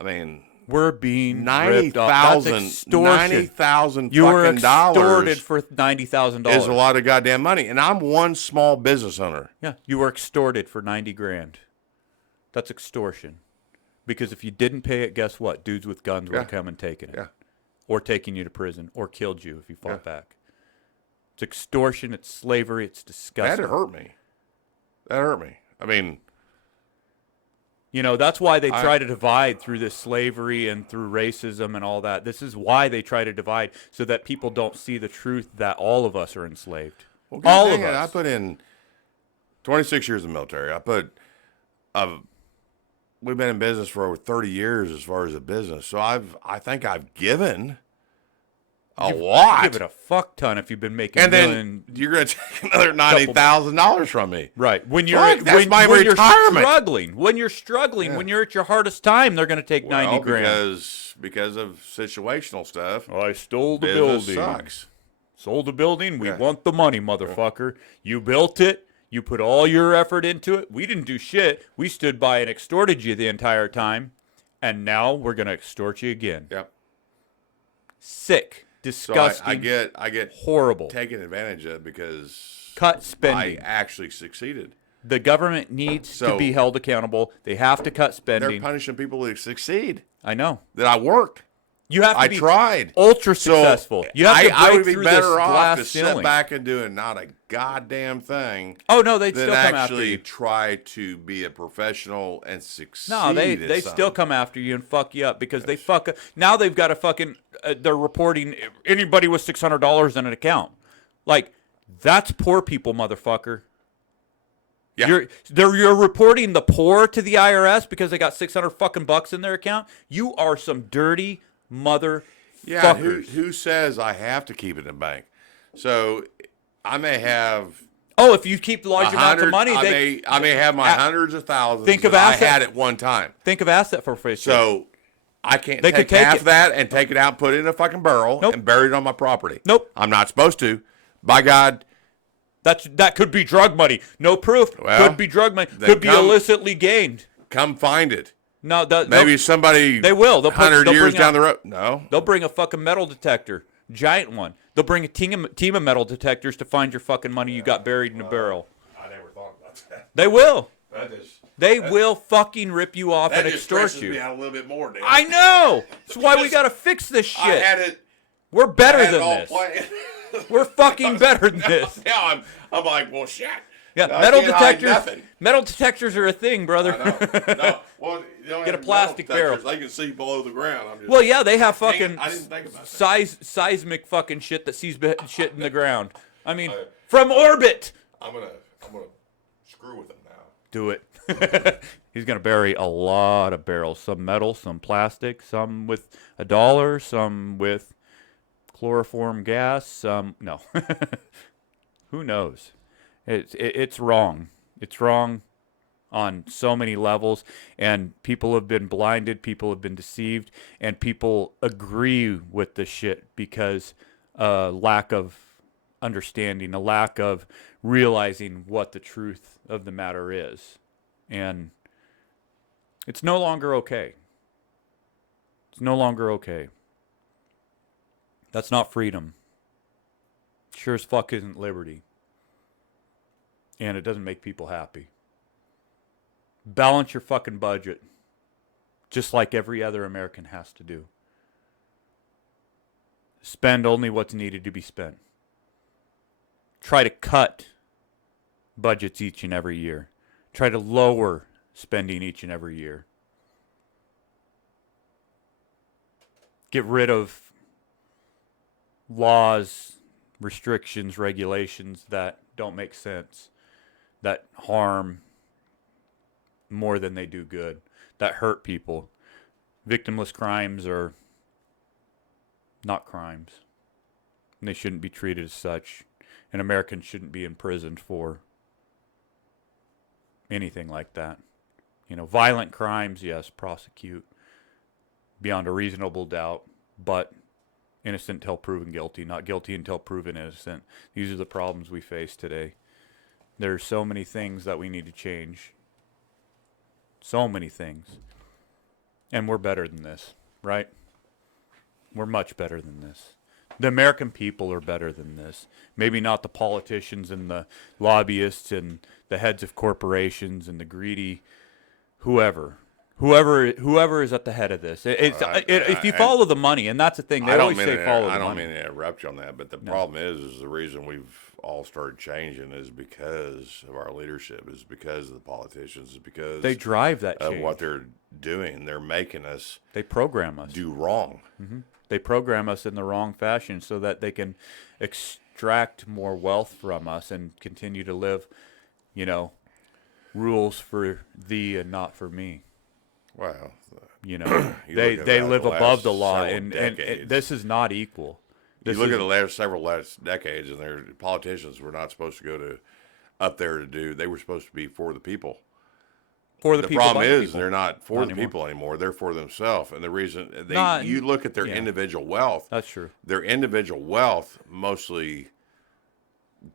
I mean, We're being ripped off. That's extortion. $90,000 You were fucking extorted dollars for $90,000. is a lot of goddamn money. And I'm one small business owner. Yeah, you were extorted for $90,000. That's extortion. Because if you didn't pay it, guess what? Dudes with guns would have come and taken it. Yeah. Or taken you to prison. Or killed you if you fought back. It's extortion. It's slavery. It's disgusting. That hurt me. That hurt me. I mean, you know, that's why they try to divide through this slavery and through racism and all that. This is why they try to divide, so that people don't see the truth that all of us are enslaved. well, All of us. I put in 26 years in the military. We've been in business for over 30 years as far as a business. So I think I've given a lot. Give it a fuck ton if you've been making and million. then you're going to take another $90,000 from me. Right. When you're Fuck, that's when, my when retirement. when you're struggling, when you're at your hardest time, they're going to take 90 grand. Because of situational stuff. I stole the Business building. sucks. Sold the building. We want the money, motherfucker. You built it. You put all your effort into it. We didn't do shit. We stood by and extorted you the entire time. And now we're going to extort you again. Yep. Sick. So Disgusting. I get horrible. taken advantage of because Cut I spending. actually succeeded. The government needs to be held accountable. They have to cut spending. They're punishing people who succeed. I know. That I worked. You have to I be tried. ultra successful. You have to I break would be through this better off glass to ceiling. sit back and doing not a goddamn thing Oh no, they'd than still come after actually you. try to be a professional and succeed. No, they at still something. come after you and fuck you up because they fuck up. Now they've got a fucking. They're reporting anybody with $600 in an account. Like that's poor people, motherfucker. Yeah. You're reporting the poor to the IRS because they got 600 fucking bucks in their account. You are some dirty motherfuckers. Yeah, who says I have to keep it in the bank? So I may have. Oh, if you keep large amounts of money, I may have my hundreds of thousands. Think of that I asset- had at one time. think of asset forfeiture. So I can't They could take take half it. of that and take it out and put it in a fucking barrel Nope. and bury it on my property. Nope. I'm not supposed to. By God. That could be drug money. No proof. Well, could be drug money. they Could be come- illicitly gained. Come find it. No, Maybe somebody. They will. They'll put- 100 they'll years bring down out- the road. No. They'll bring a fucking metal detector, giant one. They'll bring a team of metal detectors to find your fucking money you got buried in a barrel. I never thought about that. They will. That Will fucking rip you off and just extort stresses you. me out a little bit more, Dan. I know. That's why we gotta fix this I shit. had it. We're better I had than it all this. planned. We're fucking better than this. Now I'm like, well, shit. Yeah, I metal can't hide detectors. nothing. Metal detectors are a thing, brother. I know. No. Well, you don't Get a have plastic metal detectors. barrel. They can see below the ground. I'm just, Well, yeah, they have Dang it, fucking I didn't think about that. seismic fucking shit that sees shit in the ground. I mean, from orbit. I'm gonna screw with them now. Do it. He's gonna bury a lot of barrels. Some metal, some plastic, some with $1, some with chloroform gas. Some no. Who knows? It's wrong. It's wrong on so many levels, and people have been blinded, people have been deceived, and people agree with the shit because lack of understanding, a lack of realizing what the truth of the matter is. And it's no longer okay. It's no longer okay. That's not freedom. Sure as fuck isn't liberty. And it doesn't make people happy. Balance your fucking budget, just like every other American has to do. Spend only what's needed to be spent. Try to cut budgets each and every year. Try to lower spending each and every year. Get rid of laws, restrictions, regulations that don't make sense, that harm more than they do good, that hurt people. Victimless crimes are not crimes. And they shouldn't be treated as such. And Americans shouldn't be imprisoned for anything like that. You know, violent crimes, yes, prosecute beyond a reasonable doubt, but innocent until proven guilty, not guilty until proven innocent. These are the problems we face today. There's so many things that we need to change. So many things. And we're better than this, right? We're much better than this. The American people are better than this. Maybe not the politicians and the lobbyists and the heads of corporations and the greedy whoever Whoever is at the head of this. If you follow the money, and that's the thing, they always say follow the money. I don't mean to interrupt you on that, but the problem is the reason we've all started changing is because of our leadership, is because of the politicians, is because they drive that of change. what they're doing. They're making us. They program us. Do wrong. Mm-hmm. They program us in the wrong fashion so that they can extract more wealth from us and continue to live, rules for thee and not for me. Wow. They live above the law, and this is not equal. You look at the last decades, and their politicians were not supposed to go up there to do. They were supposed to be for the people. The problem is they're not for the people anymore. They're for themselves, and the reason you look at their individual wealth. That's true. Their individual wealth mostly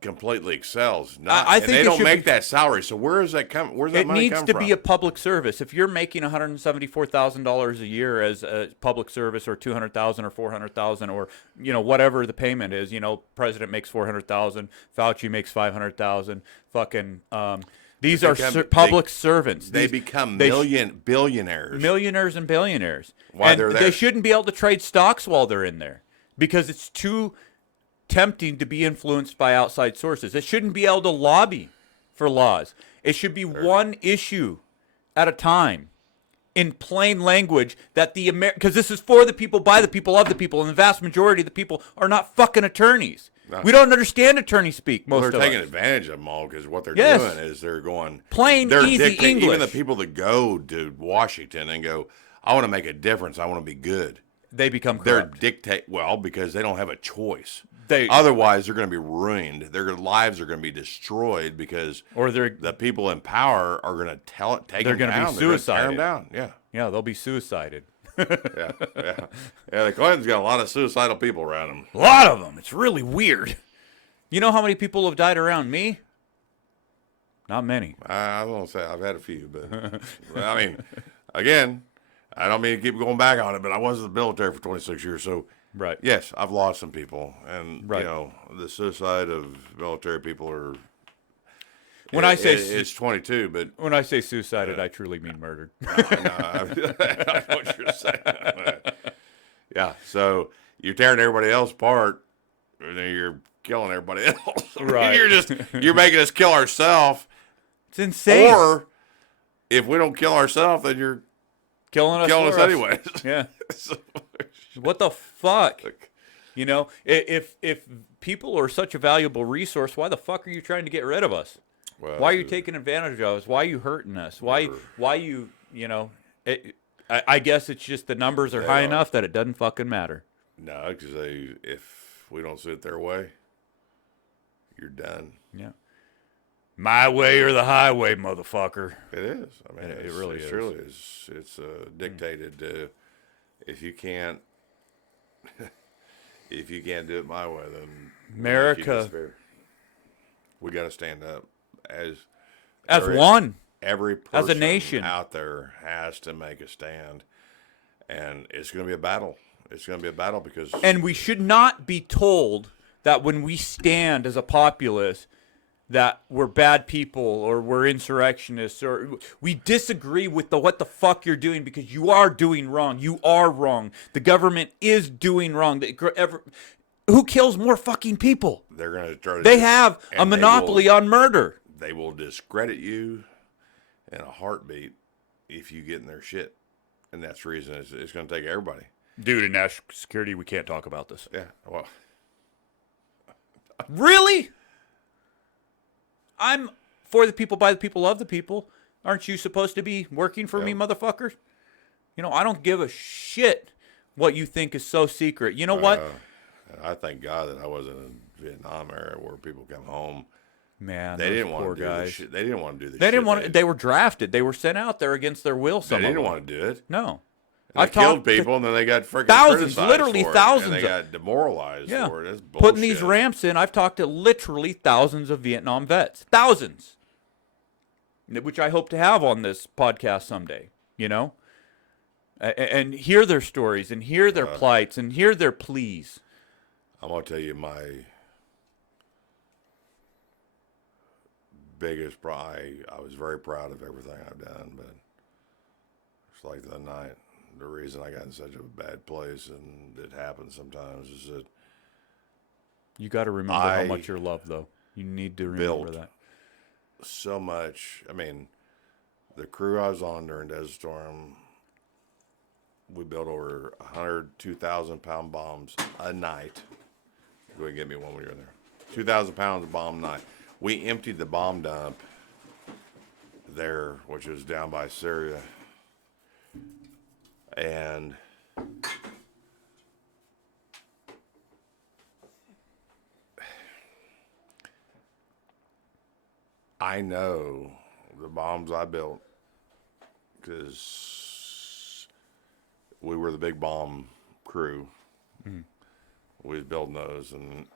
completely excels. I think they don't make that salary. So where does that come? Where's that money come from? It needs to be a public service. If you're making $174,000 a year as a public service, or $200,000 or $400,000, or whatever the payment is, President makes $400,000, Fauci makes $500,000. Fucking these are public servants. They become billionaires, millionaires and billionaires. While they're there, they shouldn't be able to trade stocks while they're in there because it's too tempting to be influenced by outside sources. It shouldn't be able to lobby for laws. It should be one issue at a time, in plain language, that because this is for the people, by the people, of the people, and the vast majority of the people are not fucking attorneys. No. We don't understand attorney speak. They're taking advantage of them all, because what they're doing is they're going easy English. Even the people that go to Washington and go, I want to make a difference, I want to be good. They become corrupt. Because they don't have a choice. Otherwise, they're going to be ruined. Their lives are going to be destroyed because the people in power are going to take them down. They're going to be suicided. Yeah, they'll be suicided. yeah. The Clintons got a lot of suicidal people around them. A lot of them. It's really weird. You know how many people have died around me? Not many. I won't say I've had a few, but I mean, again, I don't mean to keep going back on it, but I was in the military for 26 years, so. Right. Yes, I've lost some people, and the suicide of military people are. When I say it's 22, but when I say suicided, I truly mean murdered. I know what you're saying. Yeah, so you're tearing everybody else apart, and then you're killing everybody else. Right. You're making us kill ourselves. It's insane. Or if we don't kill ourselves, then you're killing us anyways. Yeah. What the fuck? If people are such a valuable resource, why the fuck are you trying to get rid of us? Well, why are you taking advantage of us? Why are you hurting us? Why you I guess it's just the numbers are high enough that it doesn't fucking matter. No, because if we don't sit their way, you're done. Yeah. My way or the highway, motherfucker. It is. I mean, it really is. Truly is. It's dictated. If you can't do it my way, then America. We got to stand up as one. Every person as a nation out there has to make a stand, and it's going to be a battle. It's going to be a battle because. And we should not be told that when we stand as a populace, that we're bad people or we're insurrectionists or we disagree with what the fuck you're doing, because you are doing wrong. You are wrong. The government is doing wrong. Who kills more fucking people? They're going to try to. They have a monopoly on murder. They will discredit you in a heartbeat if you get in their shit, and that's the reason it's going to take everybody. Dude, in national security, we can't talk about this. Yeah, well, really? I'm for the people, by the people, of the people. Aren't you supposed to be working for me, motherfuckers? I don't give a shit what you think is so secret. You know what? I thank God that I wasn't in Vietnam era where people come home. Man, they didn't want to do this shit. They didn't want to do this. They didn't want. They were drafted. They were sent out there against their will. They didn't want to do it. No. They killed people, and then they got freaking thousands, criticized literally for it, thousands. And they got demoralized for it. That's bullshit. Putting these ramps in, I've talked to literally thousands of Vietnam vets. Thousands. Which I hope to have on this podcast someday, and hear their stories and hear their plights and hear their pleas. I'm going to tell you my biggest pride. I was very proud of everything I've done, but there's like the night. The reason I got in such a bad place, and it happens sometimes, is that You got to remember how I much you're loved, though. You need to remember built that. so much. I mean, the crew I was on during Desert Storm, we built over 100 2,000-pound bombs a night. Go ahead and get me one when you're in there. 2,000 pounds of bomb a night. We emptied the bomb dump there, which is down by Syria. And I know the bombs I built because we were the big bomb crew. We was building those, and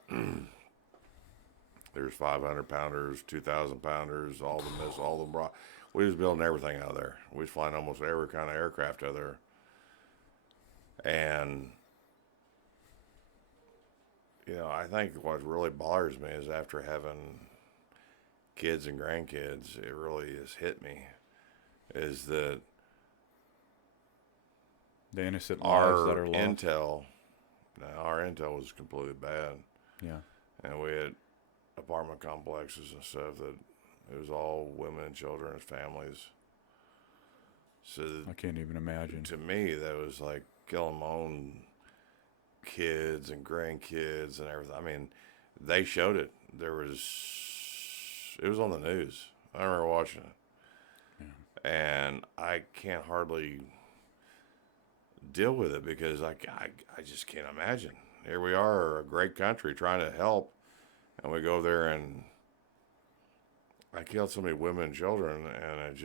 there's 500 pounders, 2,000 pounders, all the missiles, all the we was building everything out there. We was flying almost every kind of aircraft out there. And, you know, I think what really bothers me is after having kids and grandkids, it really has hit me, is that The innocent lives our that are lost. our intel was completely bad. Yeah. And we had apartment complexes and stuff that it was all women and children and families. So I can't even imagine. to me, that was like killing my own kids and grandkids and everything. I mean, they showed it. It was on the news. I remember watching it. Yeah. And I can't hardly deal with it because I just can't imagine. Here we are, a great country trying to help, and we go there and I killed so many women and children, and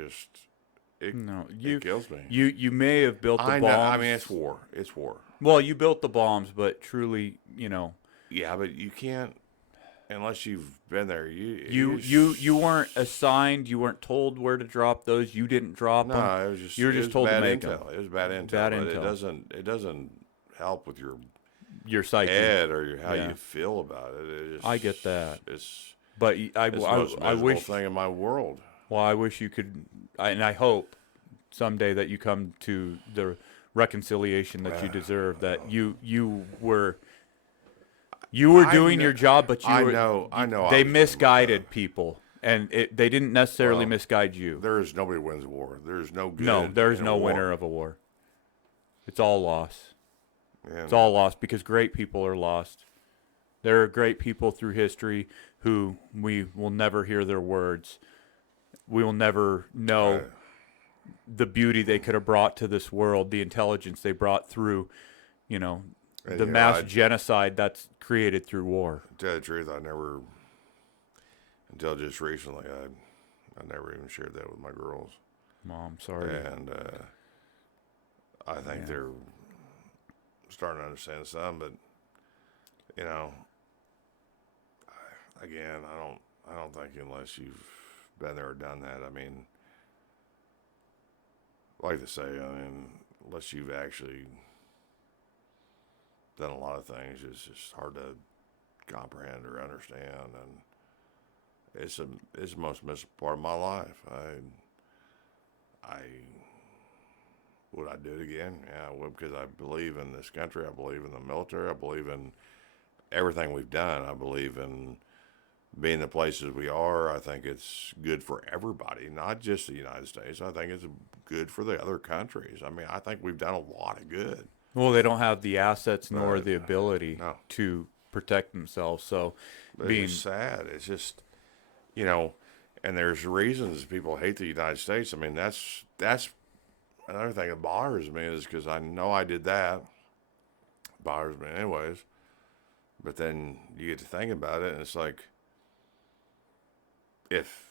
it kills me. You may have built the I bombs. know. I mean, it's war. It's war. Well, you built the bombs, but truly, you know, Yeah, but you can't unless you've been there. you weren't assigned. You weren't told where to drop those. You didn't drop them. No, it was just You were just told to bad make intel. them. It was bad intel. Bad but intel. It doesn't help with your Psyche. head or how Yeah. you feel about it. It just, I get that. It's But the most I miserable wish. thing in my world. Well, I wish you could, and I hope someday that you come to the reconciliation that you deserve. That you were doing your job, but I you were. know. I They was doing my misguided job. people, and they didn't necessarily Well, misguide you. Nobody wins a war. There's no good. No, there's in a no war. winner of a war. It's all loss. And It's all lost because great people are lost. There are great people through history who we will never hear their words. We will never know the beauty they could have brought to this world, the intelligence they brought through, you know, And, the you know, mass I- genocide that's created through war. To tell you the truth, I never, until just recently, I never even shared that with my girls. Mom, sorry. And I think they're starting to understand some, but you know, again, I don't think unless you've been there or done that. I mean, like to say, I mean, unless you've actually done a lot of things, it's just hard to comprehend or understand, and it's the most missing part of my life. I would I do it again? Yeah, I would, because I believe in this country. I believe in the military. I believe in everything we've done. I believe in being the places we are. I think it's good for everybody, not just the United States. I think it's good for the other countries. I mean, I think we've done a lot of good. Well, they don't have the assets nor But, the ability no. to protect themselves. So, But being it's sad. It's just, you know, and there's reasons people hate the United States. I mean, that's another thing that bothers me is because I know I did that. Bothers me anyways. But then you get to think about it, and it's like, if,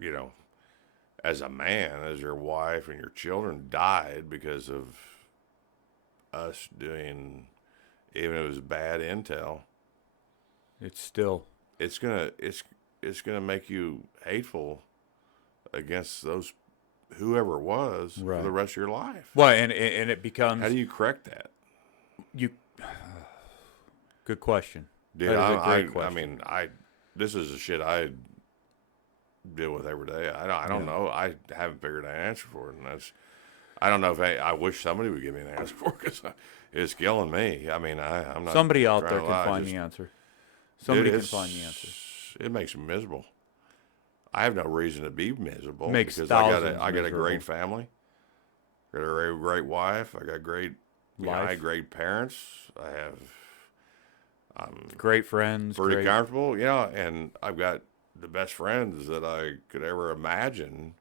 you know, as a man, as your wife and your children died because of us doing, even if it was bad intel, it's still it's gonna make you hateful against those whoever it was for Right. the rest of your life. well, and it becomes How do you correct that? you. Good question. Dude, That is a great I question. mean, this is the shit I deal with every day. I don't know. I haven't figured an answer for it, and I don't know if I wish somebody would give me an answer for it because it's killing me. I mean, I'm not. Somebody out trying there to can lie. find the answer. Somebody can find the answer. It makes me miserable. I have no reason to be miserable Makes because thousands I got a miserable. great family. Got a great wife. I got great I had great parents. I'm Great friends. pretty Great. comfortable, and I've got the best friends that I could ever imagine.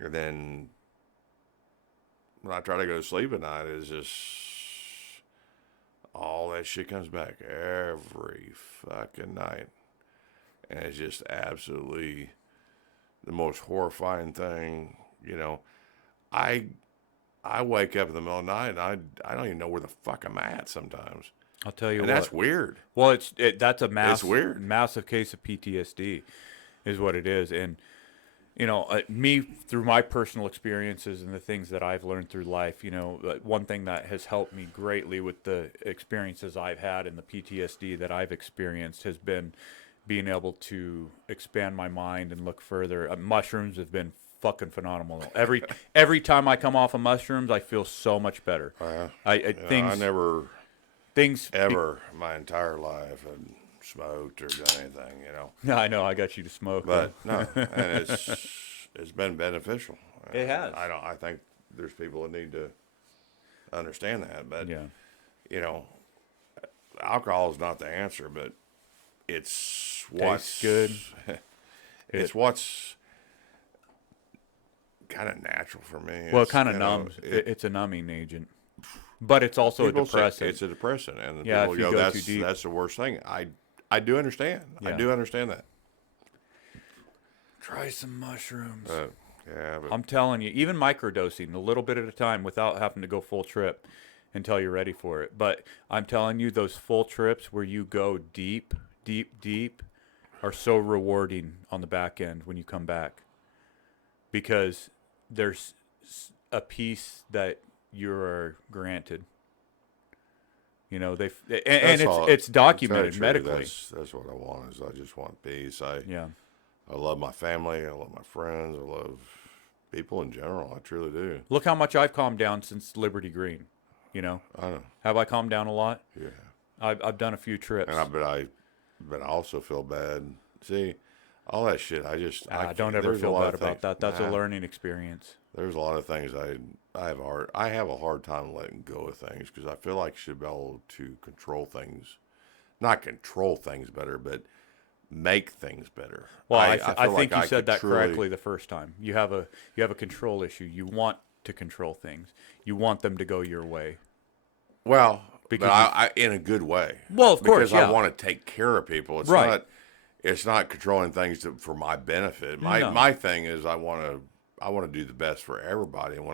And then when I try to go to sleep at night, it's just all that shit comes back every fucking night. And it's just absolutely the most horrifying thing, I wake up in the middle of the night and I don't even know where the fuck I'm at sometimes. I'll tell you And what. that's weird. Well, that's a It's weird. massive case of PTSD, is what it is. And me through my personal experiences and the things that I've learned through life, one thing that has helped me greatly with the experiences I've had and the PTSD that I've experienced has been being able to expand my mind and look further. Mushrooms have been fucking phenomenal. Every time I come off of mushrooms, I feel so much better. I never things ever my entire life had smoked or done anything, No, I know I got you to smoke, But no, and it's been beneficial. It has. I think there's people that need to understand that, but alcohol is not the answer, but it's what's good. It's what's kind of natural for me. Well, it kind of numbs. It's a numbing agent, but it's also a depressant. It's a depressant, and Yeah, people if you go, go too deep. that's the worst thing. I do understand. I Yeah. do understand that. Try some mushrooms. Yeah, but I'm telling you, even microdosing a little bit at a time without having to go full trip until you're ready for it. But I'm telling you, those full trips where you go deep, deep, deep are so rewarding on the back end when you come back, because there's a piece that you're granted. It's documented It's very true. medically. That's what I want. Is I just want peace. I love my family. I love my friends. I love people in general. I truly do. Look how much I've calmed down since Liberty Green. I know. Have I calmed down a lot? Yeah. I've done a few trips. But I also feel bad. See, all that shit. I don't ever feel bad about that. That's a learning experience. There's a lot of things I have a hard time letting go of things because I feel like I should be able to control things, not control things better, but make things better. Well, I feel think like you said that truly, correctly the first time. You have a control issue. You want to control things. You want them to go your way. Well, Because but I in a good way. Well, of course, because yeah. I want to take care of people. It's Right. not. It's not controlling things for my benefit. No. My thing is I want to do the best for everybody. And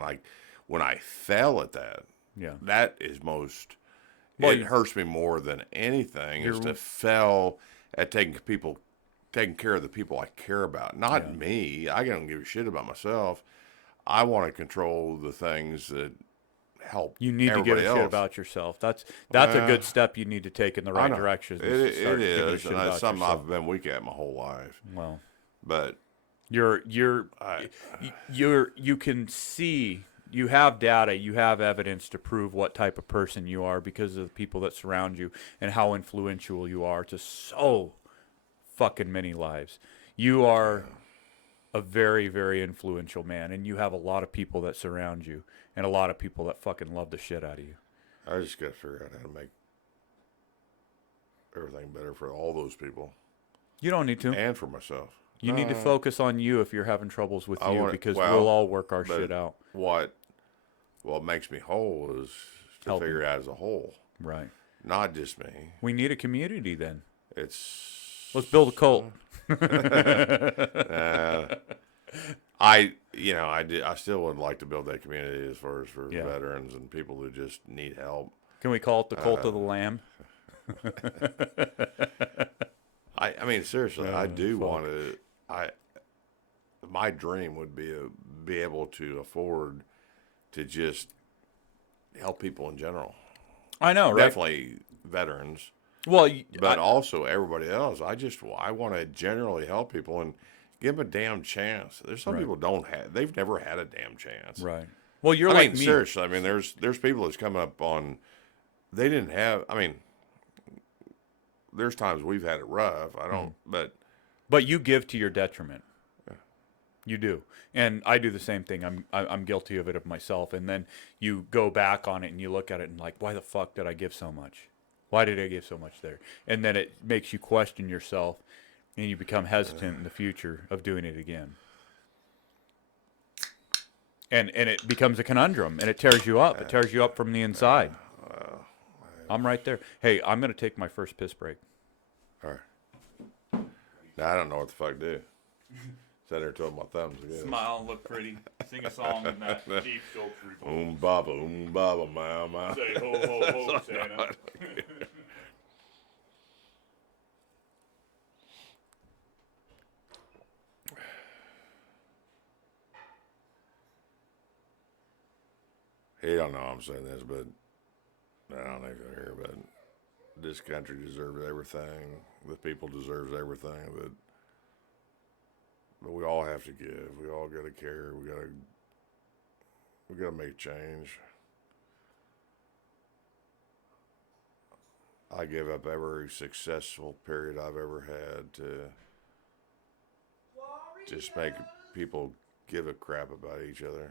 when I fail at that, Yeah. that is most. Well, it hurts me more than anything is You're- to fail at taking care of the people I care about. Not me. I don't give a shit about myself. I want to control the things that help. You need to give a everybody shit else. about yourself. That's a good step you need to take in the I right know. direction. It to start giving a is, shit and that's about something yourself. I've been weak at my whole life. Well, But you can see, you have data, you have evidence to prove what type of person you are because of the people that surround you and how influential you are to so fucking many lives. You are a very, very influential man, and you have a lot of people that surround you and a lot of people that fucking love the shit out of you. I just got to figure out how to make everything better for all those people You don't need to. and for myself. You need to focus on you if you're having troubles with you, because we'll all work our but shit out. What makes me whole is to Helping. figure it out as a whole, Right. not just me. We need a community then. Let's build a cult. I still would like to build that community as far as for Yeah. veterans and people who just need help. Can we call it the cult of the lamb? I mean, seriously, I do want to. My dream would be able to afford to just help people in general. I know, right? Definitely veterans. Well, but also everybody else. I want to generally help people and give them a damn chance. There's some Right. people they've never had a damn chance. right. Well, you're I like mean, me. seriously. I mean, there's people that's come up on. They didn't have. I mean, there's times we've had it rough. I don't, But you give to your detriment. You do, and I do the same thing. I'm guilty of it of myself. And then you go back on it and you look at it and like, why the fuck did I give so much? Why did I give so much there? And then it makes you question yourself, and you become hesitant in the future of doing it again. And it becomes a conundrum, and it tears you up. It tears you up from the inside. I'm right there. Hey, I'm gonna take my first piss break. all right. Now, I don't know what the fuck to do. Sat there twiddling my thumbs. Again. Smile and look pretty. Sing a song in that deep sultry voice. Baba, mama. Say ho ho ho, Santa. He don't know I'm saying this, but I don't think I hear. But this country deserves everything. The people deserves everything. But we all have to give. We all got to care. We got to make change. I give up every successful period I've ever had to just make people give a crap about each other.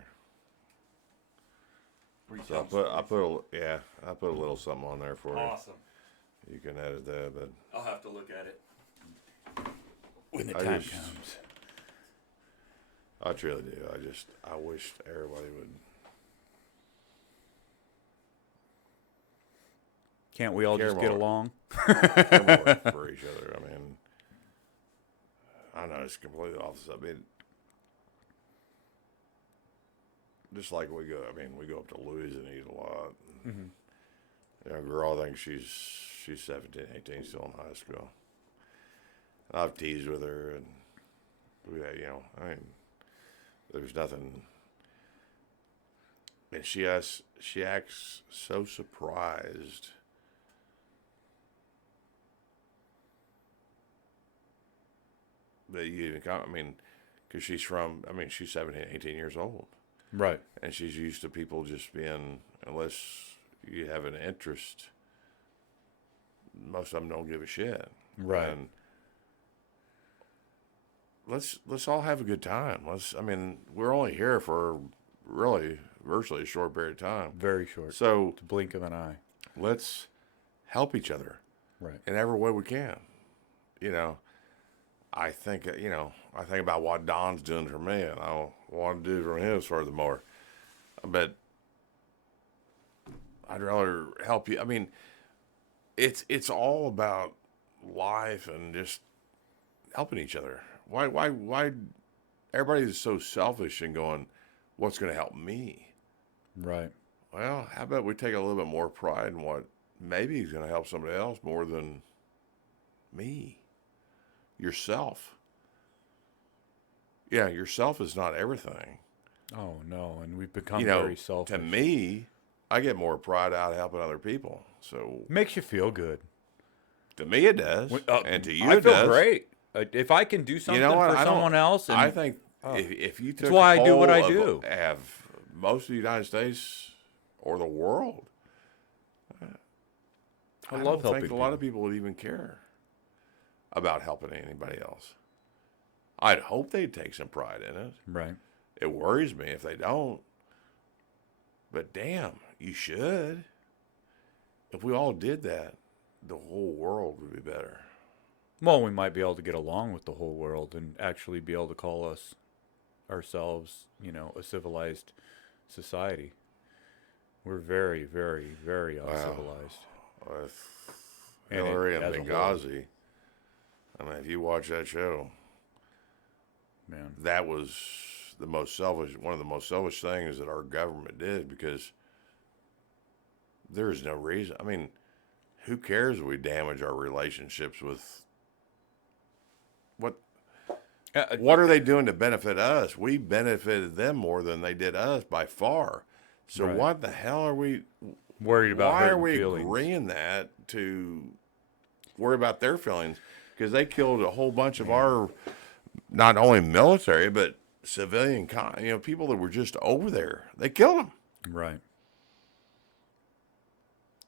So I put a little something on there for you. Awesome. You can edit that, but I'll have to look at it when the I time just- comes. I truly do. I wish everybody would. Can't we all Care just get more. along? Care more for each other. I mean, I know it's completely opposite. I mean, just like we go up to Louis and eat a lot. You know, girl, I think she's 17, 18, still in high school. And I've teased with her, and I mean, there's nothing. And she acts so surprised. That you even come, I mean, because she's 17, 18 years old. Right. And she's used to people just being, unless you have an interest, most of them don't give a shit. Right. And let's all have a good time. We're only here for really virtually a short period of time. Very short. So To blink of an eye. let's help each other Right. in every way we can. I think about what Don's doing for me, and I want to do for him furthermore. But I'd rather help you. I mean, it's all about life and just helping each other. Why everybody's so selfish and going, what's going to help me? Right. Well, how about we take a little bit more pride in what maybe is going to help somebody else more than me? Yourself. Yeah, yourself is not everything. Oh no, and we've become very selfish. To me, I get more pride out of helping other people. So Makes you feel good. to me, it does, and to you, I it feel does. great. If I can do something You know what? for someone else, and I think if you took why I do what I whole do. of most of the United States or the world, I love don't helping think a lot of people would even care about helping anybody else. I'd hope they'd take some pride in it. right. It worries me if they don't. But damn, you should. If we all did that, the whole world would be better. Well, we might be able to get along with the whole world and actually be able to call ourselves, a civilized society. We're very, very, very uncivilized. With And Hillary and as a whole. Benghazi, if you watch that show, Man. that was one of the most selfish things that our government did, because there's no reason. Who cares if we damage our relationships with what are they doing to benefit us? We benefited them more than they did us by far. So Right. what the hell are we Worried about why are hurting we feelings. agreeing that to worry about their feelings because they killed a whole bunch of our, not only military, but civilian, people that were just over there. They killed them. Right.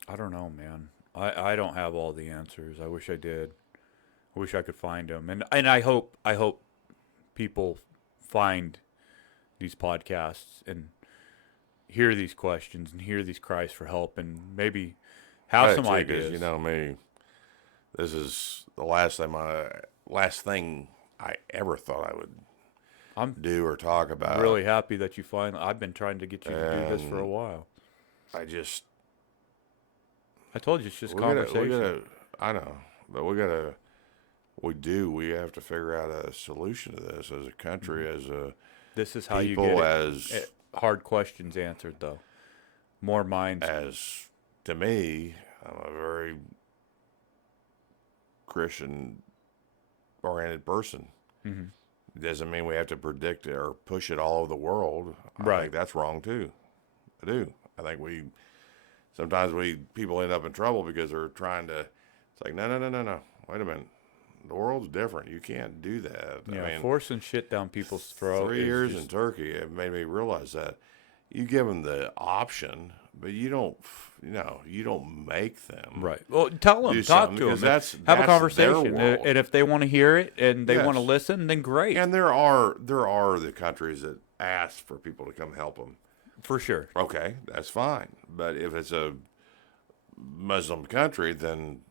I don't know, man. I don't have all the answers. I wish I did. I wish I could find them. And I hope people find these podcasts and hear these questions and hear these cries for help and maybe have some ideas. You know me, this is the last thing I ever thought I would do or talk about. I'm really happy that you I've been trying to get you to do this for a while. I told you it's just conversation. I know, but we have to figure out a solution to this as a country, as a This is how you people, get hard questions answered, though. More minds. As to me, I'm a very Christian-oriented person. Mm-hmm. Doesn't mean we have to predict it or push it all over the world. Right. I think that's wrong too. I do. I think sometimes people end up in trouble because they're trying to. It's like no. Wait a minute. The world's different. You can't do that. Yeah, I mean, forcing shit down people's throat. 3 years in Turkey have made me realize that you give them the option, but you don't make them. Right. Well, tell them, talk to them, that's have a their conversation, world. and if they want to hear it and they Yes. want to listen, then great. And there are the countries that ask for people to come help them. For sure. Okay, that's fine. But if it's a Muslim country, then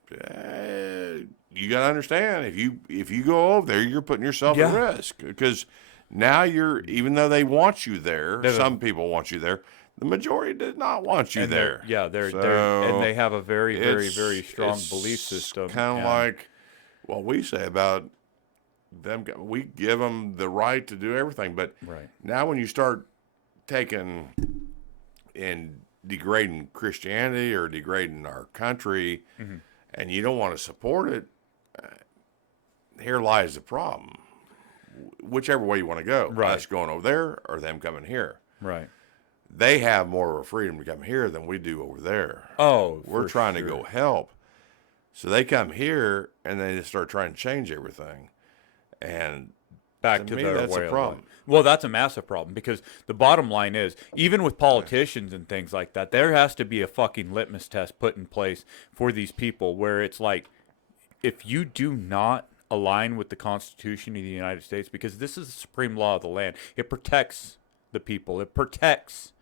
you got to understand if you go over there, you're putting yourself at risk because now even though they want you there, some people want you there. The majority did not want you there. And they have a very, very, very strong belief system. Kind of like what we say about them. We give them the right to do everything, but now when you start taking and degrading Christianity or degrading our country, and you don't want to support it, here lies the problem. Whichever way you want to go, us going over there or them coming here. Right. They have more of a freedom to come here than we do over there. Oh, we're trying to go help. So they come here and they just start trying to change everything. And back to me, their that's way a of problem. life. Well, that's a massive problem because the bottom line is, even with politicians and things like that, there has to be a fucking litmus test put in place for these people where it's like, if you do not align with the Constitution of the United States, because this is the supreme law of the land, it protects the people, it protects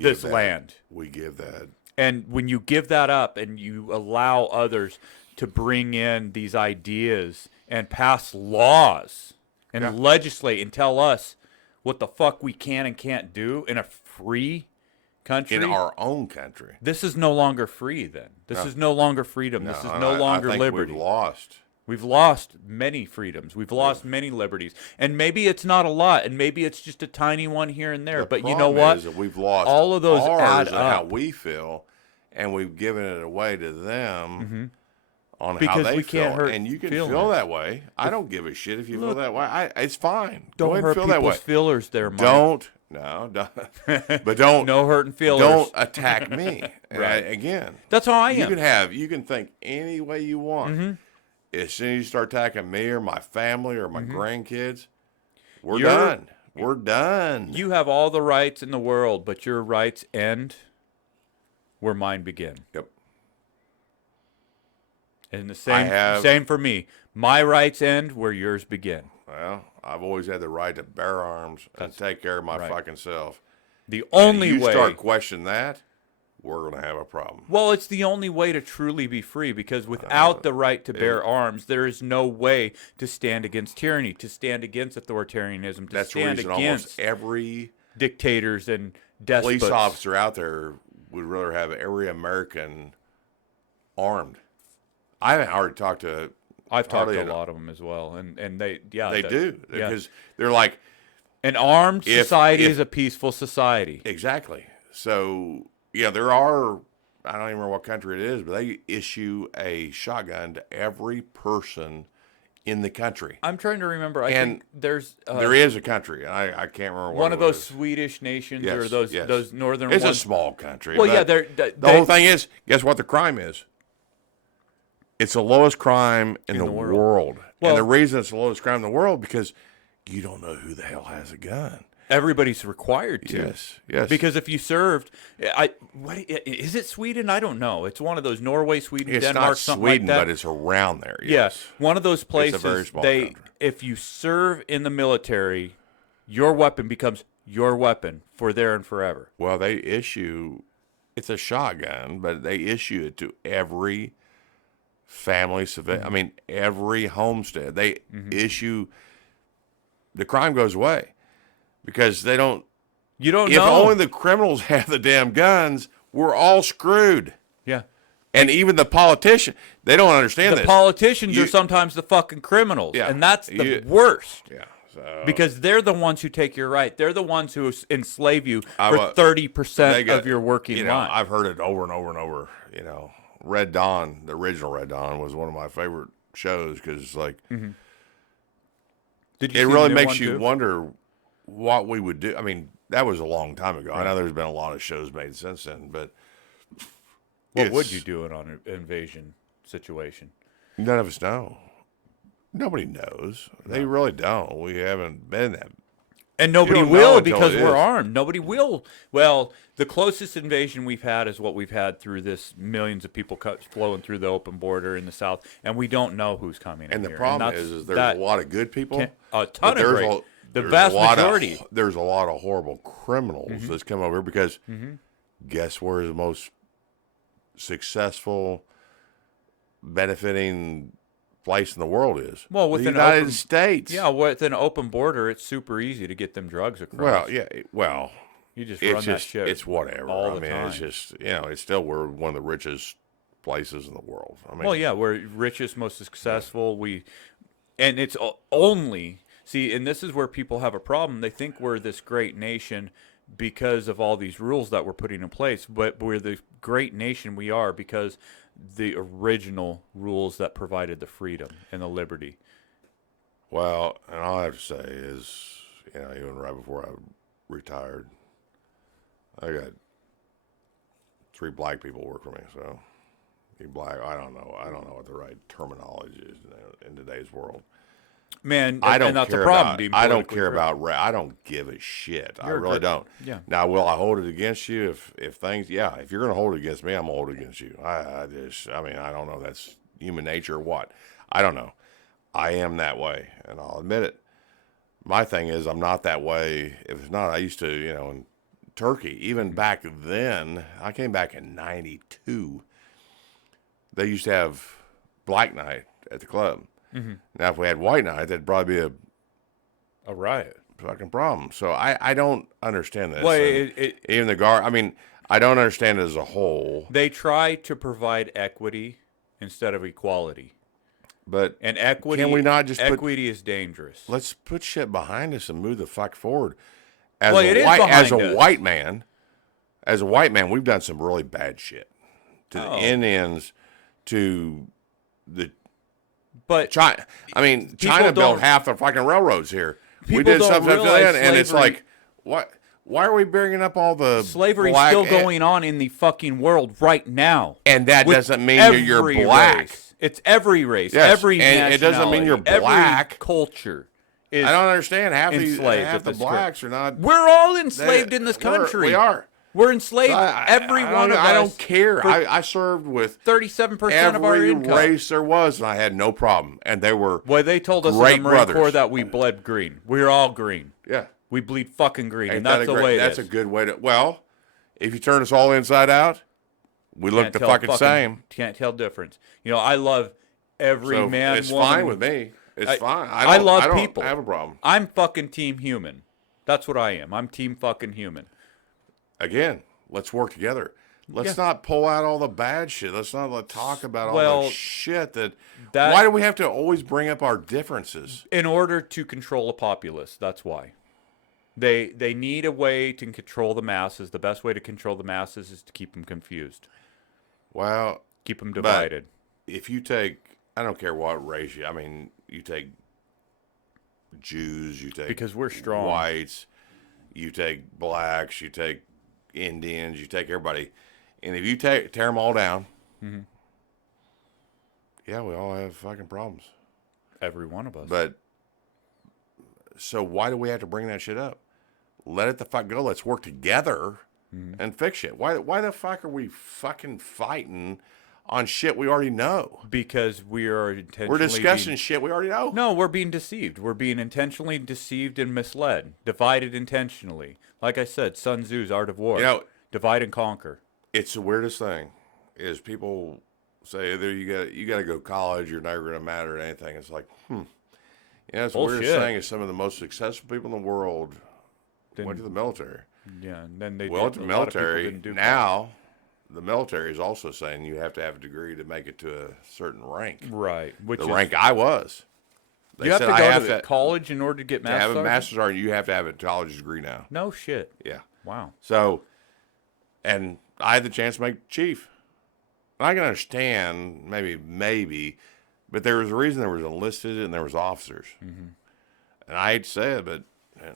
this land. We give that. And when you give that up and you allow others to bring in these ideas and pass laws and legislate and tell us what the fuck we can and can't do in a free country. In our own country. This is no longer free then. This is no longer freedom. This is no longer I think liberty. We've lost many freedoms. We've lost many liberties. And maybe it's not a lot, and maybe it's just a tiny one here and there. But you know what? Is that we've lost all of those add and up. how we feel, and we've given it away to them on because how they we feel. can't hurt and you can feelings. feel that way. I don't give a shit if you feel that way. It's fine. Don't Go ahead hurt and feel that way. people's feelers there, Mike. Don't. But don't. No hurting feelers. Don't attack me. Again. That's how I am. You can think any way you want. As soon as you start attacking me or my family or my grandkids, we're done. We're done. You have all the rights in the world, but your rights end where mine begin. Yep. And the same for me. My rights end where yours begin. Well, I've always had the right to bear arms and take care of my fucking self. The only way you start questioning that, we're going to have a problem. Well, it's the only way to truly be free, because without the right to bear arms, there is no way to stand against tyranny, to stand against authoritarianism, to stand against almost every dictators and despots. Police officer out there would rather have every American armed. I haven't already talked to. I've talked to a lot of them as well, and they do because they're like, an armed society is a peaceful society. Exactly. So there are. I don't even remember what country it is, but they issue a shotgun to every person in the country. I'm trying to remember. I think there is a country. I can't remember what one of those Swedish nations or those northern. It's a small country. Well, the whole thing is, guess what the crime is? It's the lowest crime in the world. world. Well- And the reason it's the lowest crime in the world because you don't know who the hell has a gun. Everybody's required to. Yes. Because if you served, what is it? Sweden? I don't know. It's one of those Norway, Sweden, It's Denmark, not something Sweden, like that. but it's around there. Yes, one of those places. very small country. If you serve in the military, your weapon becomes your weapon for there and forever. Well, they issue, it's a shotgun, but they issue it to every family civilian. I mean, every homestead. They issue, the crime goes away because they don't. You don't If know. only the criminals have the damn guns, we're all screwed. Yeah. And even the politician, they don't understand The this. politicians You- are sometimes the fucking criminals. Yeah. And that's the You- worst. Yeah. So Because they're the ones who take your right. They're the ones who enslave you I for wa- 30% they got- of your working you know, life. I've heard it over and over and over. Red Dawn, the original Red Dawn, was one of my favorite shows because like Did you it see the really new makes one, you too? wonder what we would do. I mean, that was a long time ago. I know there's been a lot of shows made since then, but What would it's- you do in an invasion situation? None of us know. Nobody knows. They really don't. We haven't been that. And nobody don't know will until because it we're is. armed. Nobody will. Well, the closest invasion we've had is what we've had through this millions of people flowing through the open border in the South, and we don't know who's coming. And in the here. problem that's- is there's that a lot of good people. a but ton of there's great. The there's vast a lot majority. there's a lot of horrible criminals that's come over here because guess where the most successful, benefiting place in the world is? Well, with the an United open- States. Yeah, with an open border, it's super easy to get them drugs across. Well, yeah. Well, You just run it's that just shit. it's whatever. all I the mean, time. it's just it's still we're one of the richest places in the world. I mean, Well, yeah, we're richest, most successful. And it's only and this is where people have a problem. They think we're this great nation because of all these rules that we're putting in place, but we're the great nation we are because the original rules that provided the freedom and the liberty. Well, and all I have to say is, even right before I retired, I got 3 black people work for me. So, you black, I don't know what the right terminology is in today's world. Man, I don't and that's care the problem. about. being I don't politically care correct. about. I don't give a shit. I You're a really great- don't. yeah. Now, will I hold it against you if things? Yeah. If you're going to hold it against me, I'm going to hold it against you. I don't know. If that's human nature or what. I don't know. I am that way, and I'll admit it. My thing is, I'm not that way. If it's not, I used to, in Turkey, even back then, I came back in '92. They used to have Black Night at the club. Now, if we had White Night, that'd probably be A riot. fucking problem. So I don't understand this. Well, And even the guard. I mean, I don't understand it as a whole. they try to provide equity instead of equality. But And equity, Can we not just put- equity is dangerous. let's put shit behind us and move the fuck forward. As Well, a it is white, as behind a us. white man, we've done some really bad shit to the Oh. Indians, to the But China. I mean, China don't- built half the fucking railroads here. We People did don't something to realize that, and it's slavery- like, what? Why are we bringing up all the slavery is black still going on in the fucking world right now. And that With doesn't mean that you're every black. race. It's every race, Yes, every and it doesn't mean you're nationality, black. Every culture is I don't understand. Half enslaved half at the this blacks are not. We're all enslaved in this we're- country. We are. We're enslaved. I Every one of us. I don't care. for I served with 37% of our every income. race there was, and I had no problem. And they were, Well, they told us in great the Marine Corps brothers. that we bled green. We're all green. yeah. We bleed fucking green, Ain't and that that's a the great- way it That's is. a good way to. Well, if you turn us all inside out, we look Can't the tell fucking same. Can't tell difference. I love every So man. it's woman, fine with me. It's I- fine. I love I don't people. have a problem. I'm fucking team human. That's what I am. I'm team fucking human. Again, let's work together. Let's Yeah. not pull out all the bad shit. Let's not talk about all Well, the shit that. that- Why do we have to always bring up our differences? In order to control a populace, that's why. They need a way to control the masses. The best way to control the masses is to keep them confused, Well, keep them but divided. if you take, I don't care what race I mean, you take Jews, you take Because we're strong. whites, you take blacks, you take Indians, you take everybody, and if you tear them all down, Mm-hmm. Yeah, we all have fucking problems. Every one of us. But so why do we have to bring that shit up? Let it the fuck go. Let's work together and fix shit. Why the fuck are we fucking fighting on shit we already know? Because we are intentionally We're discussing shit we already know. No, we're being deceived. We're being intentionally deceived and misled. Divided intentionally. Like I said, Sun Tzu's Art of War. You know, Divide and conquer. it's the weirdest thing is people say either you got to go to college, you're never going to matter at anything. It's like, Yeah, it's the weirdest Bullshit. thing is some of the most successful people in the world went to the military. Yeah, and then they Well, did, the a lot of people military didn't do now, the military is also saying you have to have a degree to make it to a certain rank. right. Which The is, rank I was. They you have said to I go have to college in order to get to have a master's. master's degree. You have to have a college degree now. No shit. Yeah. Wow. So, and I had the chance to make chief. And I can understand maybe, but there was a reason there was enlisted and there was officers. Mm-hmm. And I hate to say it, but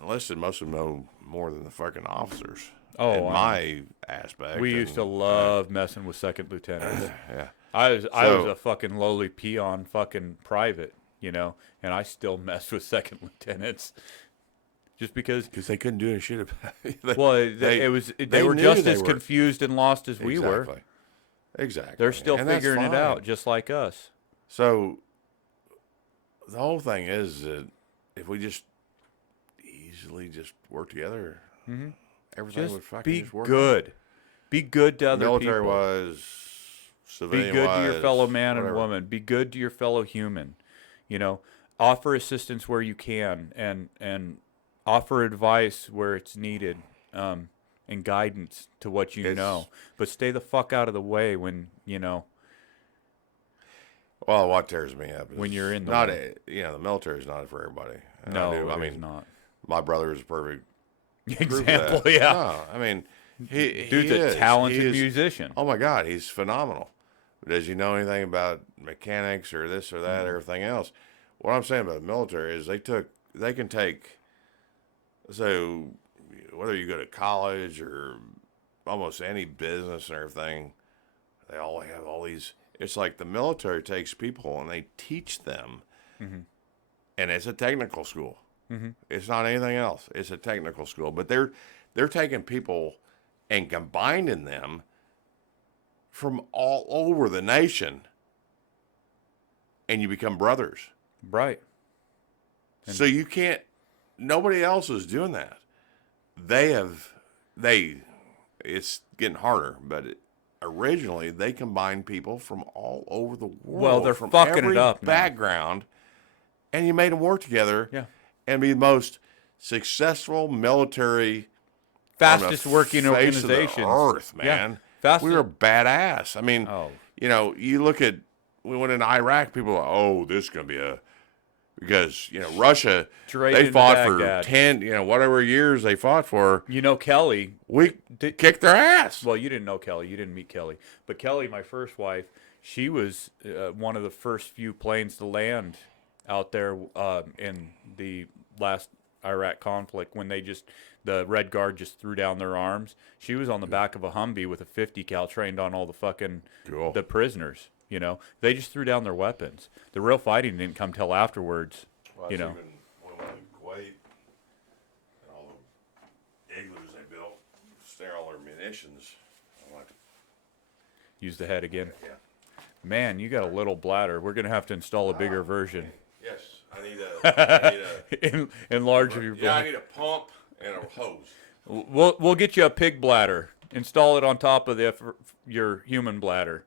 enlisted most of them know more than the fucking officers. Oh, in my aspect. We used to love messing with second lieutenants. Yeah. I was So- a fucking lowly peon fucking private, and I still messed with second lieutenants. Just because Because they couldn't do any shit about it. well, they they were knew just they as were- confused and lost as we were. Exactly. They're still And that's figuring it fine. out just like us. So the whole thing is that if we just easily just work together, everything would Just fucking be just work. good. Be good to other Military people. wise, Be civilian good to your wise, fellow man whatever. and woman. Be good to your fellow human. Offer assistance where you can, and offer advice where it's needed, and guidance to what you It's- know. But stay the fuck out of the way when Well, what tears me up is When you're in the not way. the military is not for everybody. And no, I it is mean, not. my brother is a perfect proof of Example, that. yeah. No, I mean, Dude's he a is. talented He is- musician. Oh my God, he's phenomenal. But does he know anything about mechanics or this or that or everything else? What I'm saying about the military is they can take, so whether you go to college or almost any business and everything, they all have all these. It's like the military takes people and they teach them, and it's a technical school. It's not anything else. It's a technical school, but they're taking people and combining them from all over the nation, and you become brothers. Right. So you can't. Nobody else is doing that. It's getting harder, but originally they combined people from all over the world. Well, they're from fucking it every up now. background, and you made them work together. Yeah. And be the most successful military, Fastest on the working face of the organizations. earth, Yeah. man. Fastest. We were badass. I mean, Oh. you look at, we went into Iraq, people are, oh, this is going to be because, Russia, Straight they into fought Baghdad. for 10, whatever years they fought for. Kelly. We kicked their ass. Well, you didn't know Kelly. You didn't meet Kelly. But Kelly, my first wife, she was one of the first few planes to land out there in the last Iraq conflict when the Red Guard just threw down their arms. She was on the back of a Humvee with a 50 cal trained on all the fucking Cool. the prisoners. They just threw down their weapons. The real fighting didn't come till afterwards. Well, that's even when we went to Kuwait and all the igloos they built, stare all their munitions. I'm like, Use the head again. yeah. Man, you got a little bladder. We're gonna have to install a bigger version. Yes, I need a Enlarge your yeah, I bladder. need a pump and a hose. We'll get you a pig bladder. Install it on top of your human bladder.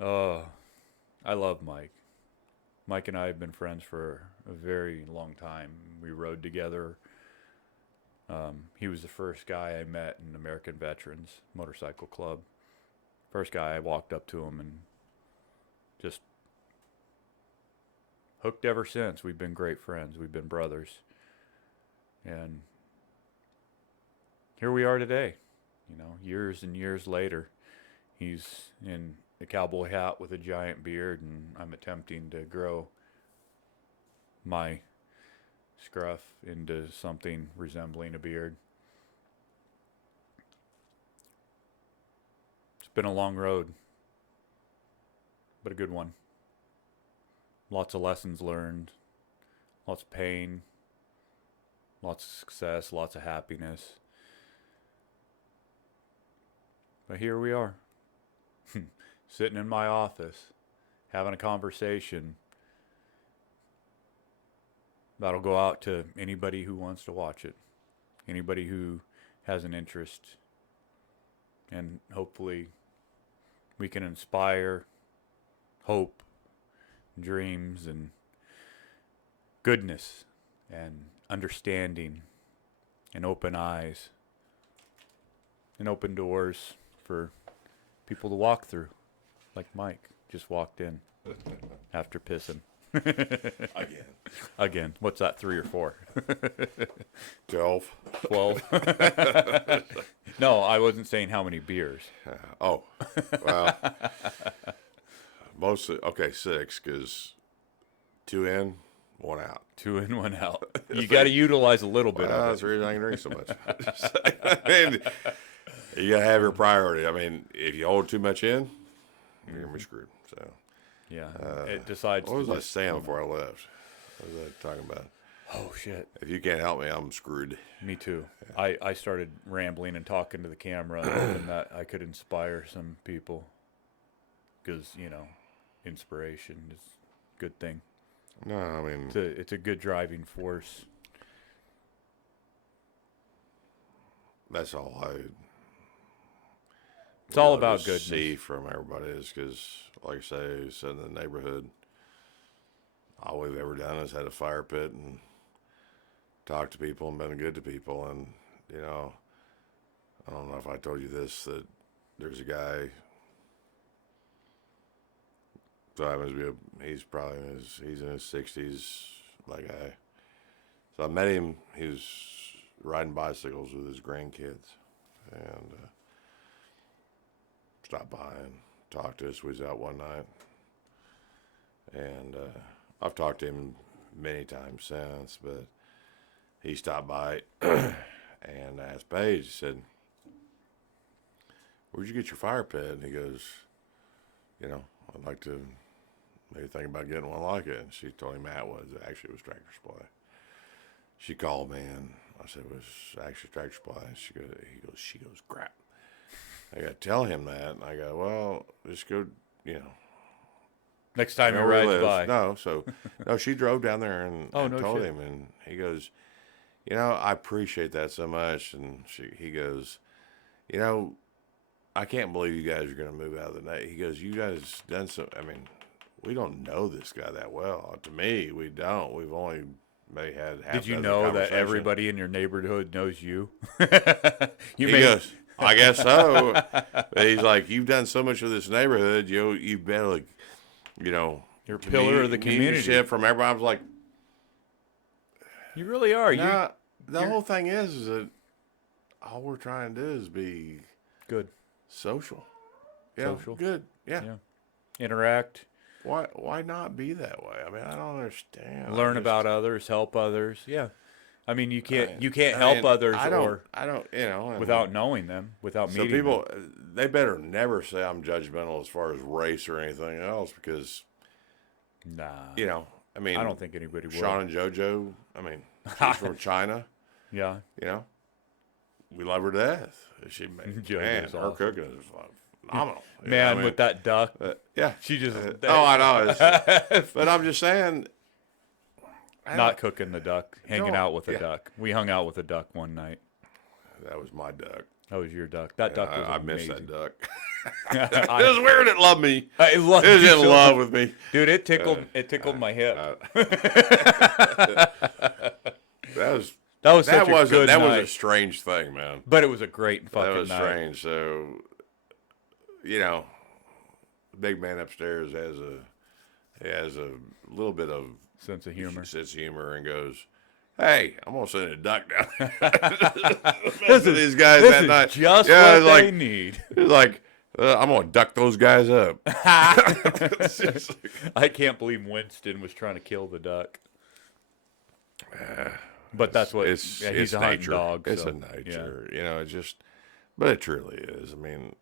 Oh, I love Mike. Mike and I have been friends for a very long time. We rode together. He was the first guy I met in American Veterans Motorcycle Club. First guy I walked up to him and just hooked ever since. We've been great friends. We've been brothers. And here we are today, years and years later. He's in a cowboy hat with a giant beard, and I'm attempting to grow my scruff into something resembling a beard. It's been a long road. but a good one. Lots of lessons learned, lots of pain, lots of success, lots of happiness. But here we are, sitting in my office, having a conversation that'll go out to anybody who wants to watch it, anybody who has an interest, and hopefully we can inspire hope, dreams, and goodness, and understanding, and open eyes, and open doors for people to walk through, like Mike just walked in after pissing. Again. What's that, 3 or 4? 12. 12? No, I wasn't saying how many beers. Oh, well, mostly, okay, 6, because 2 in, 1 out. 2 in, 1 out. You got to utilize a little bit of That's it. the reason I can drink so much. I mean, you got to have your priority. I mean, if you hold too much in, you're going to be screwed. So, Yeah, it decides. what was I saying before I left? What was I talking about? Oh, shit. If you can't help me, I'm screwed. Me too. I started rambling and talking to the camera, hoping that I could inspire some people. Because, inspiration is a good thing. No, I mean, It's a good driving force. that's all I. It's all would about just goodness. See from everybody is because, like I say, said in the neighborhood, all we've ever done is had a fire pit and talked to people and been good to people. And I don't know if I told you this, that there's a guy. So happens to be he's probably he's in his 60s, like so I met him. He was riding bicycles with his grandkids, and stopped by and talked to us. We was out one night, and I've talked to him many times since, but he stopped by and asked Paige, he said, "Where'd you get your fire pit?" And he goes, "I'd like to maybe think about getting one like it." And she told him that was Tractor Supply. She called me and I said, "It was actually Tractor Supply." And she goes, "Crap." I got to tell him that. And I go, "Well, just go, Next time he where he rides lives." by. No, she drove down there and Oh, no told shit. him. And he goes, "I appreciate that so much." And he goes, "I can't believe you guys are going to move out of the night." He goes, "You guys done so, I mean, we don't know this guy that well. To me, we don't. We've only maybe had half Did you dozen know that conversations." everybody in your neighborhood knows you? He goes, "I guess so." But he's like, "You've done so much of this neighborhood. You've been like, You're a pillar of the community. shit from everybody." I was like, You really are. "Nah." The you're- whole thing is that all we're trying to do is be Good. social. Social. Good. Yeah. Yeah. Interact. Why not be that way? I mean, I don't understand. Learn about others. Help others. Yeah. I mean, you can't I help mean, others I don't, and without knowing them, without So meeting people, them. they better never say I'm judgmental as far as race or anything else, because Nah. I mean, I don't think anybody would. Sean and JoJo. I mean, she's from China. Yeah. We love her to death. She JoJo's her awesome. cooking is phenomenal. Man, with that duck, yeah, she just I know. But I'm just saying, not cooking the duck, hanging No, out with a yeah. duck. We hung out with a duck one night. that was my duck. That was your duck. That duck was I missed amazing. that duck. It was weird. It loved me. I loved It was you in so love much. with me. Dude, it tickled my hip. That was such a good that night. was a strange thing, man. But it was a great fucking That was night. strange. So, the big man upstairs has a little bit of Sense of humor. sense of humor and goes, "Hey, I'm gonna send a duck down there." This to these guys This that is night. just Yeah, what it's they need. It's like, I'm gonna duck those guys up. It's just like, I can't believe Winston was trying to kill the duck. But that's what it's he's a hunting nature. dog. It's so, a nature. It's just, but it truly is. I mean,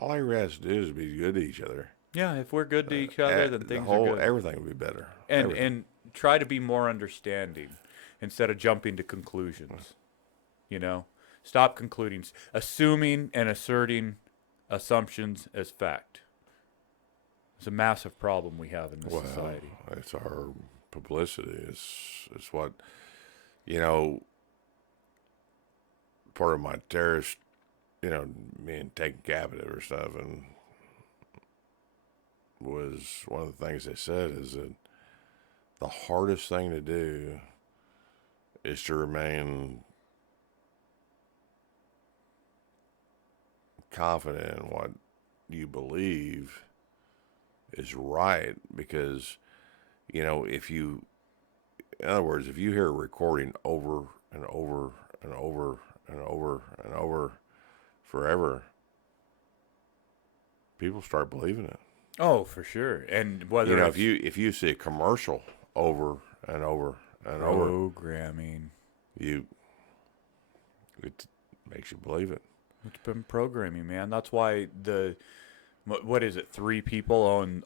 all everybody has to do is be good to each other. Yeah, if we're good to each other, then things are good. Everything will be better. And try to be more understanding instead of jumping to conclusions. You know, stop concluding, assuming and asserting assumptions as fact. It's a massive problem we have in this society. It's our publicity. It's what, you know, part of my terrorist, you know, being taken captive or stuff, and was one of the things they said is that the hardest thing to do is to remain confident in what you believe is right, because, you know, in other words, if you hear a recording over and over and over and over and over forever, people start believing it. Oh, for sure. And whether, you know, if you see a commercial over and over and over, programming, it makes you believe it. it's been programming, man. That's why what is it? 3 people own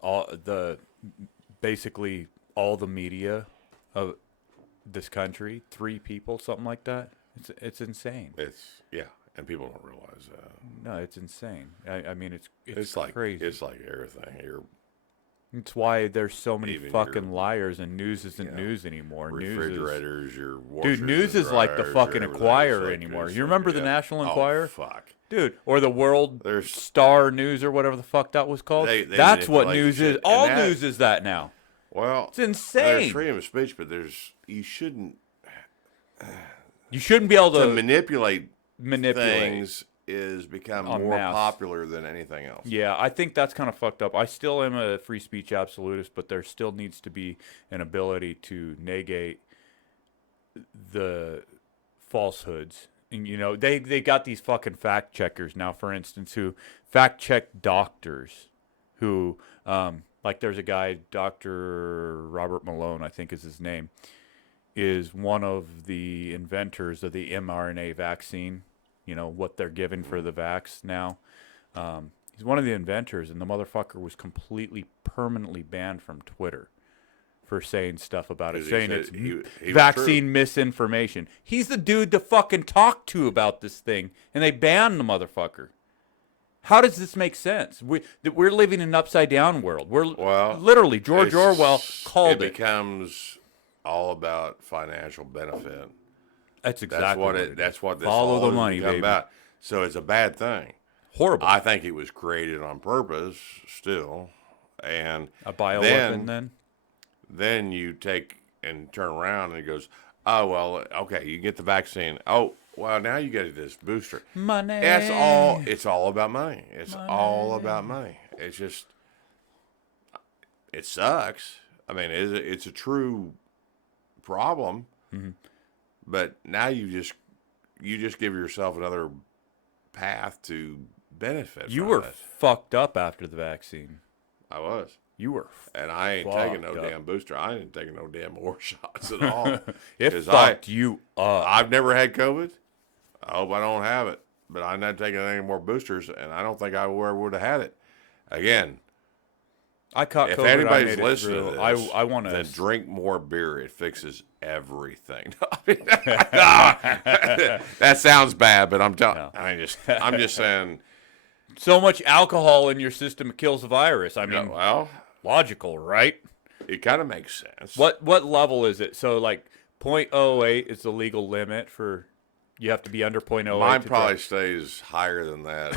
basically all the media of this country. 3 people, something like that. It's insane. And people don't realize that. No, it's insane. I mean, it's like crazy. It's like everything. It's why there's so many Even fucking your, liars, and news isn't news anymore. Refrigerators, your washers, Dude, news is like the fucking Enquirer anymore. You remember the National Enquirer? Oh, fuck. Dude, or the World Star News or whatever the fuck that was called. That's what news is. All news is that now. Well, it's insane. There's freedom of speech, but you shouldn't be able to manipulate things is become more popular than anything else. Yeah, I think that's kind of fucked up. I still am a free speech absolutist, but there still needs to be an ability to negate the falsehoods. And, you know, they got these fucking fact checkers now, for instance, who fact check doctors who, like there's a guy, Dr. Robert Malone, I think is his name, is one of the inventors of the mRNA vaccine. You know, what they're giving for the vax now. He's one of the inventors, and the motherfucker was completely permanently banned from Twitter for saying stuff about it, saying it's vaccine misinformation. He's the dude to fucking talk to about this thing, and they banned the motherfucker. How does this make sense? We're living in an upside-down world. Literally, George Orwell called it. It becomes all about financial benefit. That's exactly what it is. That's what this follow all the money, baby. About. So it's a bad thing. Horrible. I think it was created on purpose still. And a bioweapon then? Then you take and turn around and it goes, oh, well, okay, you get the vaccine. Oh, well, now you get this booster. Money. It's all about money. It's all about money. It's just, it sucks. I mean, it's a true problem. Mm-hmm. But now you just give yourself another path to benefit. You were fucked up after the vaccine. I was. You were. And I ain't taking no damn booster. I ain't taking no damn more shots at all. It fucked you up. I've never had COVID. I hope I don't have it. But I'm not taking any more boosters, and I don't think I ever would have had it. Again, I caught COVID. If anybody's listening to this, I want to then drink more beer. It fixes everything. That sounds bad, but I'm telling. No. I'm just saying. So much alcohol in your system, it kills the virus. I mean, well, logical, right? It kind of makes sense. What level is it? So like 0.08 is the legal limit for. You have to be under 0.08. Mine probably stays higher than that.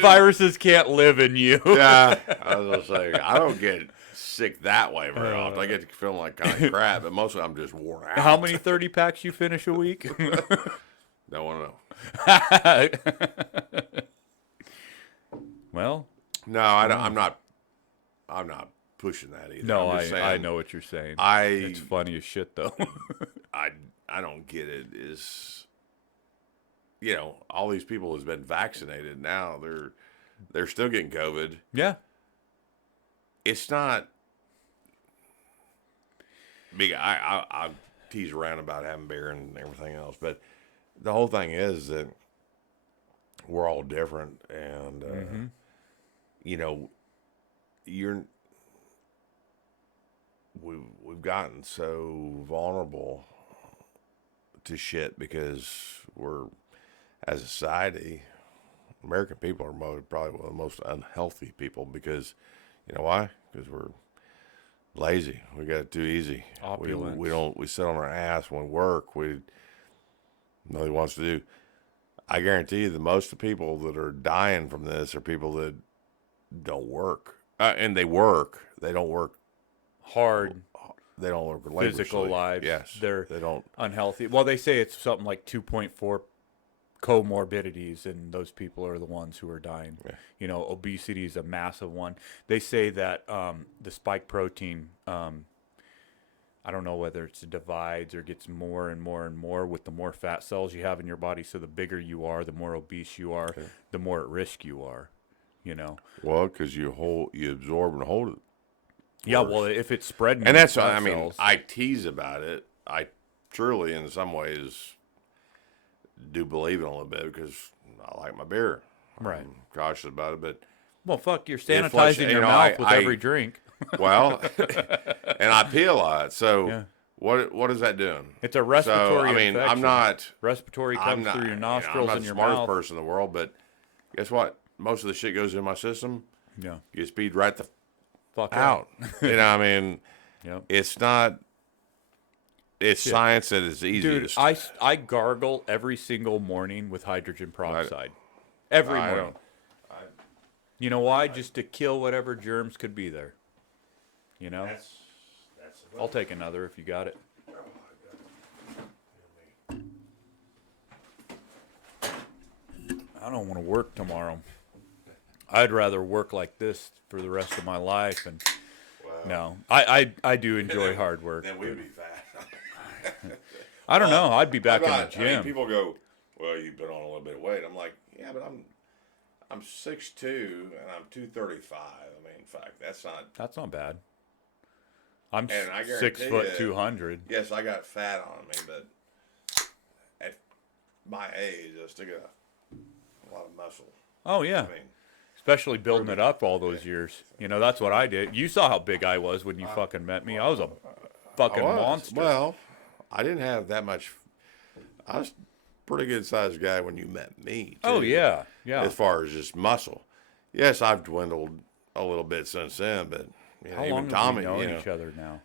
Viruses can't live in you. Yeah, I was gonna say I don't get sick that way very often. I get to feeling like kind of crap, but mostly I'm just worn out. How many 30 packs you finish a week? Don't want to know. Well, no, I don't, I'm not pushing that either. No, I know what you're saying. It's funny as shit though. I don't get it. Is all these people who's been vaccinated now they're still getting COVID. Yeah. It's not big. I tease around about having beer and everything else, but the whole thing is that we're all different, and you know, you're we've gotten so vulnerable to shit because we're, as a society, American people are probably one of the most unhealthy people because, you know why? Because we're lazy. We got it too easy. Opulence. We sit on our ass when we work. Nobody wants to do. I guarantee you, the most of the people that are dying from this are people that don't work, and they work. They don't work Hard They don't work physical laboriously. lives. Yes, They're they don't. unhealthy. Well, they say it's something like 2.4 comorbidities, and those people are the ones who are dying. Yeah. You know, obesity is a massive one. They say that the spike protein, I don't know whether it's divides or gets more and more and more with the more fat cells you have in your body. So the bigger you are, the more obese you are, the more at risk you are. You know. Well, because you absorb and hold it. Yeah, well, if it's spreading, And that's fat I mean, cells, I tease about it. I truly, in some ways, do believe it a little bit because I like my beer. Right. I'm cautious about it, but well, fuck, you're flush- sanitizing you your know, mouth with I- every drink. well, and I pee a lot. So Yeah. what is that doing? It's a respiratory So I mean, infection. I'm not. Respiratory I'm comes not through your I'm nostrils not and the your smartest mouth. person in the world, but guess what? Most of the shit goes in my system. Yeah. You speed right the Fuck out. You know, I mean, Yep. it's not. It's science at its Dude, easiest. I gargle every single morning with hydrogen peroxide. Every I morning. don't. You know why? Just to kill whatever germs could be there. You know? That's I'll take another if you got it. I don't want to work tomorrow. I'd rather work like this for the rest of my life. And no, I do enjoy hard work. Then we'd be fat. I don't know. I'd be back in the I mean, gym. people go, "Well, you put on a little bit of weight." I'm like, "Yeah, but I'm 6'2" and I'm 235. I mean, in fact, that's not. That's not bad. I'm And I 6 guarantee foot you- 200. Yes, I got fat on me, but at my age, I still got a lot of muscle. Oh yeah, I mean, especially building it up all those years. You know, that's what I did. You saw how big I was when you fucking met me. I was a fucking I was. monster. Well, I didn't have that much. I was a pretty good sized guy when you met me. Oh too, yeah, yeah. As far as just muscle, yes, I've dwindled a little bit since then, but you know, How even long Tommy, have we known you know, each other now?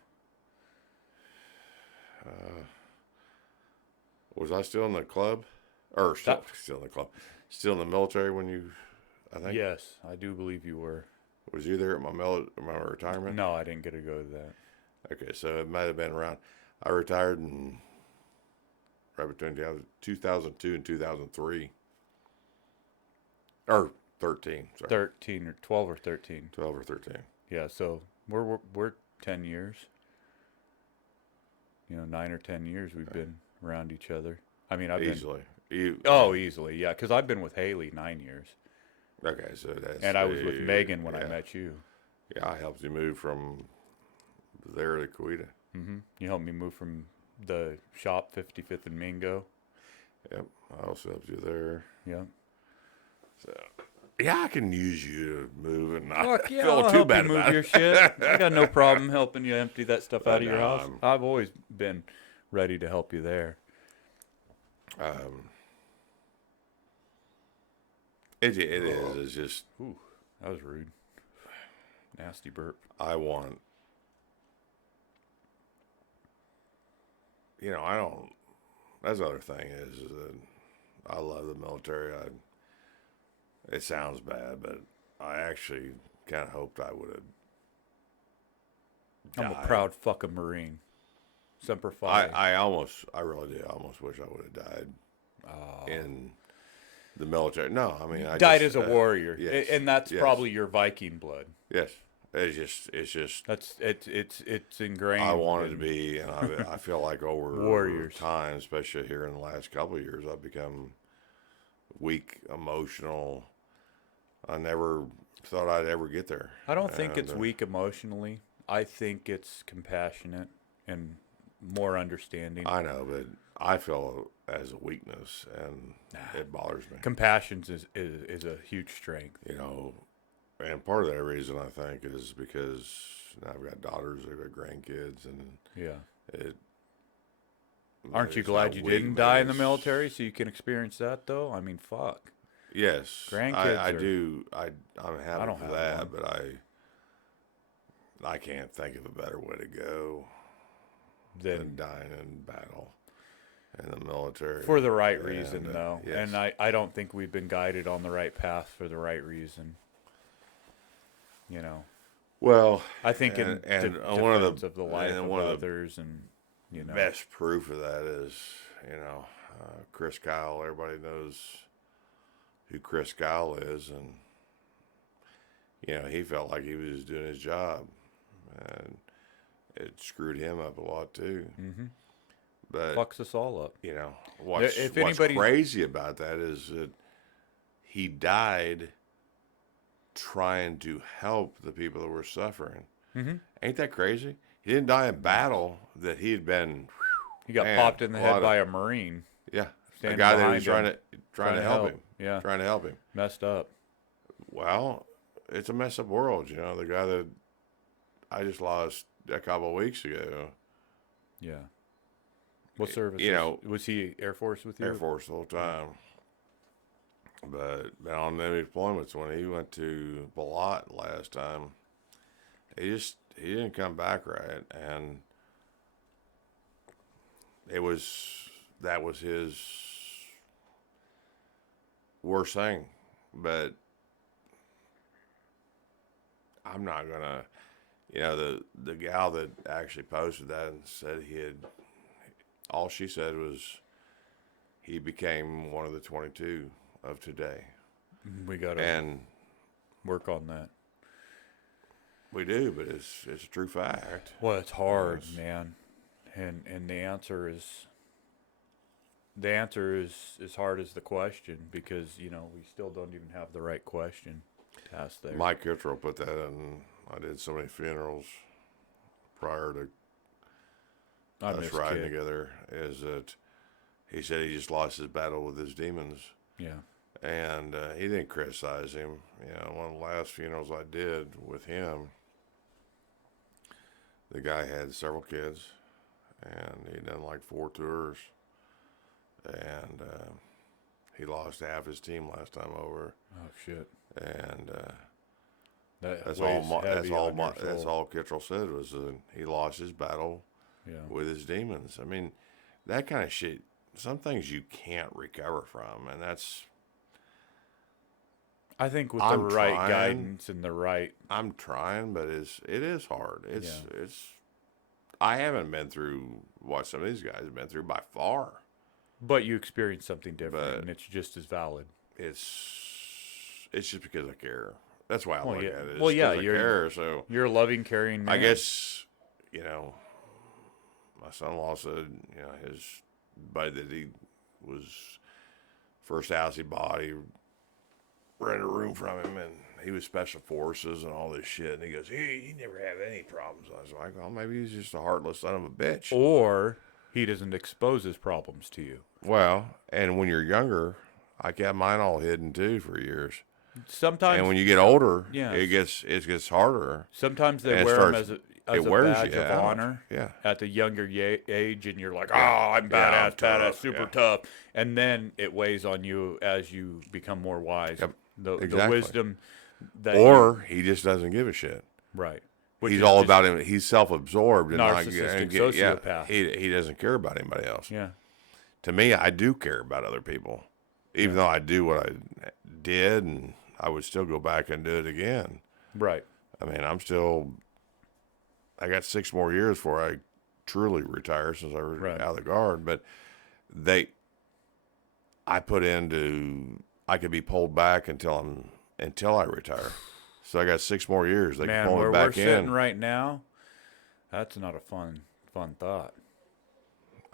was I still in the club, or still in the club, still in the military when you? I think. Yes, I do believe you were. Was you there at my retirement? No, I didn't get to go to that. Okay, so it might have been around. I retired in right between 2002 and 2003, or 13. Sorry, 13 or 12 or 13. 12 or 13. Yeah, so we're 10 years. You know, 9 or 10 years we've been around each other. I mean, I've Easily. been easily, yeah, because I've been with Haley 9 years, Okay, so that's. and I was with Megan when I yeah. met you. Yeah, I helped you move from there to Coweta. You helped me move from the shop 55th and Mingo. Yep, I also helped you there. Yeah. So, yeah, I can use you to move and not Fuck yeah, feel I'll too help bad you move about your it. shit. I got no problem helping you empty that stuff out of your no, house. I've always been ready to help you there. It is. It's just Ooh, that was rude. Nasty burp. I want. You know, I don't. That's the other thing is that I love the military. It sounds bad, but I actually kind of hoped I would have. I'm a proud fucking Marine. Semper Fi. I really do. I almost wish I would have died in the military. No, I mean I died just, as a warrior, yes, and that's yes. probably your Viking blood. Yes, it's just. It's ingrained. I wanted to be, and I feel like over Warriors. time, especially here in the last couple of years, I've become weak, emotional. I never thought I'd ever get there. I don't think it's And, weak emotionally. I think it's compassionate and more understanding. I know, but I feel it as a weakness, and it bothers me. Compassion is a huge strength. You know, and part of that reason I think is because now I've got daughters, I've got grandkids, and Yeah. it. Aren't you it's glad not you weak, didn't but die in the it's- military so you can experience that, though? I mean, fuck. Yes, Grandkids I are- do. I'm happy don't for have that, one. but I can't think of a better way to go Then than dying in battle in the military for the right And, reason, though. yes. And I don't think we've been guided on the right path for the right reason. You know, Well, I think in one of defense of the life and of one of the others, and you know, best proof of that is, Chris Kyle. Everybody knows who Chris Kyle is, and he felt like he was doing his job, and it screwed him up a lot too. Mhm. But fucks us all up. what's If what's anybody- crazy about that is that he died trying to help the people that were suffering. Mhm. Ain't that crazy? He didn't die in battle that he had been. He got Man, popped in the a head lot by a Marine. Yeah, a Standing guy that behind was trying him, to help him. Yeah, Trying to help him. messed up. Well, it's a messed up world. The guy that I just lost a couple of weeks ago, Yeah. What service? Was he Air Force with you? Air Force the whole time. But on them deployments, when he went to Balot last time, he didn't come back right, and that was his worst thing. But I'm not gonna, the gal that actually posted that and said all she said was he became one of the 22 of today. We got to And work on that. we do, but it's a true fact. Well, it's hard, Yes. man, and the answer is as hard as the question, because we still don't even have the right question to ask there. Mike Kittrell put that in. I did so many funerals prior to I us miss riding Kid. together. Is that he said he just lost his battle with his demons, Yeah, and he didn't criticize him. One of the last funerals I did with him, the guy had several kids, and he'd done like 4 tours, and he lost half his team last time over, oh shit, and that's that's all Kittrell said was that he lost his battle Yeah, with his demons. I mean, that kind of shit. Some things you can't recover from, and that's. I think with I'm the right trying. guidance and the right, I'm trying, but it is hard. It's. I haven't been through what some of these guys have been through by far. but you experience something different, But- and it's just as valid. It's just because I care. That's why I Well, look yeah. at it. Well, yeah, I care. So You're a loving, caring man. I guess my son-in-law said his buddy that he was first house he bought, he rented a room from him, and he was special forces and all this shit, and he goes, he never had any problems. I was like, well, maybe he's just a heartless son of a bitch. Or he doesn't expose his problems to you. Well, and when you're younger, I kept mine all hidden too for years. Sometimes, And when you get older, Yeah. it gets harder. sometimes they and it wear them starts- as it a wears badge you of out. honor. Yeah. At the younger age, and you're like, oh, Yeah. I'm Yeah, I'm badass, tough. super Yeah. tough, and then it weighs on you as you become more wise. Yep, The exactly. wisdom that Or he just doesn't give a shit. right. Which He's is all just- about him. He's self-absorbed and Narcissistic sociopath. He doesn't care about anybody else. Yeah. To me, I do care about other people, even though I do what I did, and I would still go back and do it again. Right. I mean, I got 6 more years before I truly retire, since I was Right. out of the guard. But I could be pulled back until I retire. So I got 6 more years. They Man, can pull where me we're back sitting in. right now, that's not a fun thought.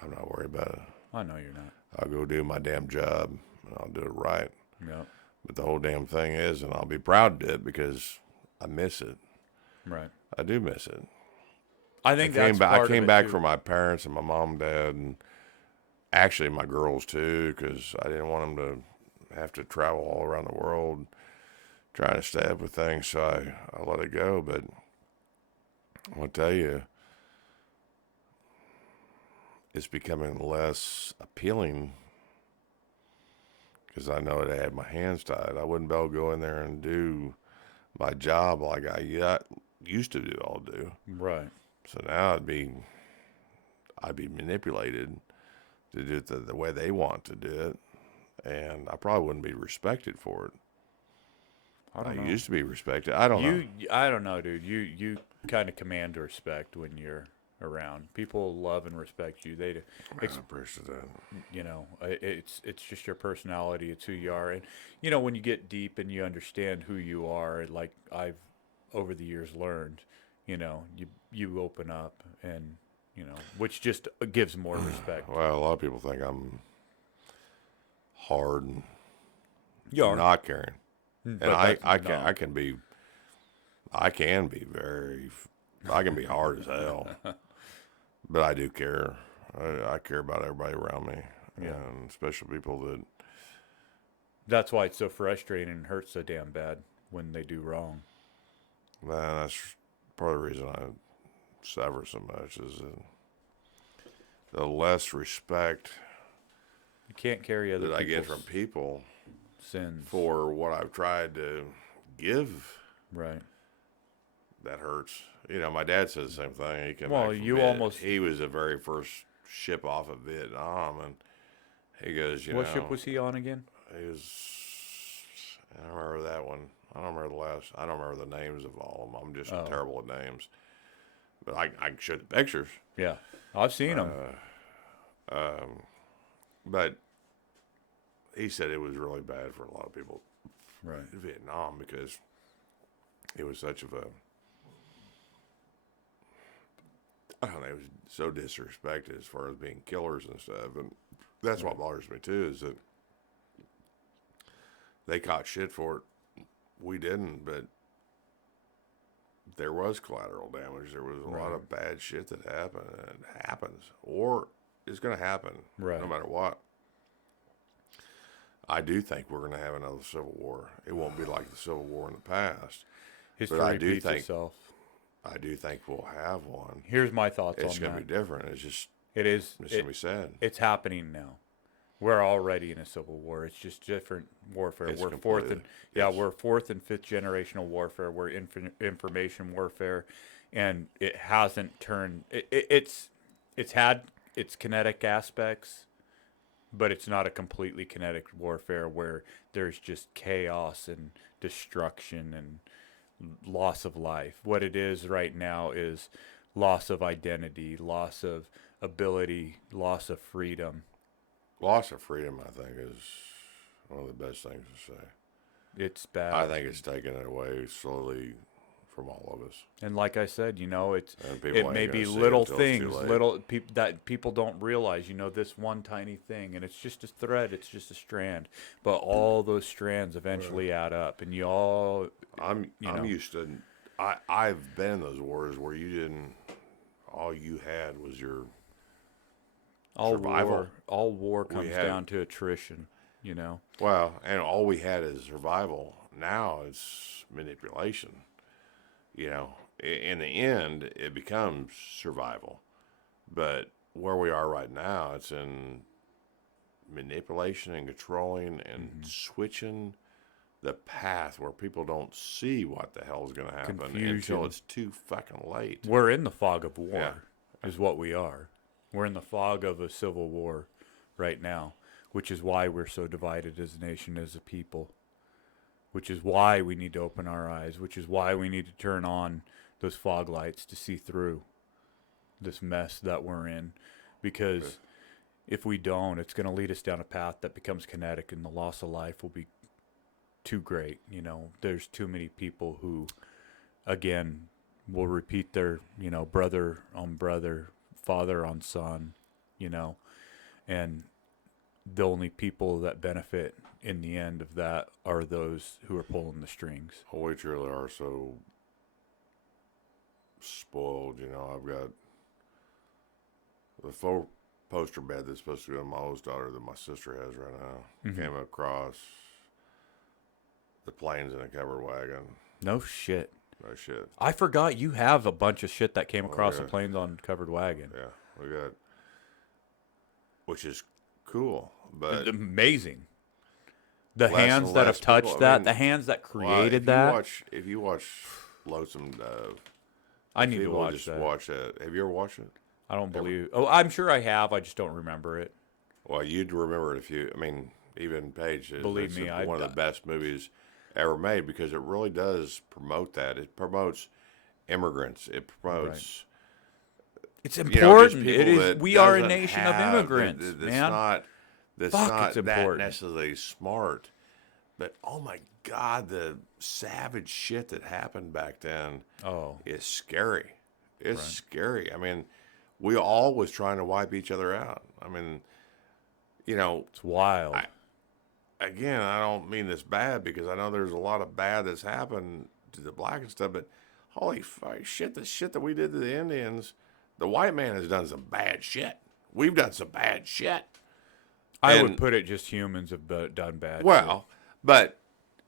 I'm not worried about it. I know you're not. I'll go do my damn job, and I'll do it right. Yep. But the whole damn thing is, and I'll be proud to do it because I miss it. Right. I do miss it. I think that's part I came of it back too. from my parents and my mom and dad, and actually my girls too, because I didn't want them to have to travel all around the world trying to stay up with things. So I let it go. But I'll tell you, it's becoming less appealing because I know that I had my hands tied. I wouldn't be able to go in there and do my job like used to do. I'll do. Right. So now I'd be manipulated to do it the way they want to do it, and I probably wouldn't be respected for it. I don't know. Used to be respected. I don't know. I don't know, dude. You kind of command respect when you're around. People love and respect you. They, I appreciate that. you know, it's just your personality. It's who you are, and you know when you get deep and you understand who you are, like I've over the years learned, you know, you open up and you know, which just gives more respect. Well, a lot of people think I'm hard and You are. not caring, But and that's I not. can be very, I can be hard as hell, but I do care. I care about everybody around me, and especially people that. That's why it's so frustrating and hurts so damn bad when they do wrong. Man, that's part of the reason I sever so much is the less respect You can't carry other that I get people's from people sins. for what I've tried to give. Right. That hurts. You know, my dad says the same thing. He came Well, back from you almost- He was the very first ship off of Vietnam, and he goes, What ship was he on again? He was. I don't remember that one. I don't remember the last. I don't remember the names of all of them. I'm just terrible at names. But I can show the pictures. Yeah, I've seen him. But he said it was really bad for a lot of people Right. in Vietnam because it was such of a. I don't know. It was so disrespected as far as being killers and stuff, and that's what bothers me too. Is that they caught shit for it. We didn't, but there was collateral damage. There was a lot of bad shit that happened, and it happens, or it's going to happen, no matter what. I do think we're going to have another civil war. It won't be like the Civil War in the past. History but I do repeats think itself. I do think we'll have one. Here's my thoughts It's on going to that. be different. It's just It is. it's going to be sad. It's happening now. We're already in a civil war. It's just different warfare. It's We're fourth and yes. we're fourth and fifth generational warfare. We're information warfare, and it hasn't turned. It's had its kinetic aspects, but it's not a completely kinetic warfare where there's just chaos and destruction and loss of life. What it is right now is loss of identity, loss of ability, loss of freedom. Loss of freedom, I think, is one of the best things to say. It's bad. I think it's taking it away slowly from all of us. And like I said, you know, it ain't may gonna be see it little until it's too things, late. that people don't realize. You know, this one tiny thing, and it's just a thread, it's just a strand, but all those strands eventually add up, and I'm know. used to. I've been in those wars where you didn't. All you had was your survival. All war comes had- down to attrition. You know. Well, and all we had is survival. Now it's manipulation. You know, in the end, it becomes survival. But where we are right now, it's in manipulation and controlling and switching the path where people don't see what the hell is going to happen Confusion. until it's too fucking late. We're in the fog of war, Yeah. is what we are. We're in the fog of a civil war right now, which is why we're so divided as a nation, as a people, which is why we need to open our eyes, which is why we need to turn on those fog lights to see through this mess that we're in. Because if we don't, it's going to lead us down a path that becomes kinetic, and the loss of life will be too great. You know, there's too many people who, again, will repeat their, you know, brother on brother, father on son, you know, and the only people that benefit in the end of that are those who are pulling the strings. Oh, we truly are so spoiled. You know, I've got the 4-poster bed that's supposed to go to my oldest daughter that my sister has right now. Came across the planes in a covered wagon. No shit. No shit. I forgot you have a bunch of shit that came across yeah. the planes on covered wagon. Yeah, we got, which is cool, but Amazing. The Less hands and that less have touched people- I that, mean, the hands that well, created that. if you watch Lonesome Dove, I need to people watch just that. watch that. Have you ever watched it? I don't believe. Oh, I'm sure I have. I just don't remember it. Well, you'd remember it if you. I mean, even Paige. Believe it's me, one of the best movies ever made because it really does promote that. It promotes immigrants. It promotes. It's Just important. people It is. that We are a doesn't nation of have- immigrants, that's man. That's Fuck, not it's that important. necessarily smart. But oh my God, the savage shit that happened back then Oh, is scary. It's scary. I mean, we all was trying to wipe each other out. I mean, you know, it's wild. again, I don't mean this bad because I know there's a lot of bad that's happened to the black and stuff, but holy fuck, shit, the shit that we did to the Indians, the white man has done some bad shit. We've done some bad shit. I and- would put it just humans have done bad. Well, but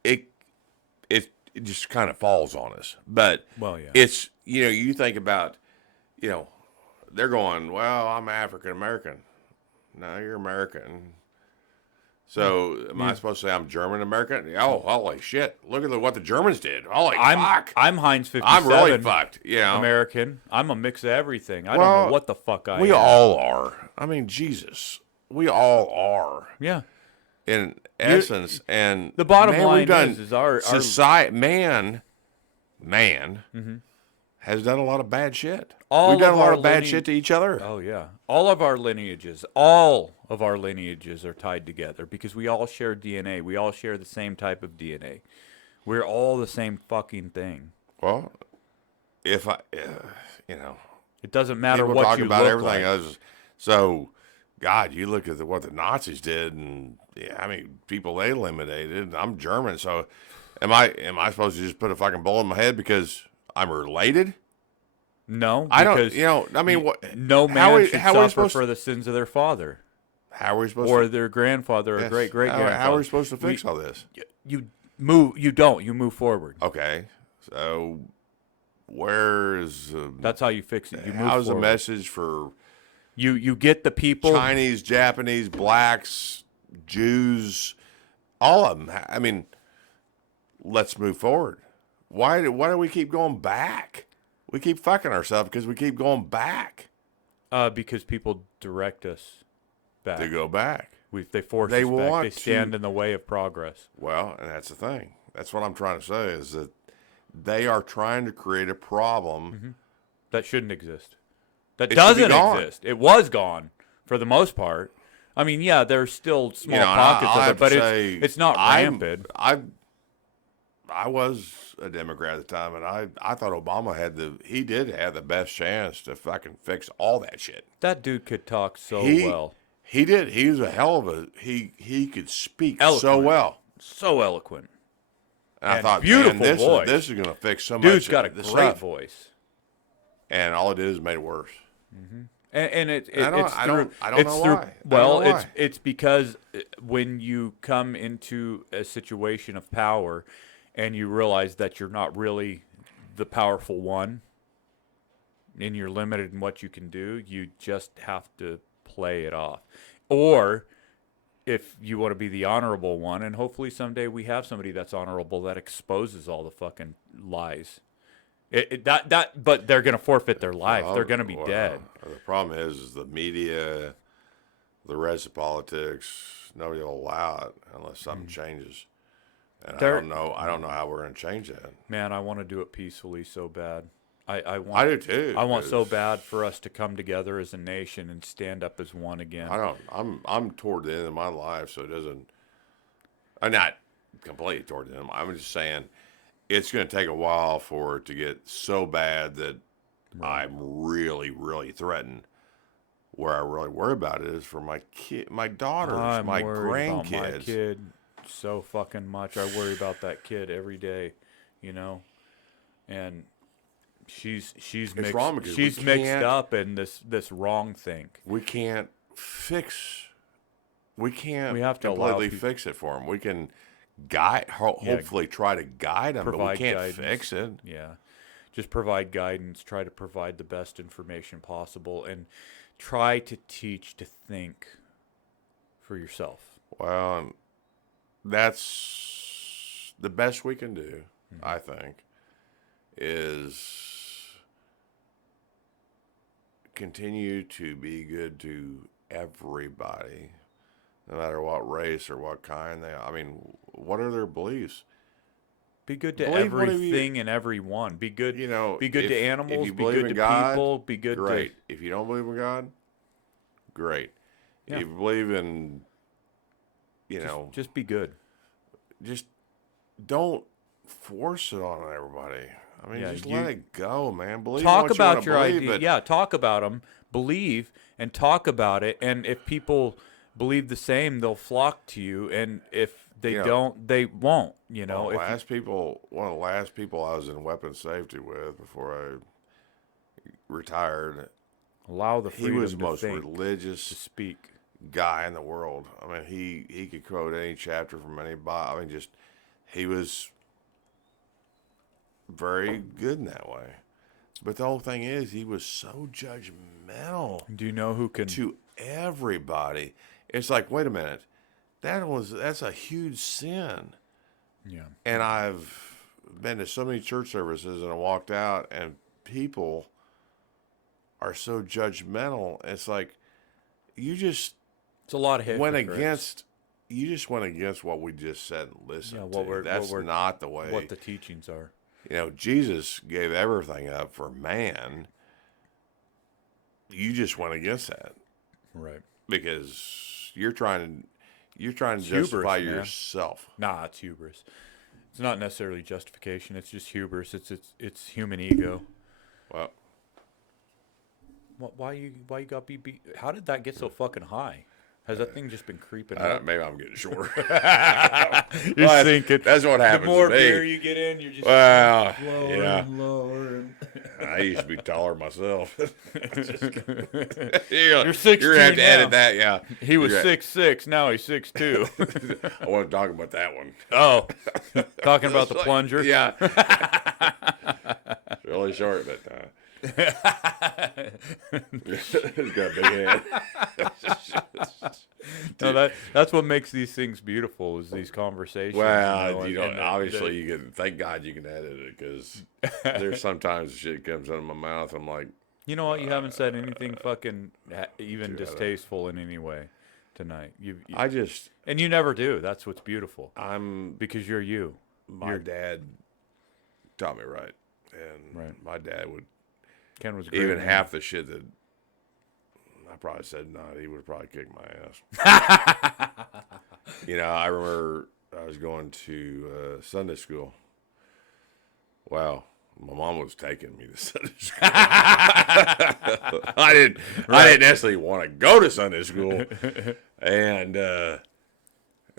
it just kind of falls on us. But Well, yeah. it's, you know, you think about, you know, they're going, well, I'm African American. No, you're American. So am I supposed to say I'm German American? Oh, holy shit! Look at what the Germans did. Holy fuck! I'm Heinz 57. I'm really fucked. You know, American. I'm a mix of everything. I don't Well, know what the fuck I we am. all are. I mean, Jesus, we all are. Yeah. In essence, and The bottom man, line we've done is our society. Man has done a lot of bad shit. All We've done of a lot our of bad lineage- shit to each other. Oh yeah. All of our lineages are tied together because we all share DNA. We all share the same type of DNA. We're all the same fucking thing. Well, if I, you know, It doesn't matter people what talk you about look everything. like. So, God, you look at what the Nazis did, and yeah, I mean, people they eliminated. I'm German, so am I supposed to just put a fucking bullet in my head because I'm related? No, I don't. because You know, I mean, what? no how man we- should how are we suffer supposed for the sins of their father How are we supposed or to? their grandfather or Yes. great grandfather. How are we supposed to fix all this? You move. You don't. You move forward. Okay, so where is That's how you fix it. You move how's the forward. message for You get the people. Chinese, Japanese, blacks, Jews, all of them? I mean, let's move forward. Why do we keep going back? We keep fucking ourselves because we keep going back Because people direct us back. to go back. They force They us back. want They stand to- in the way of progress. Well, and that's the thing. That's what I'm trying to say is that they are trying to create a problem. That shouldn't exist. That It should be doesn't gone. exist. It was gone for the most part. I mean, yeah, there's still small You know, and pockets I'll of have it, but to say, it's not rampant. I was a Democrat at the time, and I thought Obama he did have the best chance to fucking fix all that shit. That dude could talk so He well. He did. He was a hell of a he could speak so Eloquent. well. So eloquent. And I And thought, beautiful man, voice. this is going to fix so much. Dude's got a of the great stuff. voice. And all it did is made it worse. And it's I don't through, know it's through, why. I don't Well, know why. it's because when you come into a situation of power and you realize that you're not really the powerful one and you're limited in what you can do, you just have to play it off. Or if you want to be the honorable one, and hopefully someday we have somebody that's honorable that exposes all the fucking lies. But they're gonna forfeit their life. They're gonna be dead. The problem is the media, the rest of politics. Nobody will allow it unless something changes. And There- I don't know how we're going to change that. Man, I want to do it peacefully so bad. I want. I do too. I want so 'cause bad for us to come together as a nation and stand up as one again. I don't. I'm toward the end of my life, so it doesn't. I'm not completely toward the end. I'm just saying it's going to take a while for it to get so bad that I'm really, really threatened. Where I really worry about it is for my kid, my daughters, I'm my worried about my grandkids. kid so fucking much. I worry about that kid every day, you know, and She's It's mixed, wrong because we she's mixed can't- up in this wrong think. We can't fix. We can't We have to allow completely people- fix it for them. We can guide, hopefully try to guide them, but we Provide can't guidance. fix it. Yeah. Just provide guidance, try to provide the best information possible, and try to teach to think for yourself. Well, and that's the best we can do, I think, is continue to be good to everybody, no matter what race or what kind they are. I mean, what are their beliefs? Be good to Believe whatever you- everything and everyone. Be good. You know, be good to if animals. you Be believe good in to God, people. Be good Great. to. If you don't believe in God, great. Yeah. If you believe in, you know, Just be good. just don't force it on everybody. I mean, Yeah, just you- let it go, man. Believe Talk what you about wanna your believe, idea. but Yeah, talk about them. Believe and talk about it. And if people believe the same, they'll flock to you. And if they You know, don't, they won't. You know. one of If the last people I was in weapons safety with before I retired, allow the he freedom was the to most think, to religious speak. guy in the world. I mean, he could quote any chapter from any Bible. I mean, just he was very good in that way. But the whole thing is, he was so judgmental Do you know who can? to everybody. It's like, wait a minute, that's a huge sin. Yeah. And I've been to so many church services and I walked out and people are so judgmental. It's like you just It's a lot of went hypocrites. against what we just said and listened Yeah, what to. we're- That's what we're- not the way. what the teachings are. You know, Jesus gave everything up for man. You just went against that Right. because you're trying to Hubris, justify man. yourself. Nah, it's hubris. It's not necessarily justification. It's just hubris. It's human ego. Well, Why you got be? How did that get so fucking high? Has that thing just been creeping I up? don't, maybe I'm getting short. You're Well, sinking. That's what The happens more to me. beer you get in, you're just Well, lower yeah. and lower. And I used to be taller myself. You're 16 You're gonna have to now. edit that, yeah. he was You're- 6'6", now he's 6'2". I wasn't talking about that one. Oh, talking about the plunger. Yeah. It's really short, but it's got a big head. No, that's what makes these things beautiful is these conversations. Well, and obviously you can. Thank God you can edit it because there's sometimes shit comes out of my mouth. I'm like, you know what? You haven't said anything fucking even dude, distasteful in any way tonight. And you never do. That's what's beautiful I'm because you're you. my dad taught me right, and Right. my dad would Ken was a great even man. half the shit that I probably said not, he would have probably kicked my ass. You know, I remember I was going to Sunday school. Wow, my mom was taking me to Sunday school. I didn't necessarily want to go to Sunday school, and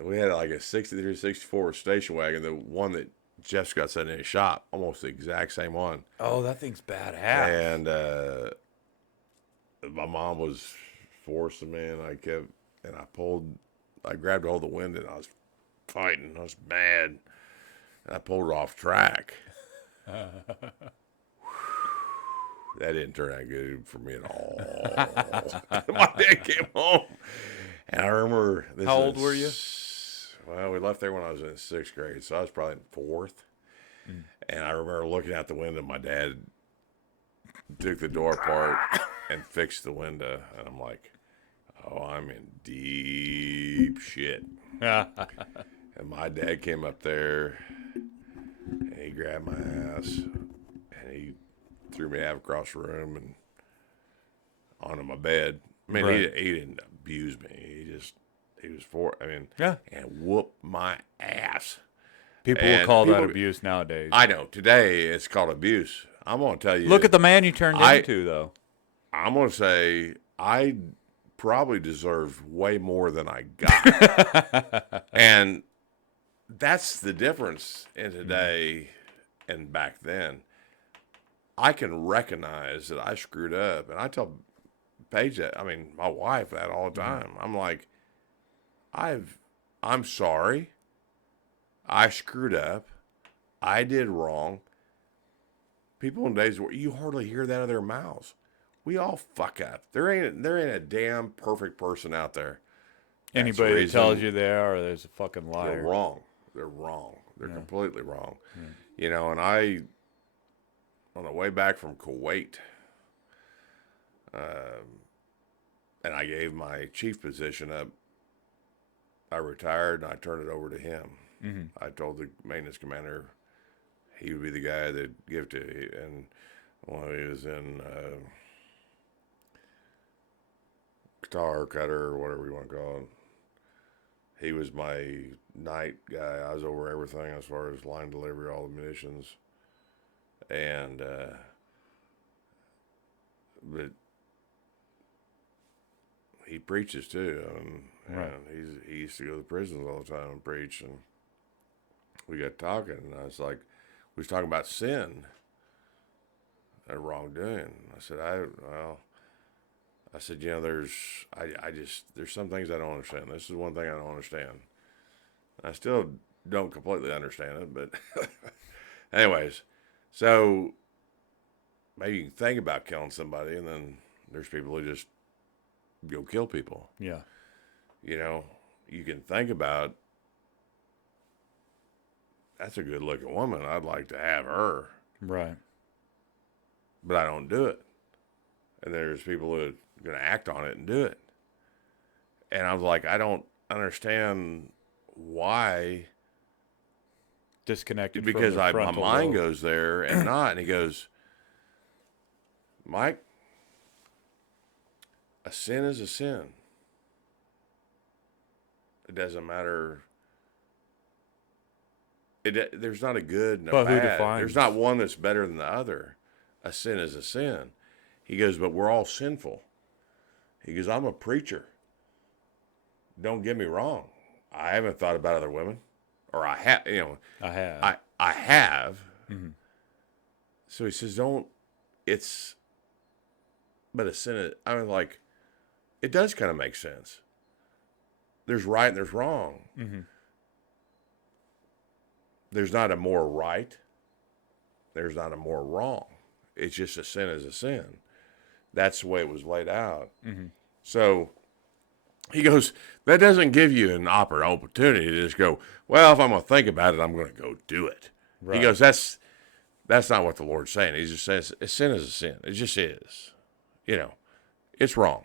we had like a 63, 64 station wagon, the one that Jeff's got sitting in his shop, almost the exact same one. Oh, that thing's badass. And my mom was forcing me, and I grabbed a hold of the window, and I was fighting. I was mad, and I pulled it off track. That didn't turn out good for me at all. My dad came home, and I remember this. How old were you? Well, we left there when I was in 6th grade, so I was probably in 4th. And I remember looking out the window. My dad took the door apart and fixed the window, and I'm like, "Oh, I'm in deep shit." And my dad came up there, and he grabbed my ass, and he threw me out across the room and onto my bed. I mean, Right. he didn't abuse me. He was Yeah. and whooped my ass. People And will call that people- abuse nowadays. I know today it's called abuse. I'm gonna tell you. Look at the man you turned into, though. I'm gonna say I probably deserved way more than I got, and that's the difference in today and back then. I can recognize that I screwed up. And I tell Paige that, I mean, my wife that all the time. I'm like, I'm sorry. I screwed up. I did wrong. People in days where you hardly hear that out of their mouths. We all fuck up. There ain't a damn perfect person out there. That's Anybody the that tells reason you they are, there's a fucking they're liar. wrong. They're wrong. They're Yeah. completely wrong. Yeah. You know, and I, on the way back from Kuwait, and I gave my chief position up. I retired and I turned it over to him. I told the maintenance commander he would be the guy that give to, and while he was in Qatar, Qatar, or whatever you want to call it, he was my night guy. I was over everything as far as line delivery, all the munitions, and but he preaches too. Right. And he used to go to the prisons all the time and preach, and we got talking, and I was like, we was talking about sin and wrongdoing. I said, you know, there's some things I don't understand. This is one thing I don't understand. I still don't completely understand it, but anyways, so maybe you can think about killing somebody, and then there's people who just go kill people. Yeah. You know, you can think about, that's a good looking woman. I'd like to have her. Right. But I don't do it. And there's people who are going to act on it and do it. And I was like, I don't understand why. Disconnected Because from the my frontal mind lobe. goes there and not. And he goes, Mike, a sin is a sin. It doesn't matter. There's not a good and a But who bad. defines? There's not one that's better than the other. A sin is a sin. He goes, but we're all sinful. He goes, I'm a preacher. Don't get me wrong. I haven't thought about other women, or I have. You know, I have. I have. Mhm. So he says, don't. It's. But a sin. I was like, it does kind of make sense. There's right and there's wrong. Mm-hmm. There's not a more right. There's not a more wrong. It's just a sin is a sin. That's the way it was laid out. Mm-hmm. So he goes, that doesn't give you an opportunity to just go, well, if I'm going to think about it, I'm going to go do it. Right. He goes, that's not what the Lord's saying. He just says a sin is a sin. It just is. You know, it's wrong.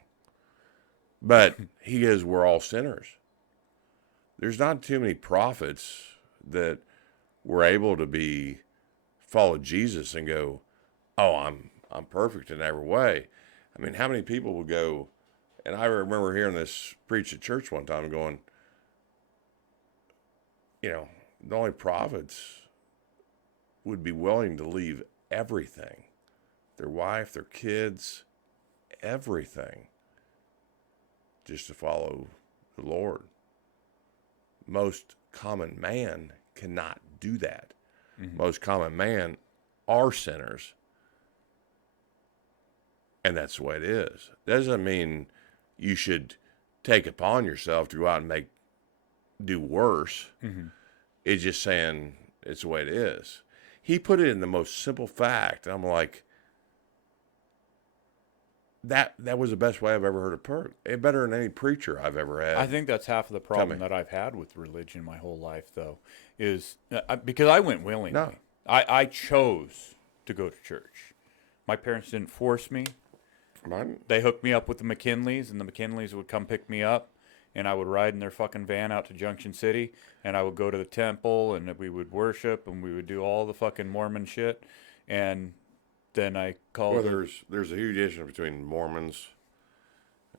But he goes, we're all sinners. There's not too many prophets that were able to follow Jesus and go, oh, I'm perfect in every way. I mean, how many people would go, and I remember hearing this preach at church one time going, you know, the only prophets would be willing to leave everything, their wife, their kids, everything, just to follow the Lord. Most common man cannot do that. Mm-hmm. Most common man are sinners. And that's the way it is. Doesn't mean you should take upon yourself to go out and do worse. Mm-hmm. It's just saying it's the way it is. He put it in the most simple fact. I'm like, that was the best way I've ever heard it. Better than any preacher I've ever had. I think that's half of the problem that I've had with religion my whole life, though, is because I went willingly. No. I chose to go to church. My parents didn't force me. Mine? They hooked me up with the McKinleys, and the McKinleys would come pick me up, and I would ride in their fucking van out to Junction City, and I would go to the temple, and we would worship, and we would do all the fucking Mormon shit, and then I called. Well, there's a huge difference between Mormons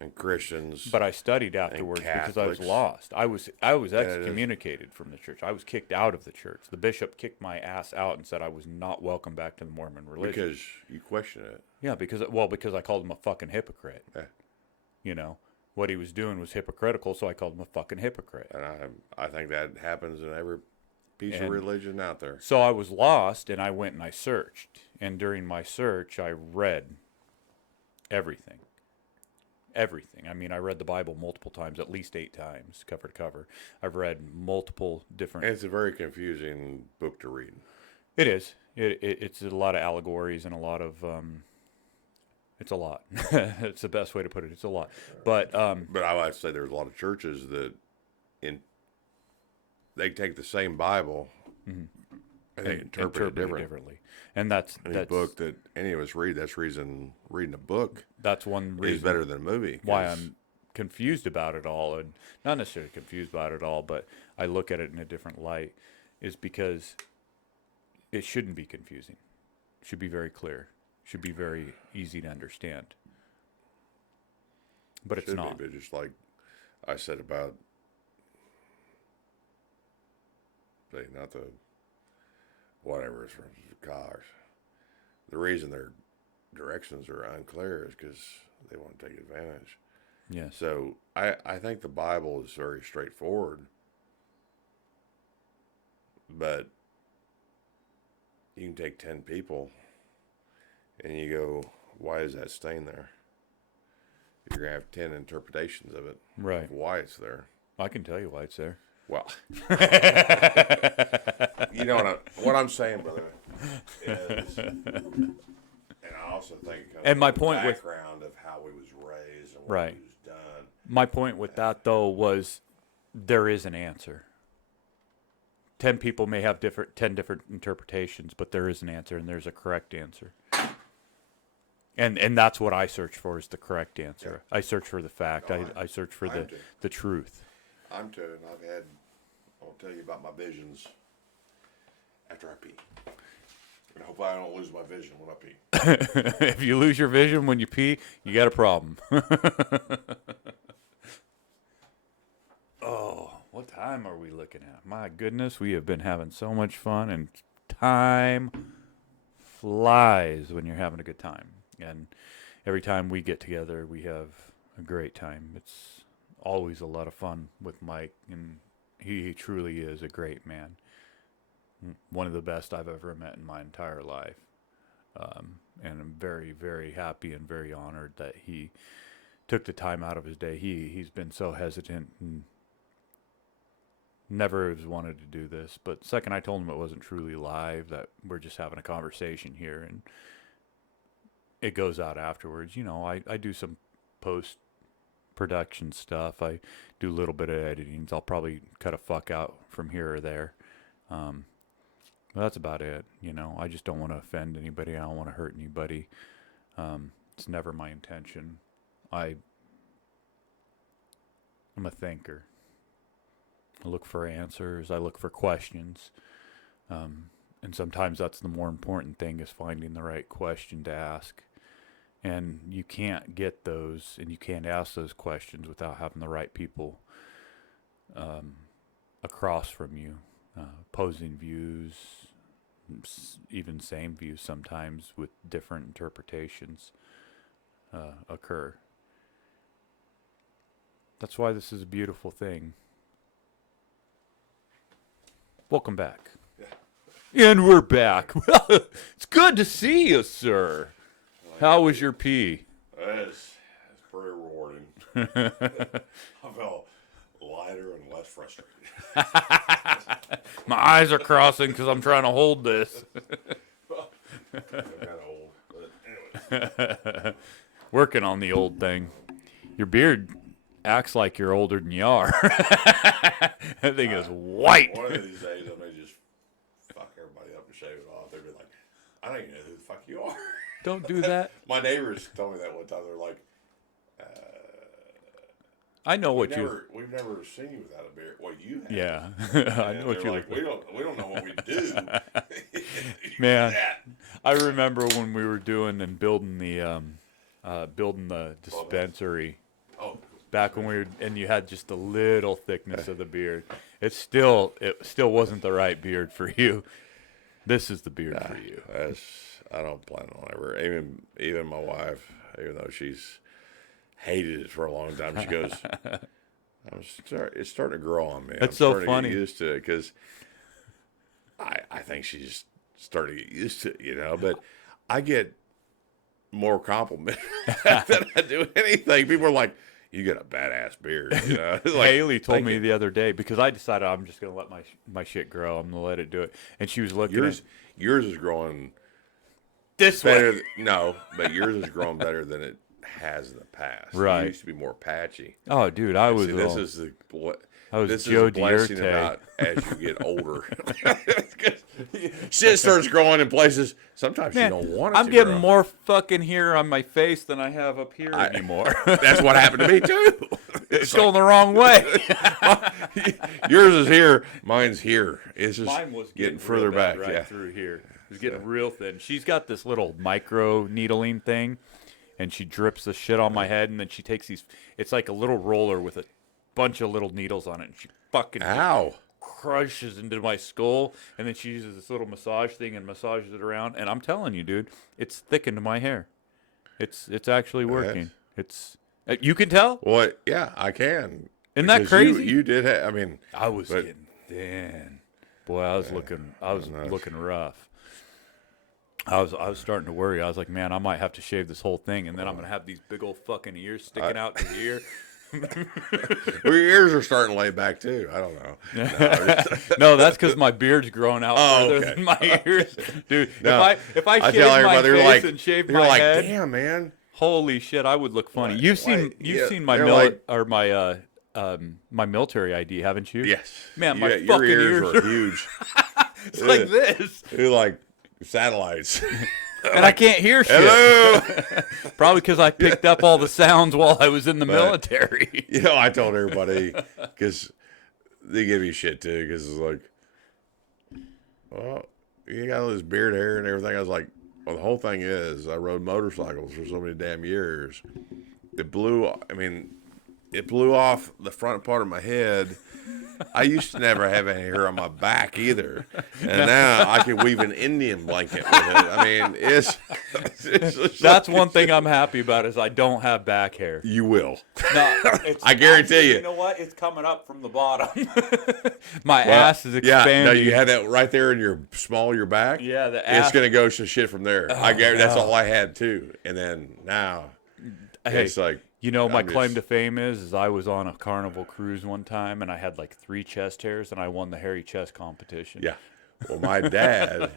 and Christians. But I studied afterwards because I was lost. I was excommunicated from the church. I was kicked out of the church. The bishop kicked my ass out and said I was not welcome back to the Mormon religion. Because you question it. Yeah, because I called him a fucking hypocrite. Yeah. You know, what he was doing was hypocritical, so I called him a fucking hypocrite. And I think that happens in every piece of And religion out there. so I was lost, and I went and I searched. And during my search, I read everything. Everything. I mean, I read the Bible multiple times, at least 8 times, cover to cover. I've read multiple different. And it's a very confusing book to read. It is. It's a lot of allegories and a lot of. It's a lot. It's the best way to put it. It's a lot. But But I would say there's a lot of churches that they take the same Bible and they interpret it differently. And that's book that any of us read. That's reason reading a book that's one reason is better than a movie. why I'm confused about it all, and not necessarily confused about it all, but I look at it in a different light, is because it shouldn't be confusing. It should be very clear. It should be very easy to understand. But it's not. But just like I said about, say, not the whatever it's from cars. The reason their directions are unclear is because they want to take advantage. Yes. So I think the Bible is very straightforward, but you can take 10 people and you go, why is that stain there? You're going to have 10 interpretations of it. Right. Of why it's there. I can tell you why it's there. Well, you know what I'm saying, brother, is, and I also think And my the point with- background of how we was raised and what Right. we was done. My point with that, though, was there is an answer. 10 people may have 10 different interpretations, but there is an answer, and there's a correct answer. And that's what I search for, is the correct answer. I search for the fact. No, I search for I'm too. the truth. I'm too, and I'll tell you about my visions after I pee. And hopefully I don't lose my vision when I pee. If you lose your vision when you pee, you got a problem. Oh, what time are we looking at? My goodness, we have been having so much fun, and time flies when you're having a good time. And every time we get together, we have a great time. It's always a lot of fun with Mike, and he truly is a great man. One of the best I've ever met in my entire life. And I'm very, very happy and very honored that he took the time out of his day. He's been so hesitant and never has wanted to do this. But the second I told him it wasn't truly live, that we're just having a conversation here, and it goes out afterwards. You know, I do some post-production stuff. I do a little bit of editing. I'll probably cut a fuck out from here or there. But that's about it. You know, I just don't want to offend anybody. I don't want to hurt anybody. It's never my intention. I'm a thinker. I look for answers. I look for questions. And sometimes that's the more important thing, is finding the right question to ask. And you can't get those, and you can't ask those questions without having the right people across from you. Opposing views, even same views sometimes with different interpretations occur. That's why this is a beautiful thing. Welcome back. And we're back. It's good to see you, sir. How was your pee? It's pretty rewarding. I felt lighter and less frustrated. My eyes are crossing because I'm trying to hold this. I'm kind of old, but anyway. Working on the old thing. Your beard acts like you're older than you are. That thing is white. One of these days, I may just fuck everybody up and shave it off. They'll be like, I don't even know who the fuck you are. Don't do that. My neighbors told me that one time. They're like, I know what you. We've never seen you without a beard. Well, you have. Yeah, I know And what they're you like, look. we don't know what we do. Man, That. I remember when we were doing and building the dispensary. Oh, Back when and you had just a little thickness of the beard. It still wasn't the right beard for you. This is the beard for you. I don't plan on ever. Even my wife, even though she's hated it for a long time, she goes, it's starting to grow on me. That's I'm so starting funny. to get used to it because I think she's starting to get used to it, but I get more compliments than I do anything. People are like, you got a badass beard. Like, Haley told thank me you. the other day, because I decided I'm just going to let my shit grow. I'm going to let it do it. And she was looking Yours at is growing this better. way. No, but yours is growing better than it has in the past. Right. It used to be more patchy. Oh, dude, I was See, this is the I was this Joe is a blessing Dierte. about as you get older. Shit starts growing in places sometimes you don't want it I'm to getting grow. more fucking hair on my face than I have up here anymore. That's what happened to me too. It's going the wrong way. Yours is here, mine's here. It's just Mine was getting real further bad back. right Yeah. through here. It was getting real thin. She's got this little micro needling thing, and she drips the shit on my head, and then she takes these. It's like a little roller with a bunch of little needles on it, and she fucking just Ow. crushes into my skull, and then she uses this little massage thing and massages it around. And I'm telling you, dude, it's thickened my hair. It's actually working. It's you can tell. Well, yeah, I can. Isn't that Because crazy? You did have, I mean, I was but- getting thin. Boy, I was looking rough. I was starting to worry. I was like, man, I might have to shave this whole thing, and then I'm gonna have these big old fucking ears sticking out to the ear. well, your ears are starting to lay back too. I don't know. No, that's because my beard's growing out Oh, further okay. than my ears, dude. No, if I I shave tell my everybody, they're face like, and shave they're my like, head, damn, man. holy shit, I would look funny. Why- You've yeah, seen my my military ID, haven't you? Yes. Man, my your fucking ears ears are are- huge. It's like this, They're like satellites. and I can't hear shit. Hello. Probably because I picked up all the sounds while I was in the military. I told everybody because they give you shit too because it's like, well, you got all this beard hair and everything. I was like, well, the whole thing is I rode motorcycles for so many damn years. It blew off the front part of my head. I used to never have any hair on my back either, and now I can weave an Indian blanket with it. I mean, it's just That's one thing I'm happy about is I don't have back hair. you will. No, it's I guarantee you. You know what? It's coming up from the bottom. My ass is Yeah, expanding. no, you had that right there in your back. Yeah, the It's ass. gonna go to shit from there. I guarantee that's no. all I had too, and then now Hey, it's like. you know, my I'm claim just- to fame is I was on a Carnival cruise one time and I had like 3 chest hairs and I won the hairy chest competition. Yeah. Well, my dad,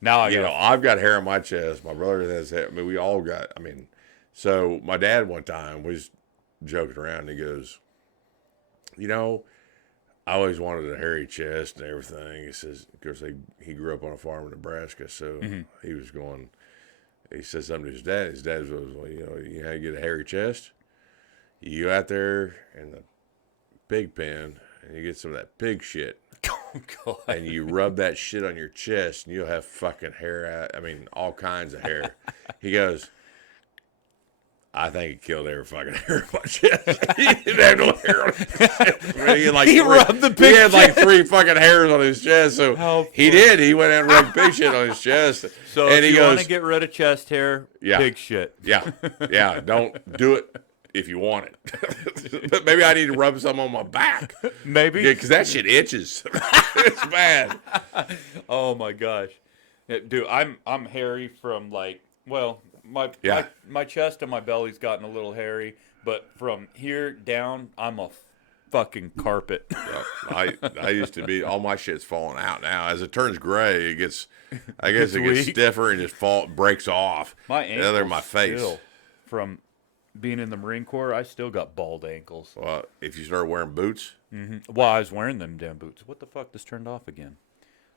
Now I got I've got hair on my chest. My brother has hair. I mean, we all got. I mean, so my dad one time was joking around. And he goes, I always wanted a hairy chest and everything. He says, of course, he grew up on a farm in Nebraska, so he was going. He said something to his dad. His dad was, well, you know how you get a hairy chest? You go out there in the pig pen and you get some of that pig shit. God. And you rub that shit on your chest and you'll have fucking hair out. I mean, all kinds of hair. He goes, I think he killed every fucking hair on my chest. He didn't have no hair on his chest. I mean, he had like He three- rubbed the pig He had like shit. 3 fucking hairs on his chest. So How he did. He went out and rubbed pig shit on his chest. So and if he you want goes, to get rid of chest hair, Yeah. pig shit. yeah, don't do it if you want it. But maybe I need to rub some on my back. Maybe. Yeah, because that shit itches. It's bad. Oh my gosh, Yeah, dude, I'm hairy from like, well, Yeah. my chest and my belly's gotten a little hairy, but from here down, I'm a fucking carpet. Yeah, I used to be, all my shit's falling out now. As it turns gray, I guess it gets weak. stiffer and just breaks off. My And other than ankles my face. still, from being in the Marine Corps, I still got bald ankles. Well, if you start wearing boots, Well, I was wearing them damn boots. What the fuck? This turned off again.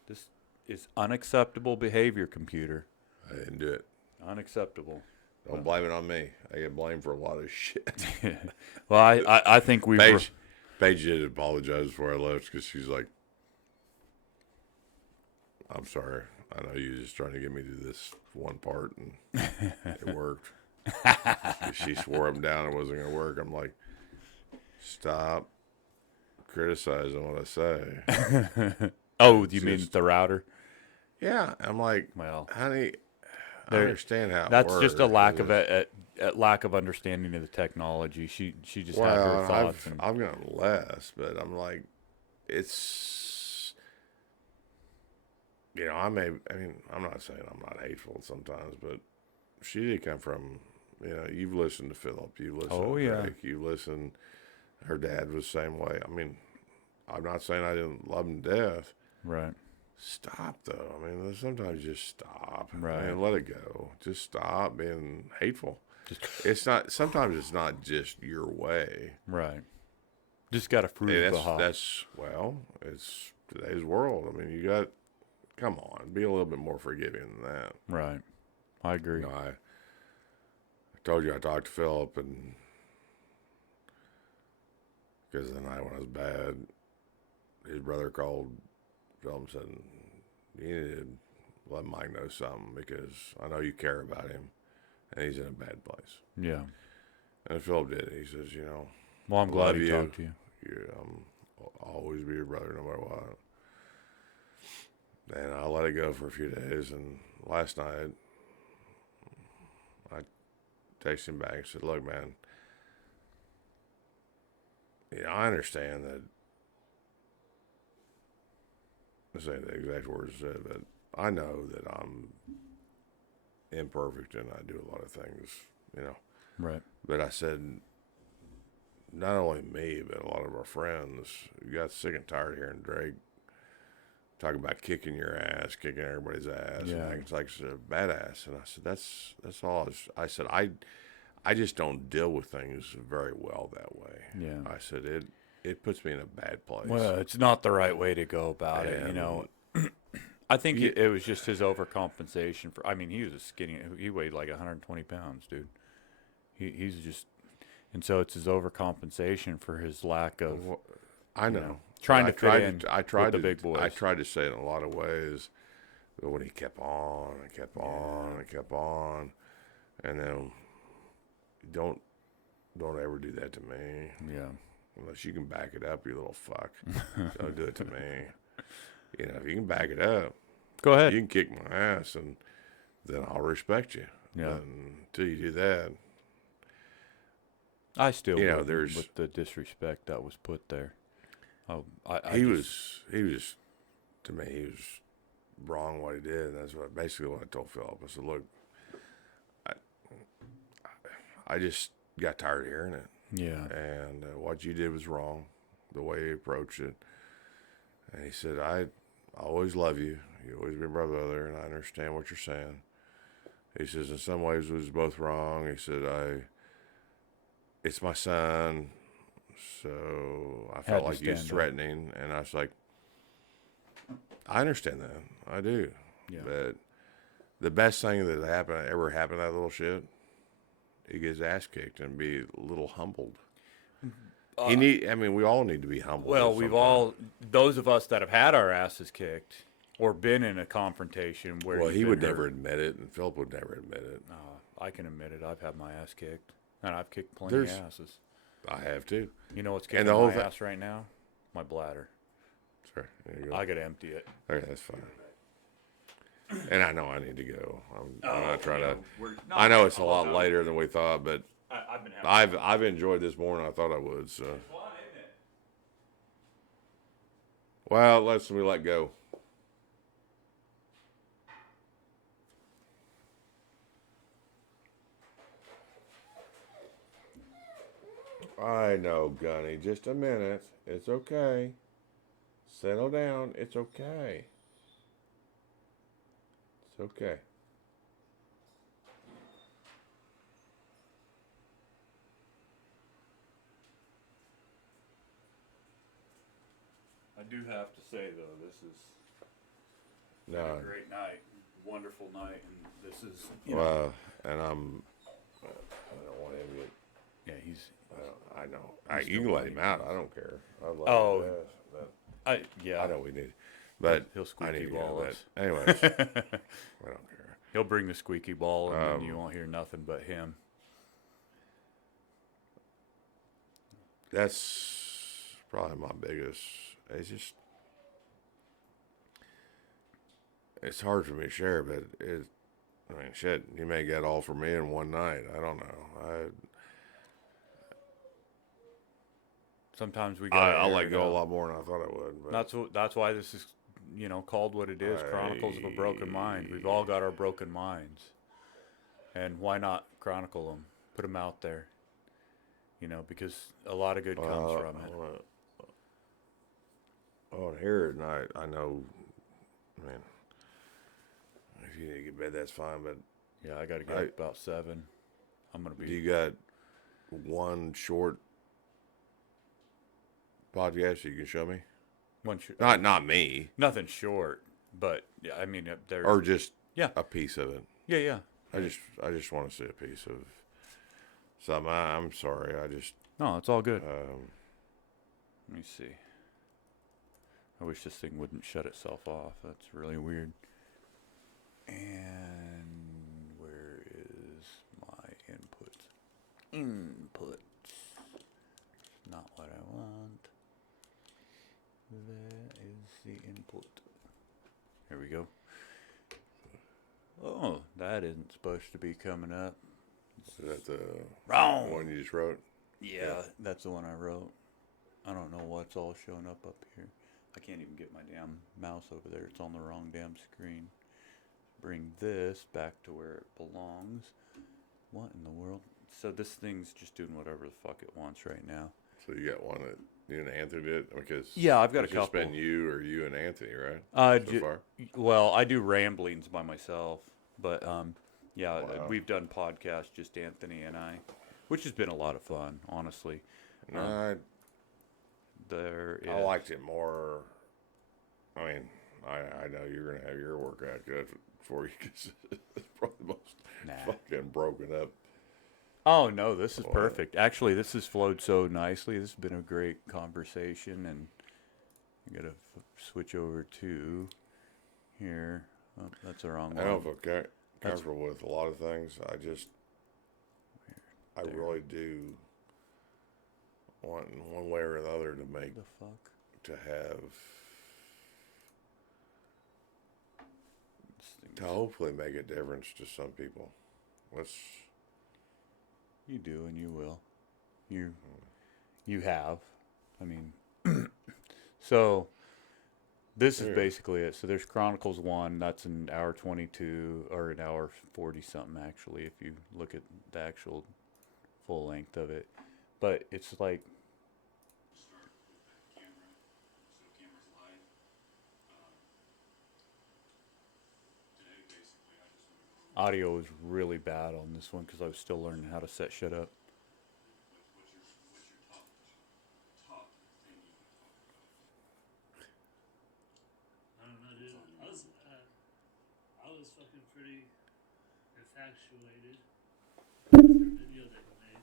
This is unacceptable behavior, computer. I didn't do it. Unacceptable. Don't blame it on me. I get blamed for a lot of shit. Well, I think we've... Paige did apologize before I left because she's like, I'm sorry. I know you were just trying to get me to this one part, and it worked. She swore up and down it wasn't going to work. I'm like, stop criticizing what I say. Oh, you mean just- the router? Yeah. I'm like, Well, honey, I there- understand how it that's works. just a lack of a lack of understanding of the technology. She just had her Well, thoughts. I've gotten less, but I'm like, you know, I mean, I'm not saying I'm not hateful sometimes, but she did come from, you know, you've listened to Philip, you listened Oh, to yeah. Drake, you listened, her dad was the same way. I mean, I'm not saying I didn't love him to death. Right. Stop, though. I mean, sometimes just stop. Right. I mean, let it go. Just stop being hateful. Just It's not, sometimes it's not just your way. right. Just got to prove Hey, the hot. well, it's today's world. I mean, you got, come on, be a little bit more forgiving than that. Right. I agree. You know, I told you I talked to Philip, and because the night when I was bad, his brother called Philip and said, you need to let Mike know something because I know you care about him, and he's in a bad place. Yeah. And Philip did. He says, you know, Well, I'm glad love he you. talked to you. I'll always be your brother no matter what. And I let it go for a few days, and last night I texted him back and said, look, man, you know, I understand that, this ain't the exact words I said, but I know that I'm imperfect and I do a lot of things, you know. Right. But I said, not only me, but a lot of our friends, you got sick and tired of hearing Drake talking about kicking your ass, kicking everybody's ass, Yeah. and acting like a badass. And I said, that's all. I said, I just don't deal with things very well that way. Yeah. I said, it puts me in a bad place. Well, it's not the right way to go about it, you And know. I think it was just his overcompensation for. I mean, he was a skinny. He weighed like 120 pounds, dude. He's just, and so it's his overcompensation for his lack of. I know. know, trying to fit in I tried with the to, big boys. I tried to say it in a lot of ways, but when he kept on and kept on and kept on, and then don't ever do that to me Yeah. unless you can back it up, you little fuck. Don't do it to me. You know, if you can back it up, Go ahead. you can kick my ass, and then I'll respect you. Yeah. But until you do that, I still, you know, wouldn't there's- with the disrespect that was put there. he was to me, he was wrong what he did, and that's basically what I told Philip. I said, look, I just got tired of hearing it, Yeah. and what you did was wrong, the way you approached it. And he said, I always love you. You always been my brother, and I understand what you're saying. He says, in some ways, it was both wrong. He said, it's my son, so I felt to like he was stand up. threatening, and I was like, I understand that. I do. Yeah. But the best thing that ever happened to that little shit, he gets ass kicked and be a little humbled. I mean, we all need to be humbled. Well, at we've some all, time. those of us that have had our asses kicked or been in a confrontation where Well, you've he been would hurt. never admit it, and Philip would never admit it. I can admit it. I've had my ass kicked, and I've kicked plenty There's- of asses. I have too. You know what's kicking the whole my thi- ass right now? My bladder. Sorry, there you go. I gotta empty it. Okay, that's fine. And I know I need to go. I'm not trying to. we're I know it's a lot later than we thought, but I've been having I've enjoyed this more than I thought I would. So, fun, isn't it? well, let me let go. I know, Gunny. Just a minute. It's okay. Settle down. It's okay. It's okay. I do have to say though, this is No. a great night, wonderful night, and this is you know, Well, and I don't want him to get. yeah, he's I know. You can let him out. I don't care. I love Oh. him to death, but yeah. I know we need. But He'll I squeaky need to ball go. us. But anyways, I don't care. He'll bring the squeaky ball, and then you won't hear nothing but him. That's probably my biggest. It's just. It's hard for me to share, but I mean, shit. You may get all for me in one night. I don't know. Sometimes we I'll got. let go a lot more than I thought I would. But That's why this is, called what it is, Chronicles of a Broken Mind. We've all got our broken minds. And why not chronicle them? Put them out there. Because a lot of good comes from it. I want to hear it, and I know, man, if you need to get to bed, that's fine, but Yeah, I got to get up about 7. I'm going to be... do you got one short podcast you can show me? Not me. Nothing short, but yeah, I mean, there's... Or just Yeah. a piece of it. Yeah. I just want to see a piece of something. I'm sorry. No, it's all good. Let me see. I wish this thing wouldn't shut itself off. That's really weird. And where is my input? Input. Not what I want. There is the input. Here we go. Oh, that isn't supposed to be coming up. Is that the Wrong. one you just wrote? Yeah, that's the one I wrote. I don't know what's all showing up here. I can't even get my damn mouse over there. It's on the wrong damn screen. Bring this back to where it belongs. What in the world? So this thing's just doing whatever the fuck it wants right now. So you got one that you and Anthony did? Because Yeah, I've got a it's just couple. been you and Anthony, right? So far? Well, I do ramblings by myself, but yeah, Wow. we've done podcasts, just Anthony and I, which has been a lot of fun, honestly. I I liked it more. I mean, I know you're going to have your work out good for you because it's probably the most fucking broken up. Oh, no, this is perfect. Actually, this has flowed so nicely. This has been a great conversation, and I got to switch over to here. Oh, that's the wrong I one. don't feel comfortable with a lot of things. I really do want in one way or the other to make, The fuck? to have, to hopefully make a difference to some people. You do, and you will. You have. I mean, so this is basically it. So there's Chronicles 1. That's an hour 22 or an hour 40 something actually, if you look at the actual full length of it. But it's like audio was really bad on this one because I was still learning how to set shit up. I don't know, dude. I was fucking pretty infatuated with your video that you made.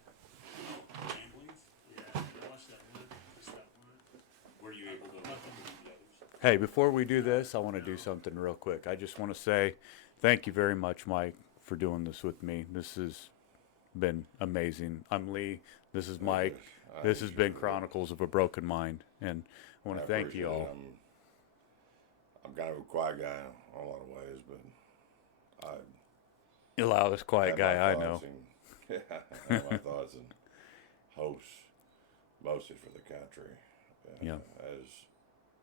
Ramblings? Yeah, I watched that one. Just that one. Were you able to? Hey, before we do this, I want to do something real quick. I just want to say thank you very much, Mike, for doing this with me. This has been amazing. I'm Lee. This is Mike. This has been Chronicles of a Broken Mind. And I want to thank you all. I'm kind of a quiet guy in a lot of ways, but You're the loudest quiet have guy my I know. thoughts and- I have my thoughts and hosts mostly for the country. Yeah. As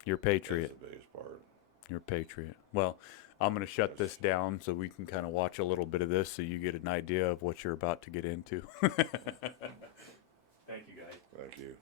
You're a patriot. the biggest part. You're a patriot. Well, I'm going to shut this down so we can kind of watch a little bit of this so you get an idea of what you're about to get into. Thank you, guys. Thank you.